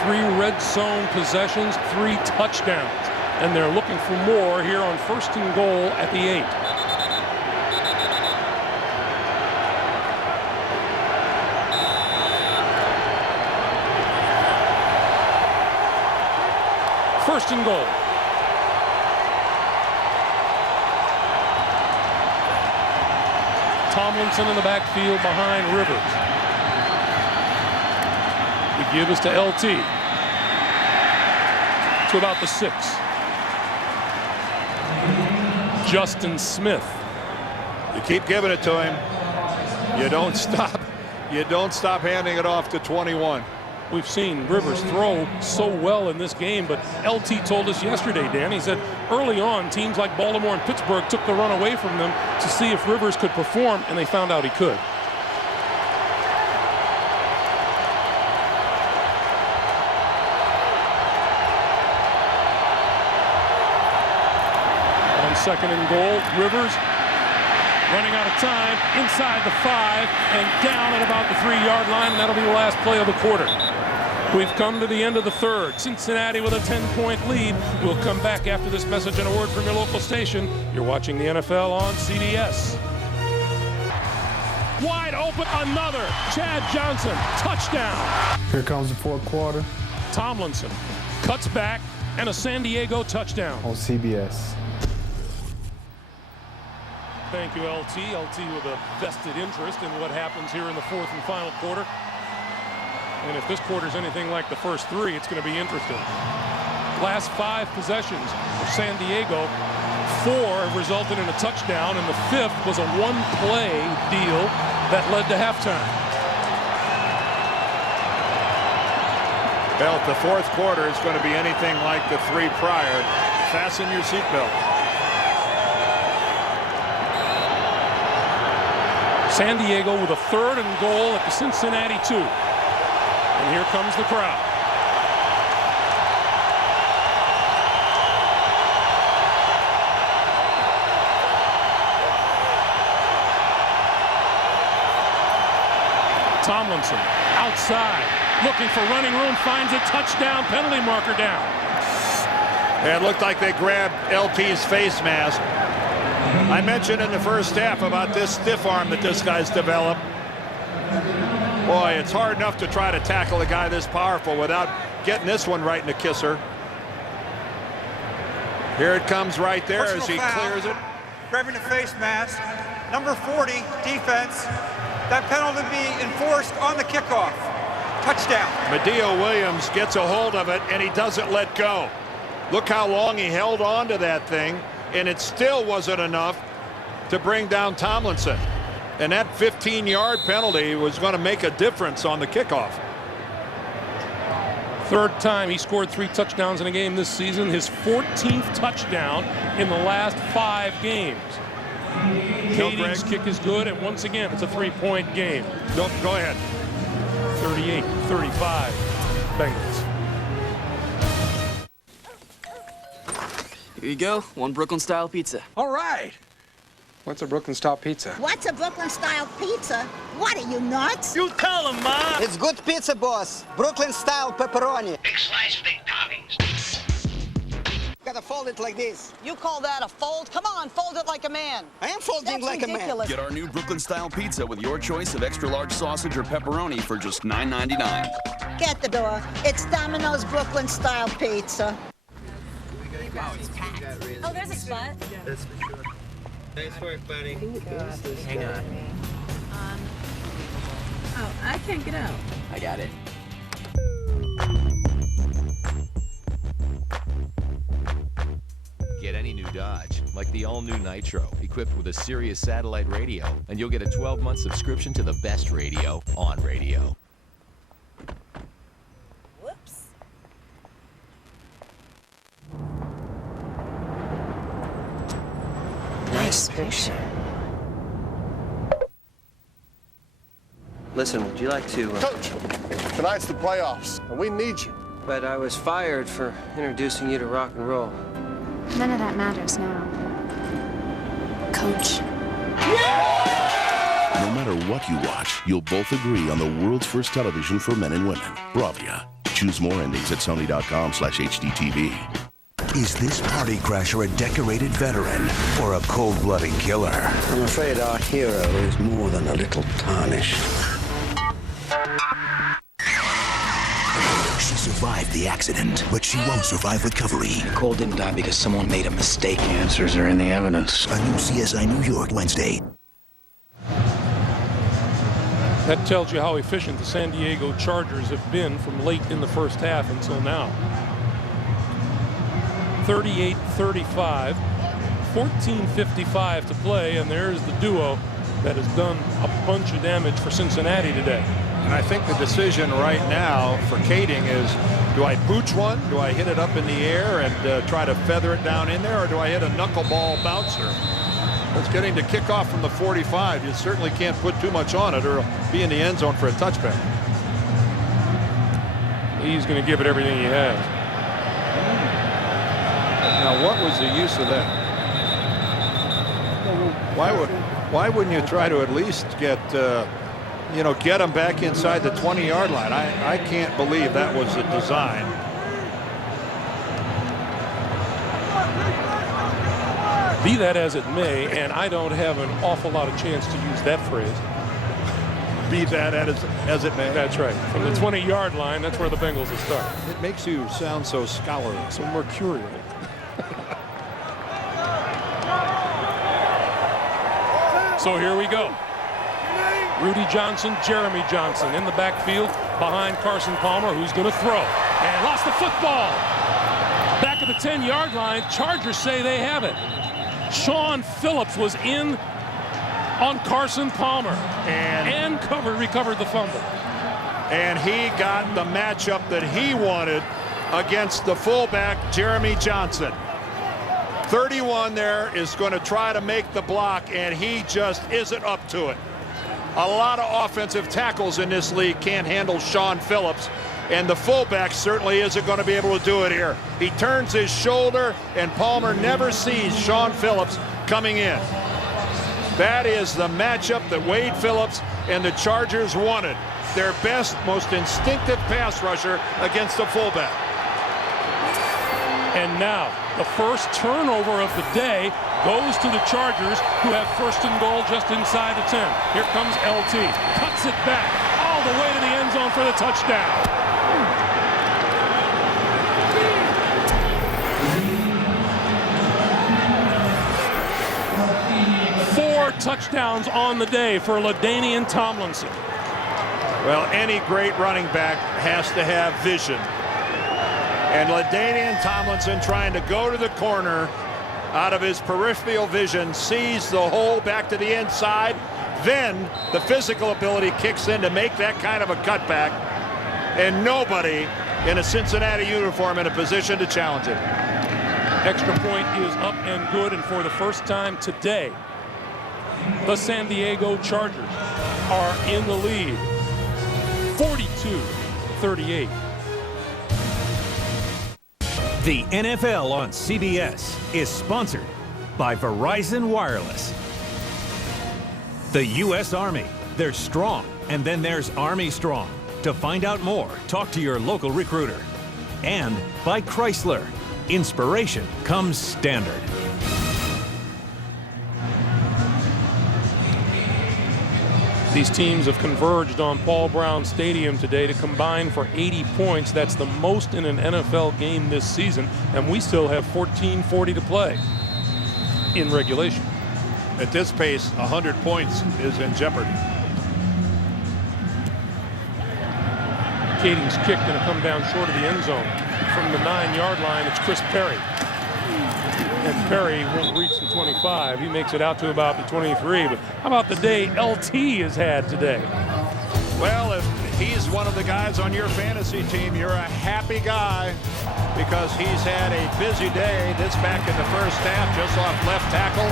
3 red zone possessions, 3 touchdowns. And they're looking for more here on 1st and goal at the 8. First and goal. Tomlinson in the backfield behind Rivers. The give is to LT. To about the 6. Justin Smith. You keep giving it to him. You don't stop. You don't stop handing it off to 21. We've seen Rivers throw so well in this game, but LT told us yesterday, Dan, he said early on teams like Baltimore and Pittsburgh took the run away from them to see if Rivers could perform, and they found out he could. On 2nd and goal, Rivers running out of time inside the 5 and down at about the 3-yard line, and that'll be the last play of the quarter. We've come to the end of the 3rd. Cincinnati with a 10-point lead. We'll come back after this message and a word from your local station. You're watching the NFL on CBS. Wide open, another. Chad Johnson, touchdown. Here comes the 4th quarter. Tomlinson cuts back and a San Diego touchdown. On CBS. Thank you, LT. LT with a vested interest in what happens here in the 4th and final quarter. And if this quarter's anything like the first 3, it's going to be interesting. Last 5 possessions of San Diego, 4 have resulted in a touchdown, and the 5th was a 1-play deal that led to halftime. Well, if the 4th quarter is going to be anything like the 3 prior, fasten your seatbelt. San Diego with a 3rd and goal at the Cincinnati 2. And here comes the crowd. Tomlinson outside, looking for running room, finds a touchdown, penalty marker down. It looked like they grabbed LT's face mask. I mentioned in the first half about this stiff arm that this guy's developed. Boy, it's hard enough to try to tackle a guy this powerful without getting this one right in the kisser. Here it comes right there as he clears it. Grabbing the face mask. Number 40, defense. That penalty be enforced on the kickoff. Touchdown. Medeo Williams gets a hold of it, and he doesn't let go. Look how long he held on to that thing, and it still wasn't enough to bring down Tomlinson. And that 15-yard penalty was going to make a difference on the kickoff. 3rd time he scored 3 touchdowns in a game this season. His 14th touchdown in the last 5 games. Kading's kick is good, and once again, it's a 3-point game. No, go ahead. 38-35, Bengals. Here you go, 1 Brooklyn-style pizza. All right. What's a Brooklyn-style pizza? What's a Brooklyn-style pizza? What are you, nuts? You tell him, Ma. It's good pizza, boss. Brooklyn-style pepperoni. Big slice, big toppings. Gotta fold it like this. You call that a fold? Come on, fold it like a man. I am folding like ridiculous. a man. Get our new Brooklyn-style pizza with your choice of extra-large sausage or pepperoni for just $9.99. Get the door. It's Domino's Brooklyn-style pizza. Oh, there's a spot. That's for sure. Nice work, buddy. Hang on. Oh, I can't get out. I got it. Get any new Dodge, like the all-new Nitro, equipped with a Sirius satellite radio, and you'll get a 12-month subscription to the best radio on radio. Whoops. Nice picture. Listen, would you like to... Coach, tonight's the playoffs, and we need you. But I was fired for introducing you to rock and roll. None of that matters now. Coach. No matter what you watch, you'll both agree on the world's first television for men and women. Bravia. Choose more endings at sony.com/HDTV. Is this party crasher a decorated veteran or a cold-blooded killer? I'm afraid our hero is more than a little tarnished. She survived the accident, but she won't survive recovery. Cole didn't die because someone made a mistake. The answers are in the evidence. A new CSI New York Wednesday. That tells you how efficient the San Diego Chargers have been from late in the first half until now. 38-35, 14:55 to play, and there's the duo that has done a bunch of damage for Cincinnati today. And I think the decision right now for Kading is, do I pooch one? Do I hit it up in the air and try to feather it down in there, or do I hit a knuckleball bouncer? It's getting to kick off from the 45. You certainly can't put too much on it or it'll be in the end zone for a touchback. He's going to give it everything he has. Now, what was the use of that? Why wouldn't you try to at least get get him back inside the 20-yard line? I can't believe that was the design. Be that as it may, and I don't have an awful lot of chance to use that phrase. Be that as it may. That's right. From the 20-yard line, that's where the Bengals will start. It makes you sound so scholarly, so mercurial. So here we go. Rudy Johnson, Jeremy Johnson in the backfield behind Carson Palmer, who's going to throw. And lost the football. Back at the 10-yard line, Chargers say they have it. Sean Phillips was in on Carson Palmer and recovered the fumble. And he got the matchup that he wanted against the fullback, Jeremy Johnson. 31 there is going to try to make the block, and he just isn't up to it. A lot of offensive tackles in this league can't handle Sean Phillips, and the fullback certainly isn't going to be able to do it here. He turns his shoulder, and Palmer never sees Sean Phillips coming in. That is the matchup that Wade Phillips and the Chargers wanted. Their best, most instinctive pass rusher against the fullback. And now, the first turnover of the day goes to the Chargers, who have first and goal just inside the 10. Here comes LT. Cuts it back all the way to the end zone for the touchdown. Four touchdowns on the day for LaDainian Tomlinson. Well, any great running back has to have vision. And LaDainian Tomlinson, trying to go to the corner out of his peripheral vision, sees the hole back to the inside. Then the physical ability kicks in to make that kind of a cutback. And nobody in a Cincinnati uniform in a position to challenge it. Extra point is up and good, and for the first time today, the San Diego Chargers are in the lead, 42-38. The NFL on CBS is sponsored by Verizon Wireless. The U.S. Army, they're strong, and then there's Army Strong. To find out more, talk to your local recruiter. And by Chrysler, inspiration comes standard. These teams have converged on Paul Brown Stadium today to combine for 80 points. That's the most in an NFL game this season, and we still have 14:40 to play in regulation. At this pace, 100 points is in jeopardy. Kading's kick going to come down short of the end zone. From the 9-yard line, it's Chris Perry. And Perry won't reach the 25. He makes it out to about the 23. But how about the day LT has had today? Well, if he's one of the guys on your fantasy team, you're a happy guy because he's had a busy day. This back in the first half, just off left tackle.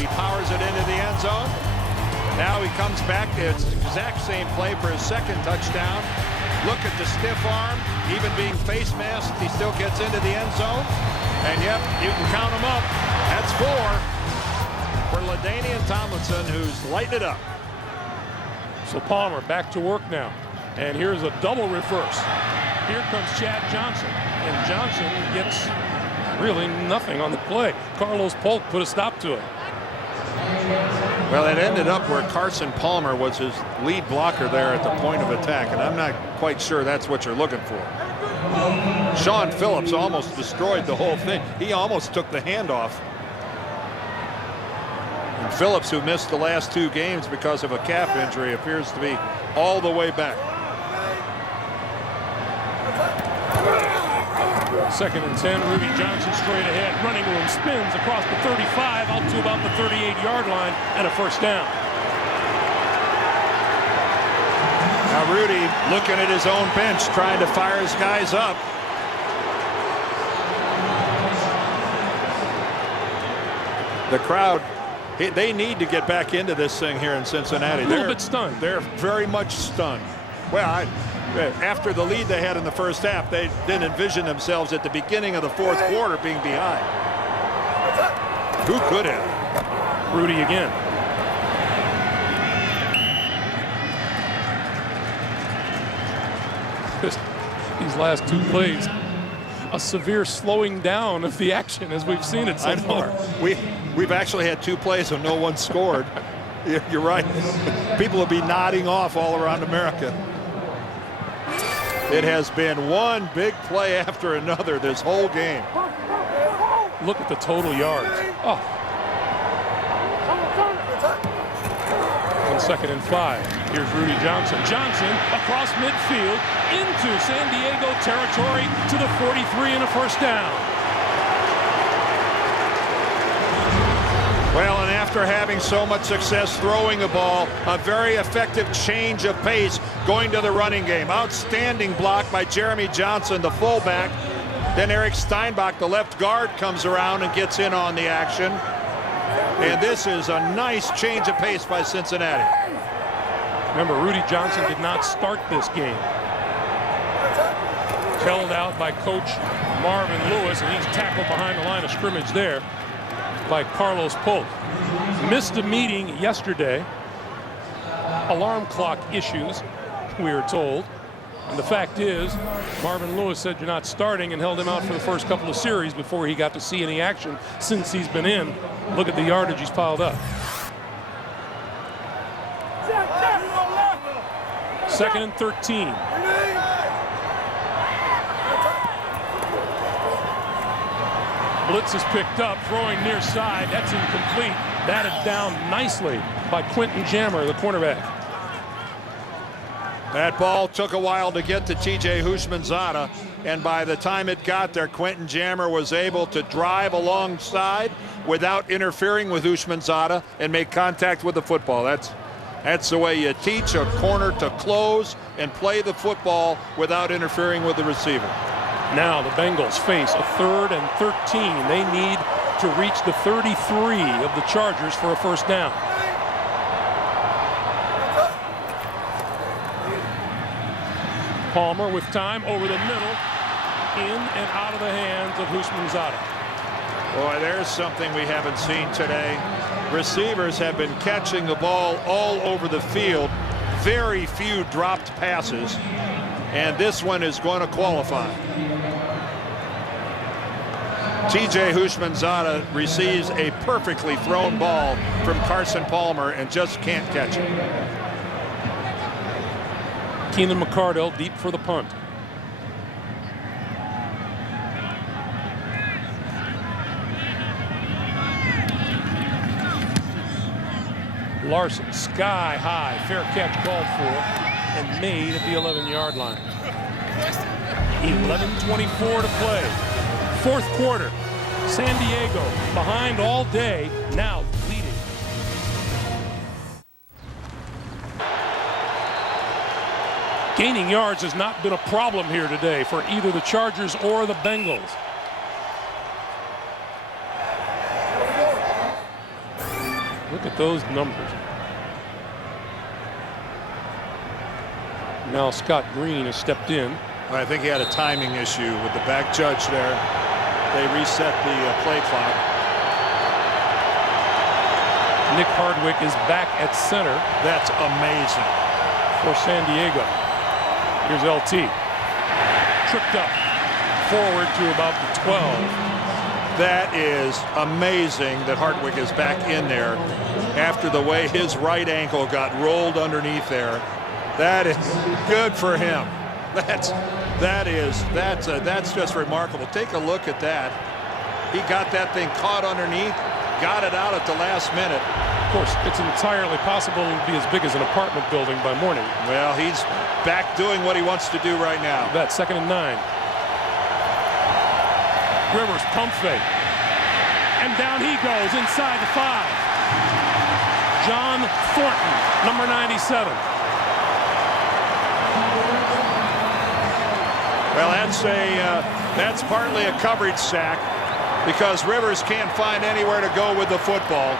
He powers it into the end zone. Now he comes back. It's the exact same play for his second touchdown. Look at the stiff arm. Even being face masked, he still gets into the end zone. And yep, you can count them up. That's 4 for LaDainian Tomlinson, who's lighting it up. So Palmer back to work now. And here's a double reverse. Here comes Chad Johnson. And Johnson gets really nothing on the play. Carlos Polk put a stop to it. Well, it ended up where Carson Palmer was his lead blocker there at the point of attack, and I'm not quite sure that's what you're looking for. Sean Phillips almost destroyed the whole thing. He almost took the handoff. And Phillips, who missed the last 2 games because of a calf injury, appears to be all the way back. 2nd and 10, Rudy Johnson straight ahead. Running room, spins across the 35 out to about the 38-yard line and a first down. Now Rudy looking at his own bench, trying to fire his guys up. The crowd, they need to get back into this thing here in Cincinnati. A little bit stunned. They're very much stunned. Well, after the lead they had in the first half, they didn't envision themselves at the beginning of the 4th quarter being behind. Who could have? Rudy again. These last 2 plays, a severe slowing down of the action as we've seen it so far. We've actually had 2 plays and no one scored. You're right. People will be nodding off all around America. It has been one big play after another this whole game. Look at the total yards. Oh. On 2nd and 5, here's Rudy Johnson. Johnson across midfield into San Diego territory to the 43 and a first down. Well, and after having so much success throwing the ball, a very effective change of pace going to the running game. Outstanding block by Jeremy Johnson, the fullback. Then Eric Steinbach, the left guard, comes around and gets in on the action. And this is a nice change of pace by Cincinnati. Remember, Rudy Johnson did not start this game. Held out by Coach Marvin Lewis, and he's tackled behind the line of scrimmage there by Carlos Polk. Missed a meeting yesterday. Alarm clock issues, we are told. And the fact is, Marvin Lewis said you're not starting and held him out for the first couple of series before he got to see any action since he's been in. Look at the yardage he's piled up. 2nd and 13. Blitz is picked up, throwing near side. That's incomplete. Batted down nicely by Quentin Jammer, the cornerback. That ball took a while to get to TJ Houshmandzadeh, and by the time it got there, Quentin Jammer was able to drive alongside without interfering with Houshmandzadeh and make contact with the football. That's the way you teach a corner to close and play the football without interfering with the receiver. Now the Bengals face a 3rd and 13. They need to reach the 33 of the Chargers for a first down. Palmer with time over the middle, in and out of the hands of Houshmandzadeh. Boy, there's something we haven't seen today. Receivers have been catching the ball all over the field. Very few dropped passes, and this one is going to qualify. TJ Houshmandzadeh receives a perfectly thrown ball from Carson Palmer and just can't catch it. Keenan McCardell deep for the punt. Larson, sky high, fair catch called for, and made at the 11-yard line. 11:24 to play. Fourth quarter. San Diego behind all day, now leading. Gaining yards has not been a problem here today for either the Chargers or the Bengals. Look at those numbers. Now Scott Green has stepped in. I think he had a timing issue with the back judge there. They reset the play clock. Nick Hardwick is back at center. That's amazing. For San Diego. Here's LT. Tripped up. Forward to about the 12. That is amazing that Hardwick is back in there after the way his right ankle got rolled underneath there. That is good for him. That's just remarkable. Take a look at that. He got that thing caught underneath, got it out at the last minute. Of course, it's entirely possible it would be as big as an apartment building by morning. Well, he's back doing what he wants to do right now. That 2nd and 9. Rivers pump fake. And down he goes inside the 5. John Thornton, number 97. Well, that's partly a coverage sack because Rivers can't find anywhere to go with the football.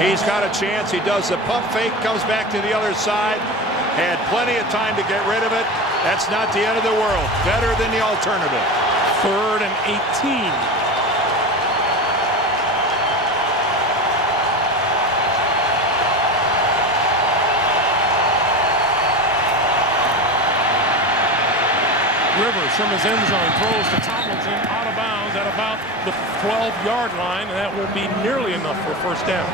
He's got a chance. He does the pump fake, comes back to the other side. Had plenty of time to get rid of it. That's not the end of the world. Better than the alternative. 3rd and 18. Rivers from his end zone throws to Tomlinson out of bounds at about the 12-yard line, and that won't be nearly enough for a first down.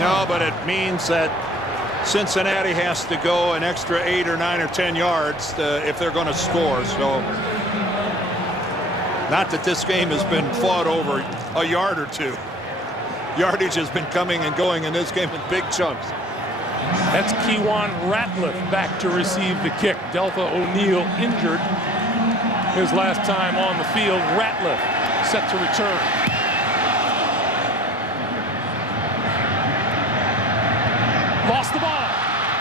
No, but it means that Cincinnati has to go an extra 8 or 9 or 10 yards if they're going to score. So, not that this game has been fought over a yard or two. Yardage has been coming and going in this game in big chunks. That's Kewan Ratliff back to receive the kick. Deltha O'Neal injured his last time on the field. Ratliff set to return. Lost the ball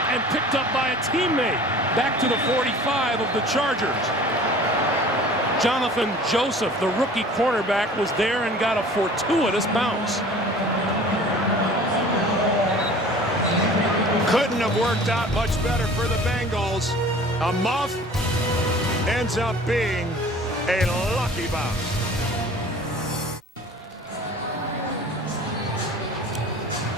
and picked up by a teammate. Back to the 45 of the Chargers. Jonathan Joseph, the rookie cornerback, was there and got a fortuitous bounce. Couldn't have worked out much better for the Bengals. A muff ends up being a lucky bounce.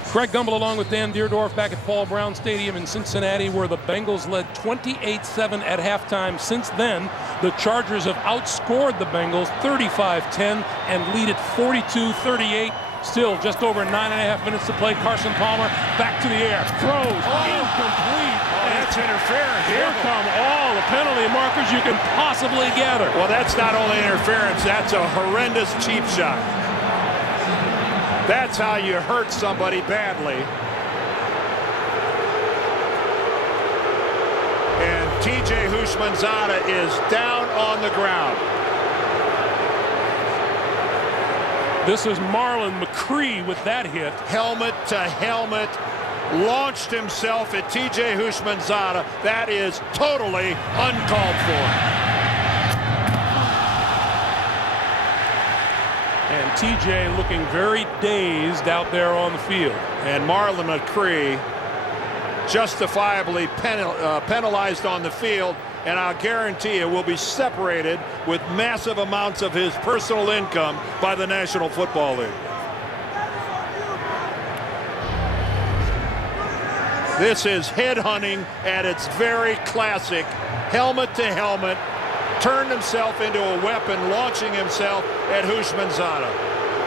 Craig Gumbel along with Dan Deerdorf back at Paul Brown Stadium in Cincinnati, where the Bengals led 28-7 at halftime. Since then, the Chargers have outscored the Bengals 35-10 and lead it 42-38. Still just over 9.5 minutes to play. Carson Palmer back to the air. Throws. Incomplete. That's interference. Here come all the penalty markers you can possibly gather. Well, that's not only interference, that's a horrendous cheap shot. That's how you hurt somebody badly. And TJ Houshmandzadeh is down on the ground. This is Marlon McCree with that hit. Helmet to helmet, launched himself at TJ Houshmandzadeh. That is totally uncalled for. And TJ looking very dazed out there on the field. And Marlon McCree justifiably penalized on the field, and I'll guarantee you will be separated with massive amounts of his personal income by the National Football League. This is headhunting at its very classic. Helmet to helmet, turned himself into a weapon, launching himself at Houshmandzadeh.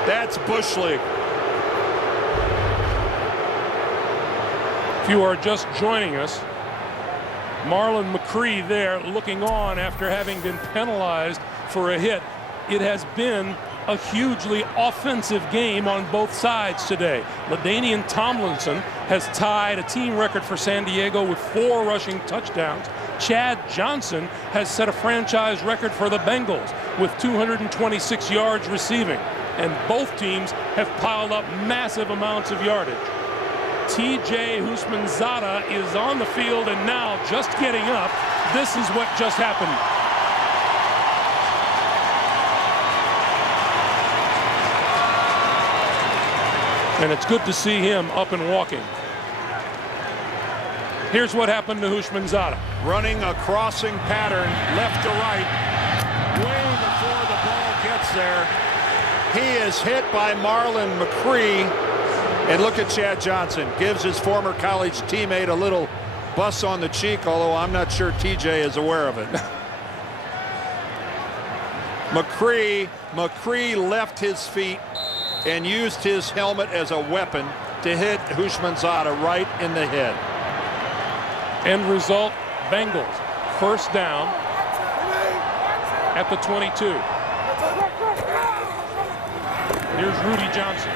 That's Bush League. If you are just joining us, Marlon McCree there looking on after having been penalized for a hit. It has been a hugely offensive game on both sides today. LaDainian Tomlinson has tied a team record for San Diego with 4 rushing touchdowns. Chad Johnson has set a franchise record for the Bengals with 226 yards receiving. And both teams have piled up massive amounts of yardage. TJ Houshmandzadeh is on the field and now just getting up. This is what just happened. And it's good to see him up and walking. Here's what happened to Houshmandzadeh. Running a crossing pattern left to right. Way before the ball gets there. He is hit by Marlon McCree. And look at Chad Johnson. Gives his former college teammate a little bus on the cheek, although I'm not sure TJ is aware of it. McCree left his feet and used his helmet as a weapon to hit Houshmandzadeh right in the head. End result, Bengals first down at the 22. Here's Rudy Johnson.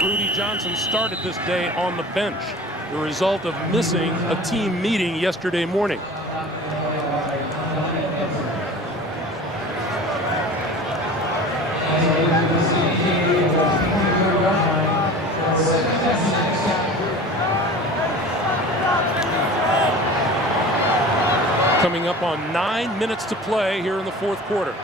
Rudy Johnson started this day on the bench, the result of missing a team meeting yesterday morning. Coming up on 9 minutes to play here in the fourth quarter.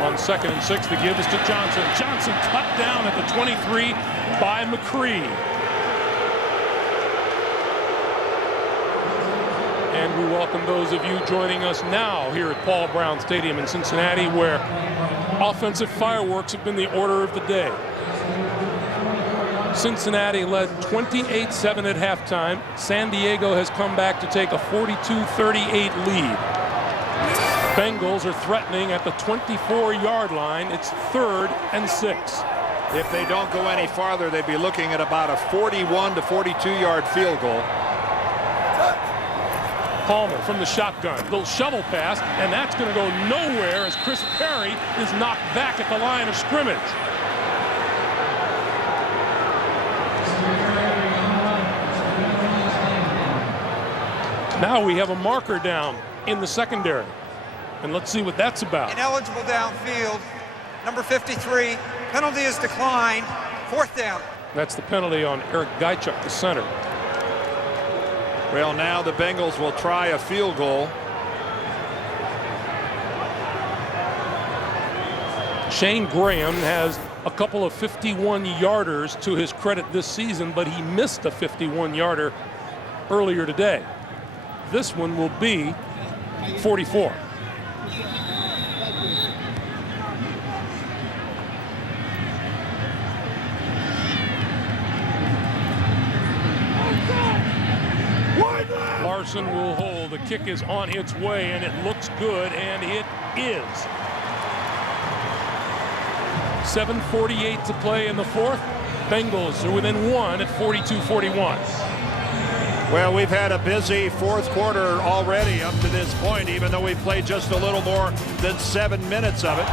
On 2nd and 6, the give is to Johnson. Johnson cut down at the 23 by McCree. And we welcome those of you joining us now here at Paul Brown Stadium in Cincinnati, where offensive fireworks have been the order of the day. Cincinnati led 28-7 at halftime. San Diego has come back to take a 42-38 lead. Bengals are threatening at the 24-yard line. It's 3rd and 6. If they don't go any farther, they'd be looking at about a 41 to 42-yard field goal. Palmer from the shotgun. Little shovel pass, and that's going to go nowhere as Chris Perry is knocked back at the line of scrimmage. Now we have a marker down in the secondary. And let's see what that's about. Ineligible downfield. Number 53. Penalty is declined. 4th down. That's the penalty on Eric Guychuk, the center. Well, now the Bengals will try a field goal. Shane Graham has a couple of 51-yarders to his credit this season, but he missed a 51-yarder earlier today. This one will be 44. Larson will hold. The kick is on its way, and it looks good, and it is. 7:48 to play in the fourth. Bengals are within 1 at 42-41. Well, we've had a busy fourth quarter already up to this point, even though we played just a little more than 7 minutes of it.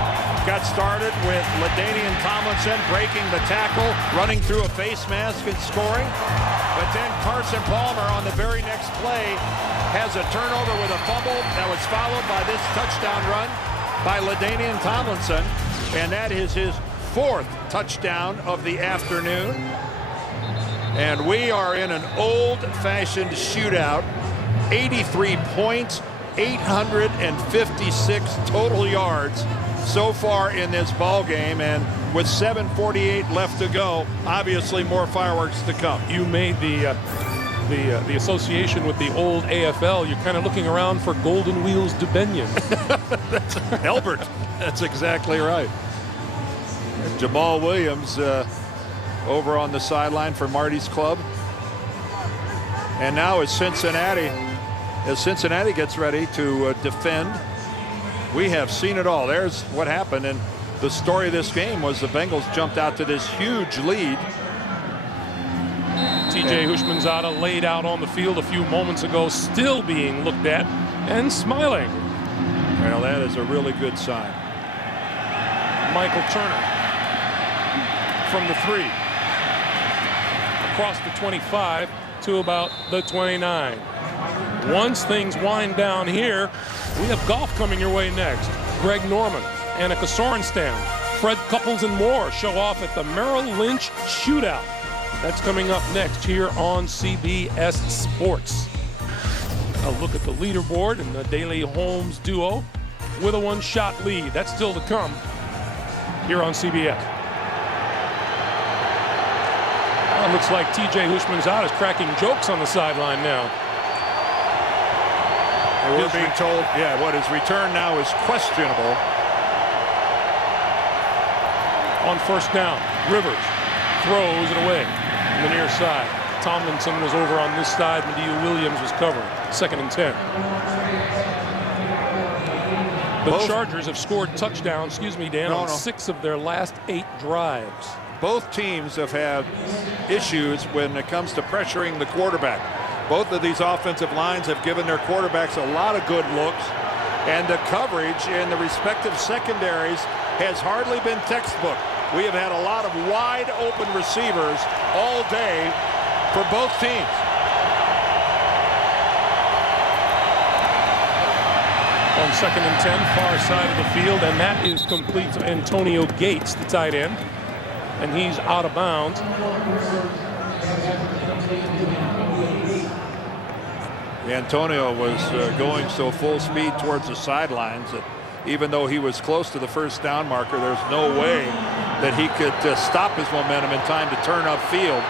Got started with LaDainian Tomlinson breaking the tackle, running through a face mask and scoring. But then Carson Palmer on the very next play has a turnover with a fumble that was followed by this touchdown run by LaDainian Tomlinson. And that is his 4th touchdown of the afternoon. And we are in an old-fashioned shootout. 83 points, 856 total yards so far in this ball game, and with 7:48 left to go, obviously more fireworks to come. You made the association with the old AFL. You're kind of looking around for Golden Wheels de Benyon. That's Albert. That's exactly right. Jamal Williams over on the sideline for Marty's club. And now as Cincinnati gets ready to defend, We have seen it all. There's what happened, and the story of this game was the Bengals jumped out to this huge lead. TJ Houshmandzadeh laid out on the field a few moments ago, still being looked at and smiling. Well, that is a really good sign. Michael Turner from the 3. Across the 25 to about the 29. Once things wind down here, we have golf coming your way next. Greg Norman, Annika Sorenstam, Fred Couples and more show off at the Merrill Lynch Shootout. That's coming up next here on CBS Sports. A look at the leaderboard and the Daly Holmes duo with a one-shot lead. That's still to come here on CBS. Well, it looks like TJ Houshmandzadeh is cracking jokes on the sideline now. And we're being told, what his return now is questionable. On first down, Rivers throws it away on the near side. Tomlinson was over on this side. Mediu Williams was covering. 2nd and 10. The Chargers have scored touchdowns, Dan, on 6 of their last 8 drives. Both teams have had issues when it comes to pressuring the quarterback. Both of these offensive lines have given their quarterbacks a lot of good looks, and the coverage in the respective secondaries has hardly been textbook. We have had a lot of wide open receivers all day for both teams. On 2nd and 10, far side of the field, and that is complete to Antonio Gates, the tight end, and he's out of bounds. Antonio was going so full speed towards the sidelines that even though he was close to the first down marker, there's no way that he could stop his momentum in time to turn upfield.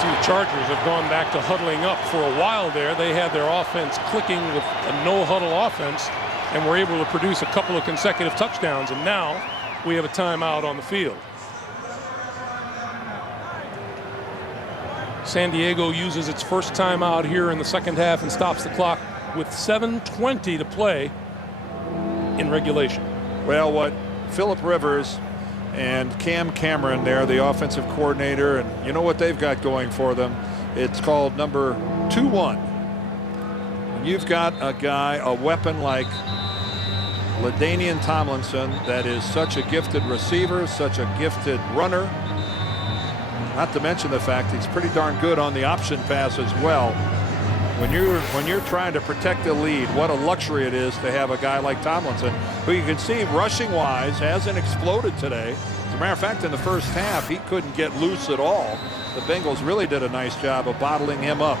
See, the Chargers have gone back to huddling up. For a while there, they had their offense clicking with a no-huddle offense and were able to produce a couple of consecutive touchdowns, and now we have a timeout on the field. San Diego uses its first timeout here in the second half and stops the clock with 7:20 to play in regulation. Well, what Phillip Rivers and Cam Cameron there, the offensive coordinator, and you know what they've got going for them? It's called number 2-1. You've got a guy, a weapon like LaDainian Tomlinson that is such a gifted receiver, such a gifted runner. Not to mention the fact he's pretty darn good on the option pass as well. When you're trying to protect the lead, what a luxury it is to have a guy like Tomlinson, who you can see rushing wise hasn't exploded today. As a matter of fact, in the first half, he couldn't get loose at all. The Bengals really did a nice job of bottling him up.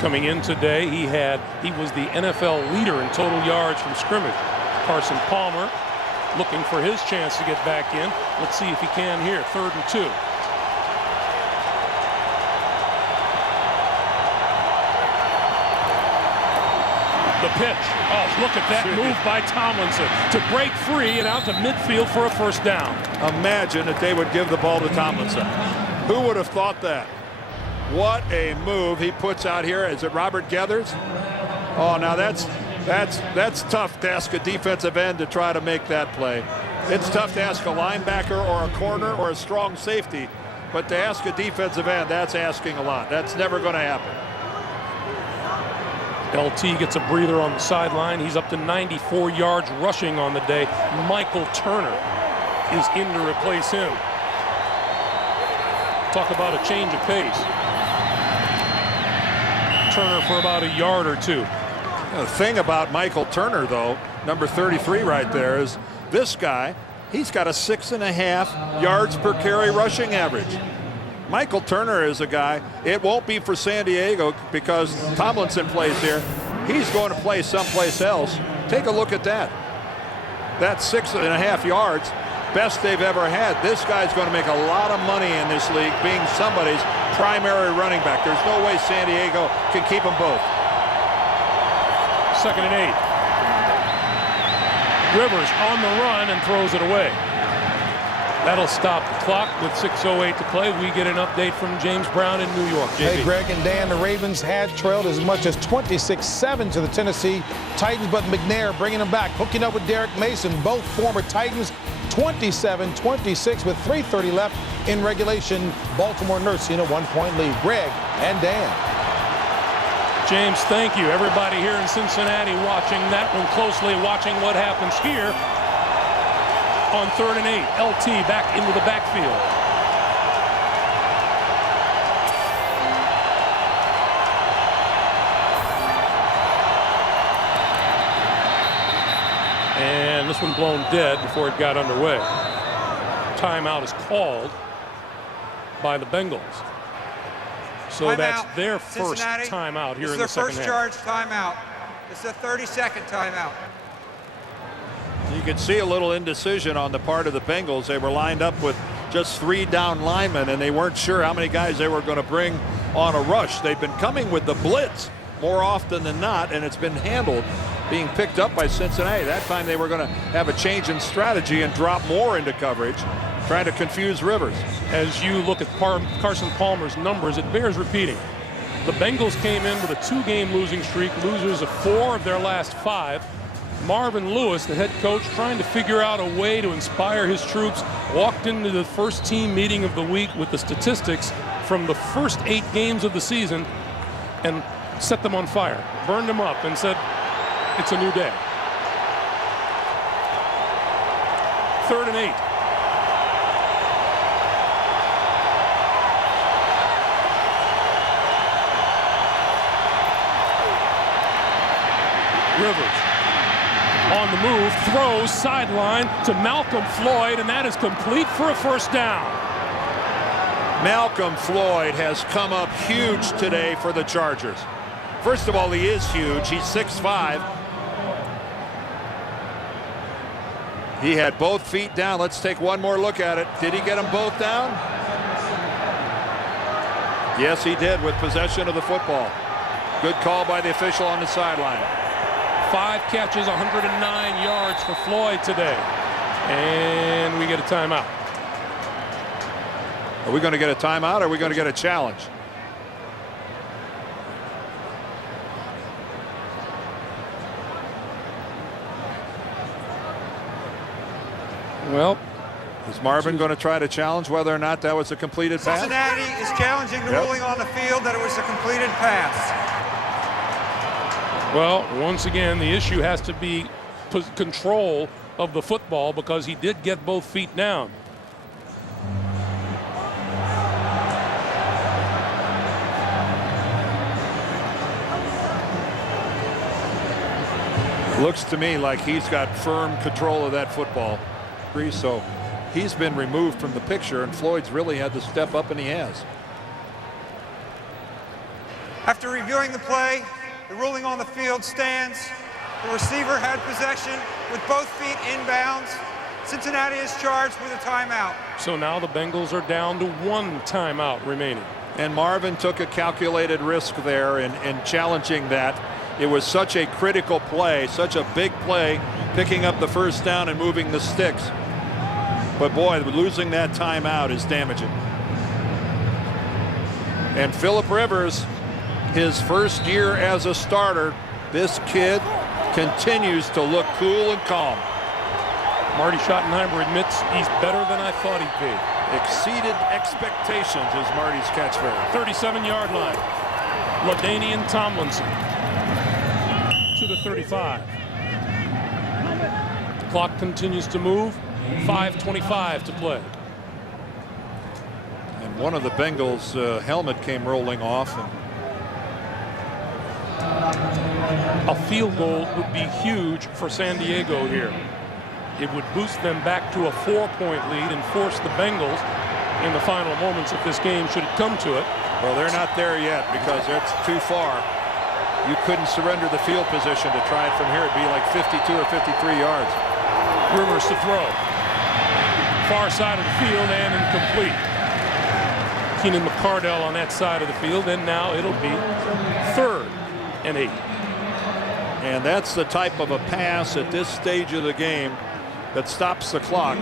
Coming in today, he was the NFL leader in total yards from scrimmage. Carson Palmer looking for his chance to get back in. Let's see if he can here. 3rd and 2. The pitch. Oh, look at that move by Tomlinson to break free and out to midfield for a first down. Imagine that they would give the ball to Tomlinson. Who would have thought that? What a move he puts out here. Is it Robert Geathers? Oh, now that's tough to ask a defensive end to try to make that play. It's tough to ask a linebacker or a corner or a strong safety, but to ask a defensive end, that's asking a lot. That's never going to happen. LT gets a breather on the sideline. He's up to 94 yards rushing on the day. Michael Turner is in to replace him. Talk about a change of pace. Turner for about a yard or 2. The thing about Michael Turner, though, number 33 right there, is this guy, he's got a 6.5 yards per carry rushing average. Michael Turner is a guy, it won't be for San Diego because Tomlinson plays here. He's going to play someplace else. Take a look at that. That's 6.5 yards, best they've ever had. This guy's going to make a lot of money in this league being somebody's primary running back. There's no way San Diego can keep them both. 2nd and 8. Rivers on the run and throws it away. That'll stop the clock with 6:08 to play. We get an update from James Brown in New York. JB. Hey, Greg and Dan, the Ravens had trailed as much as 26-7 to the Tennessee Titans, but McNair bringing them back, hooking up with Derek Mason, both former Titans, 27-26 with 3:30 left in regulation. Baltimore nursing a 1-point lead. Greg and Dan. James, thank you. Everybody here in Cincinnati watching that one closely, watching what happens here on 3rd and 8. LT back into the backfield. And this one blown dead before it got underway. Timeout is called by the Bengals. So timeout, that's their first Cincinnati. timeout here in the second half. This is their first charge timeout. This is a 30-second timeout. You could see a little indecision on the part of the Bengals. They were lined up with just 3 down linemen, and they weren't sure how many guys they were going to bring on a rush. They've been coming with the blitz more often than not, and it's been handled, being picked up by Cincinnati. That time they were going to have a change in strategy and drop more into coverage, trying to confuse Rivers. As you look at Carson Palmer's numbers, it bears repeating. The Bengals came in with a 2-game losing streak, losers of 4 of their last 5. Marvin Lewis, the head coach, trying to figure out a way to inspire his troops, walked into the first team meeting of the week with the statistics from the first 8 games of the season and set them on fire, burned them up, and said, it's a new day. 3rd and 8. Rivers on the move, throws sideline to Malcolm Floyd, and that is complete for a first down. Malcolm Floyd has come up huge today for the Chargers. First of all, he is huge. He's 6'5". He had both feet down. Let's take one more look at it. Did he get them both down? Yes, he did, with possession of the football. Good call by the official on the sideline. 5 catches, 109 yards for Floyd today. And we get a timeout. Are we going to get a timeout, or are we going to get a challenge? Well, is Marvin going to try to challenge whether or not that was a completed pass? Cincinnati is challenging the ruling on the field that it was a completed pass. Well, once again, the issue has to be control of the football, because he did get both feet down. Looks to me like he's got firm control of that football. So he's been removed from the picture, and Floyd's really had to step up, and he has. After reviewing the play, the ruling on the field stands. The receiver had possession with both feet inbounds. Cincinnati is charged with a timeout. So now the Bengals are down to 1 timeout remaining. And Marvin took a calculated risk there in challenging that. It was such a critical play, such a big play, picking up the first down and moving the sticks. But boy, losing that timeout is damaging. And Phillip Rivers, his first year as a starter, this kid continues to look cool and calm. Marty Schottenheimer admits he's better than I thought he'd be. Exceeded expectations is Marty's catchphrase. 37-yard line. LaDainian Tomlinson to the 35. The clock continues to move. 5:25 to play. And one of the Bengals' helmet came rolling off. A field goal would be huge for San Diego here. It would boost them back to a 4-point lead and force the Bengals in the final moments if this game should come to it. Well, they're not there yet because that's too far. You couldn't surrender the field position to try it from here. It'd be like 52 or 53 yards. Rivers to throw. Far side of the field and incomplete. Keenan McCardell on that side of the field, and now it'll be 3rd and 8. And that's the type of a pass at this stage of the game that stops the clock.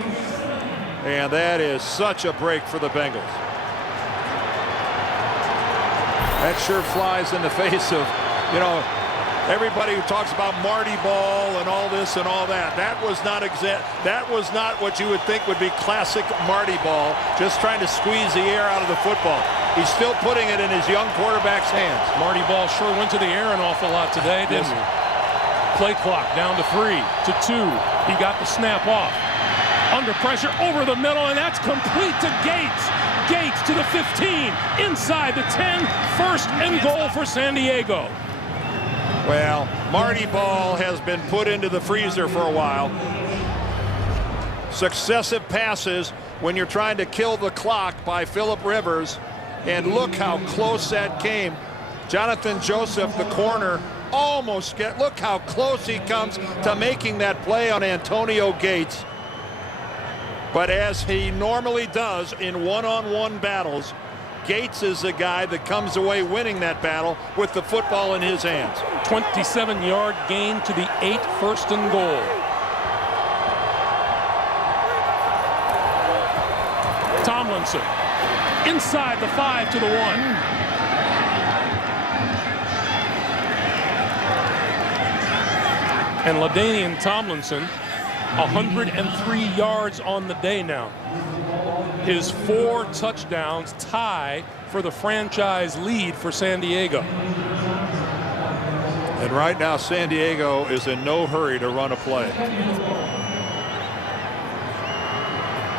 And that is such a break for the Bengals. That sure flies in the face of, everybody who talks about Marty Ball and all this and all that. That was not what you would think would be classic Marty Ball, just trying to squeeze the air out of the football. He's still putting it in his young quarterback's hands. Marty Ball sure went to the air an awful lot today, didn't he? Play clock down to 3 to 2. He got the snap off. Under pressure over the middle, and that's complete to Gates. Gates to the 15, inside the 10, first and goal for San Diego. Well, Marty Ball has been put into the freezer for a while. Successive passes when you're trying to kill the clock by Phillip Rivers, and look how close that came. Jonathan Joseph, the corner, look how close he comes to making that play on Antonio Gates. But as he normally does in one-on-one battles, Gates is the guy that comes away winning that battle with the football in his hands. 27-yard gain to the 8, first and goal. Tomlinson inside the 5 to the 1. And LaDainian Tomlinson, 103 yards on the day now. His 4 touchdowns tie for the franchise lead for San Diego. And right now, San Diego is in no hurry to run a play.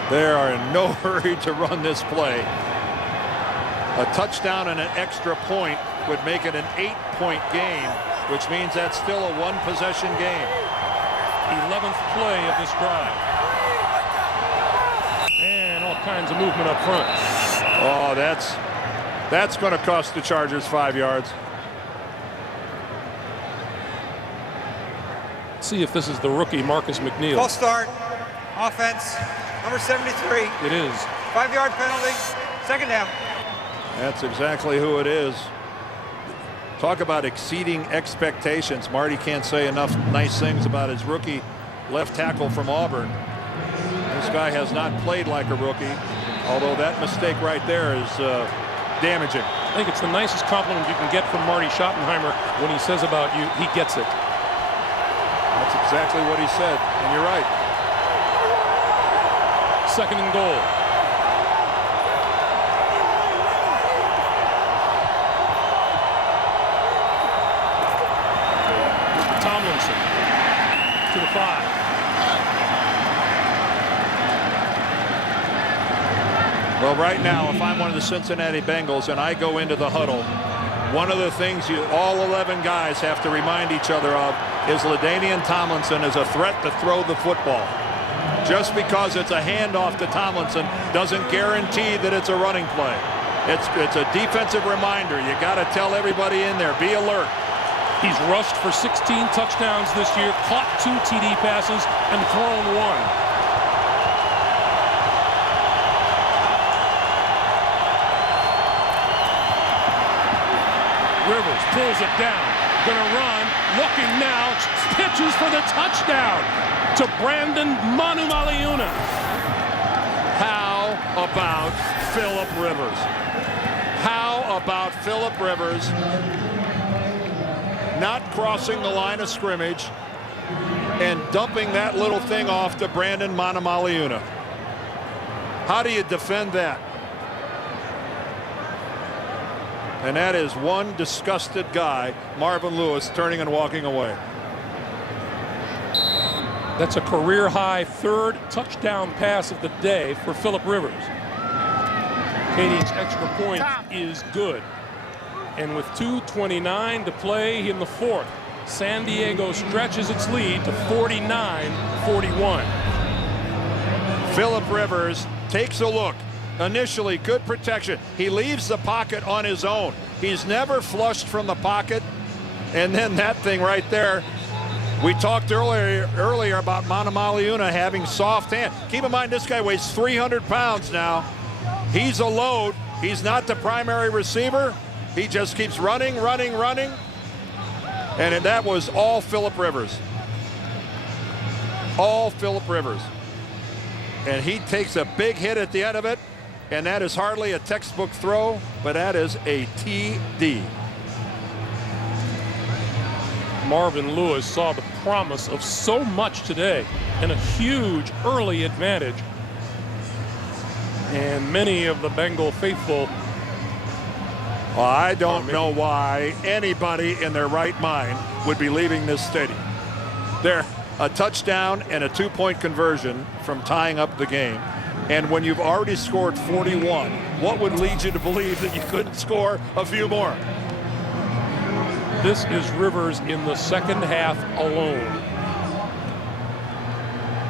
They are in no hurry to run this play. A touchdown and an extra point would make it an 8-point game, which means that's still a 1-possession game. 11th play of this drive. And all kinds of movement up front. Oh, that's going to cost the Chargers 5 yards. Let's see if this is the rookie Marcus McNeil. False start. Offense. Number 73. It is. 5-yard penalty. Second down. That's exactly who it is. Talk about exceeding expectations. Marty can't say enough nice things about his rookie left tackle from Auburn. This guy has not played like a rookie, although that mistake right there is damaging. I think it's the nicest compliment you can get from Marty Schottenheimer when he says about you, he gets it. That's exactly what he said, and you're right. Second and goal. Tomlinson to the 5. Well, right now, if I'm one of the Cincinnati Bengals and I go into the huddle, one of the things all 11 guys have to remind each other of is LaDainian Tomlinson is a threat to throw the football. Just because it's a handoff to Tomlinson doesn't guarantee that it's a running play. It's a defensive reminder. You got to tell everybody in there, be alert. He's rushed for 16 touchdowns this year, caught 2 TD passes, and thrown 1. Rivers pulls it down, gonna run, looking now, pitches for the touchdown to Brandon Manumaleuna. How about Phillip Rivers? How about Phillip Rivers not crossing the line of scrimmage and dumping that little thing off to Brandon Manumaleuna? How do you defend that? And that is one disgusted guy, Marvin Lewis, turning and walking away. That's a career-high 3rd touchdown pass of the day for Phillip Rivers. Cadian's extra point is good. And with 2:29 to play in the 4th, San Diego stretches its lead to 49-41. Phillip Rivers takes a look. Initially, good protection. He leaves the pocket on his own. He's never flushed from the pocket. And then that thing right there. We talked earlier about Manumaleuna having soft hands. Keep in mind, this guy weighs 300 pounds now. He's a load. He's not the primary receiver. He just keeps running. And that was all Phillip Rivers. All Phillip Rivers. and he takes a big hit at the end of it, and that is hardly a textbook throw, but that is a TD. Marvin Lewis saw the promise of so much today and a huge early advantage. And many of the Bengal faithful. Well, I don't know why anybody in their right mind would be leaving this stadium. They're a touchdown and a 2-point conversion from tying up the game. And when you've already scored 41, what would lead you to believe that you couldn't score a few more? This is Rivers in the second half alone.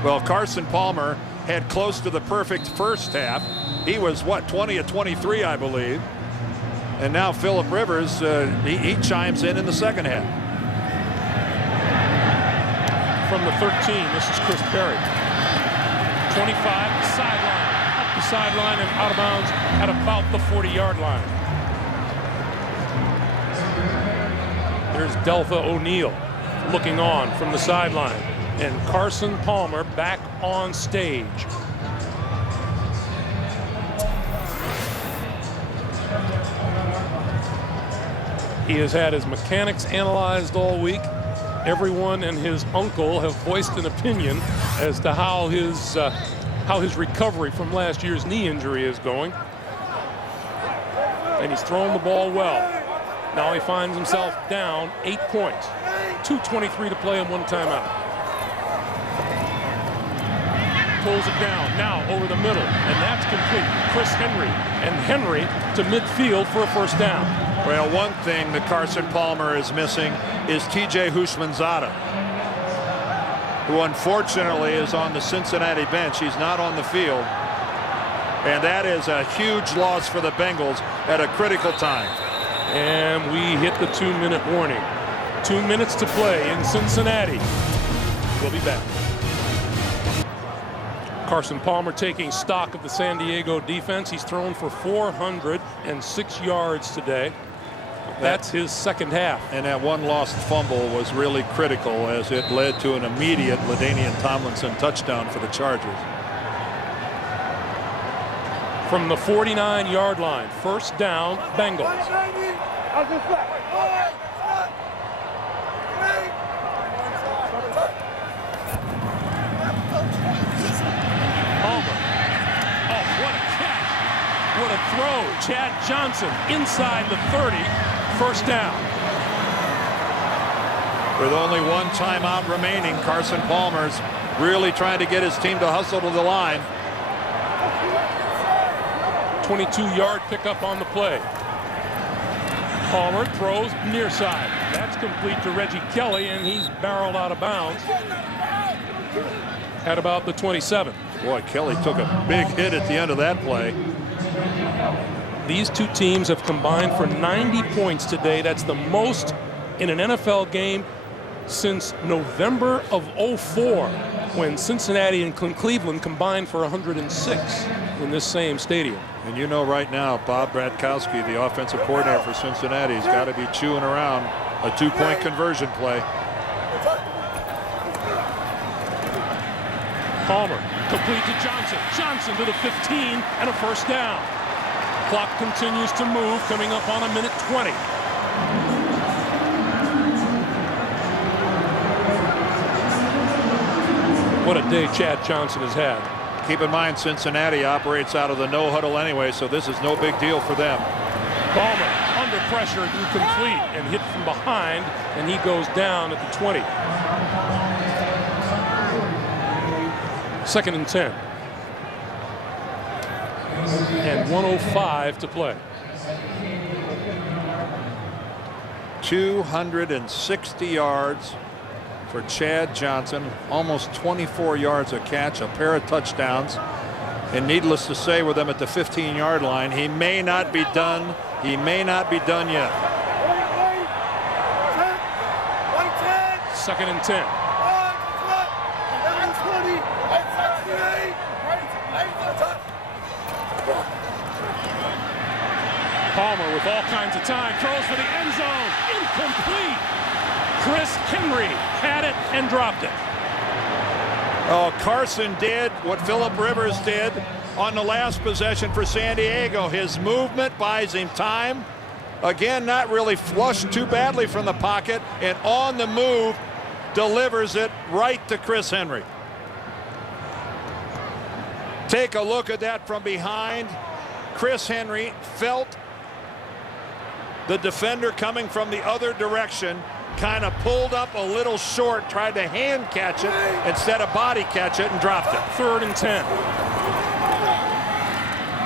Well, Carson Palmer had close to the perfect first half. He was, what, 20 of 23, I believe. And now Phillip Rivers, he chimes in the second half. From the 13, this is Chris Perry. 25, sideline, up the sideline and out of bounds at about the 40-yard line. There's Deltha O'Neal looking on from the sideline, and Carson Palmer back on stage. He has had his mechanics analyzed all week. Everyone and his uncle have voiced an opinion as to how his recovery from last year's knee injury is going. And he's thrown the ball well. Now he finds himself down 8 points. 2:23 to play and 1 timeout. Pulls it down now over the middle, and that's complete. Chris Henry, and Henry to midfield for a first down. Well, one thing that Carson Palmer is missing is T.J. Houshmandzadeh, who unfortunately is on the Cincinnati bench. He's not on the field. And that is a huge loss for the Bengals at a critical time. And we hit the 2-minute warning. 2 minutes to play in Cincinnati. We'll be back. Carson Palmer taking stock of the San Diego defense. He's thrown for 406 yards today. That's his second half. And that one lost fumble was really critical as it led to an immediate LaDainian Tomlinson touchdown for the Chargers. From the 49-yard line, first down, Bengals. Palmer. Oh, what a catch. What a throw. Chad Johnson inside the 30. First down. With only 1 timeout remaining, Carson Palmer's really trying to get his team to hustle to the line. 22-yard pickup on the play. Palmer throws near side. That's complete to Reggie Kelly, and he's barreled out of bounds at about the 27. Boy, Kelly took a big hit at the end of that play. These two teams have combined for 90 points today. That's the most in an NFL game since November of '04, when Cincinnati and Cleveland combined for 106 in this same stadium. And you know right now, Bob Bratkowski, the offensive coordinator for Cincinnati, has got to be chewing around a 2-point conversion play. Palmer, complete to Johnson. Johnson to the 15 and a first down. Clock continues to move, coming up on 1:20. What a day Chad Johnson has had. Keep in mind, Cincinnati operates out of the no huddle anyway, so this is no big deal for them. Palmer under pressure, incomplete, and hit from behind, and he goes down at the 20. 2nd and 10. And 1:05 to play. 260 yards for Chad Johnson, almost 24 yards a catch, a pair of touchdowns. And needless to say, with them at the 15-yard line, he may not be done. He may not be done yet. 2nd and 10. Palmer with all kinds of time, throws for the end zone, incomplete. Chris Henry had it and dropped it. Oh, Carson did what Phillip Rivers did on the last possession for San Diego. His movement buys him time. Again, not really flushed too badly from the pocket, and on the move delivers it right to Chris Henry. Take a look at that from behind. Chris Henry felt the defender coming from the other direction, kind of pulled up a little short, tried to hand catch it instead of body catch it, and dropped it. 3rd and 10.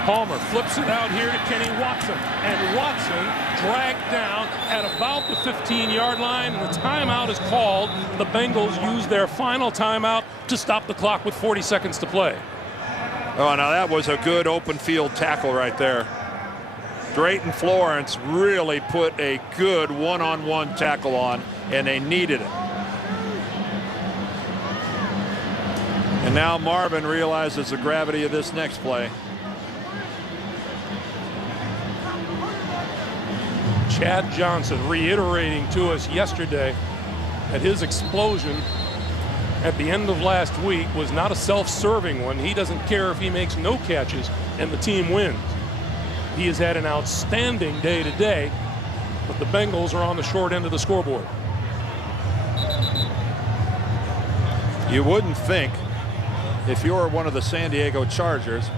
Palmer flips it out here to Kenny Watson, and Watson dragged down at about the 15-yard line, and the timeout is called. The Bengals use their final timeout to stop the clock with 40 seconds to play. Oh, now that was a good open field tackle right there. Drayton Florence really put a good one-on-one tackle on, and they needed it. And now Marvin realizes the gravity of this next play. Chad Johnson reiterating to us yesterday that his explosion at the end of last week was not a self-serving one. He doesn't care if he makes no catches and the team wins. He has had an outstanding day today, but the Bengals are on the short end of the scoreboard. You wouldn't think, if you're one of the San Diego Chargers,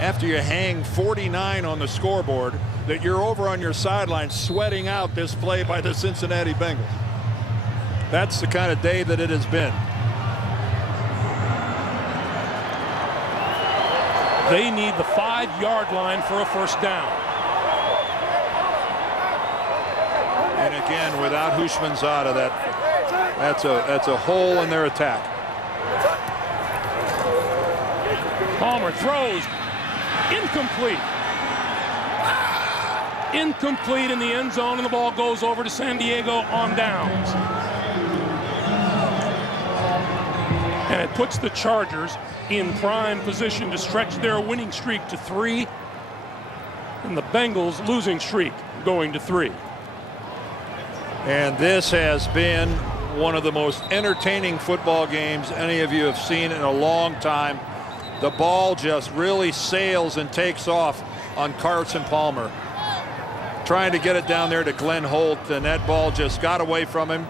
after you hang 49 on the scoreboard, that you're over on your sideline sweating out this play by the Cincinnati Bengals. That's the kind of day that it has been. They need the 5-yard line for a first down. And again, without Houshmandzadeh, that's a hole in their attack. Palmer throws. Incomplete. Incomplete in the end zone, and the ball goes over to San Diego on downs. And it puts the Chargers in prime position to stretch their winning streak to 3, and the Bengals losing streak going to 3. And this has been one of the most entertaining football games any of you have seen in a long time. The ball just really sails and takes off on Carson Palmer, trying to get it down there to Glenn Holt, and that ball just got away from him.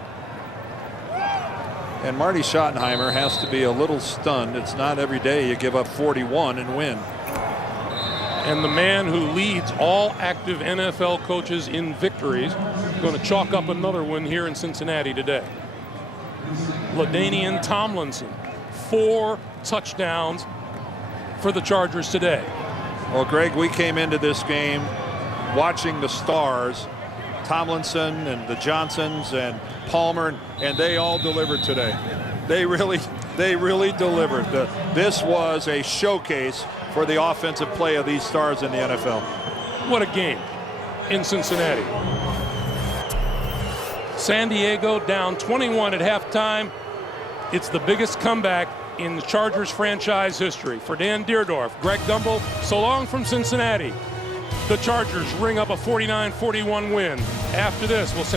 And Marty Schottenheimer has to be a little stunned. It's not every day you give up 41 and win. And the man who leads all active NFL coaches in victories going to chalk up another one here in Cincinnati today. LaDainian Tomlinson, 4 touchdowns for the Chargers today. Well, Greg, we came into this game watching the stars, Tomlinson and the Johnsons and Palmer, and they all delivered today. They really delivered. This was a showcase for the offensive play of these stars in the NFL. What a game in Cincinnati. San Diego down 21 at halftime. It's the biggest comeback in the Chargers franchise history. For Dan Deerdorf, Greg Gumbel, so long from Cincinnati. The Chargers ring up a 49-41 win. After this, we'll send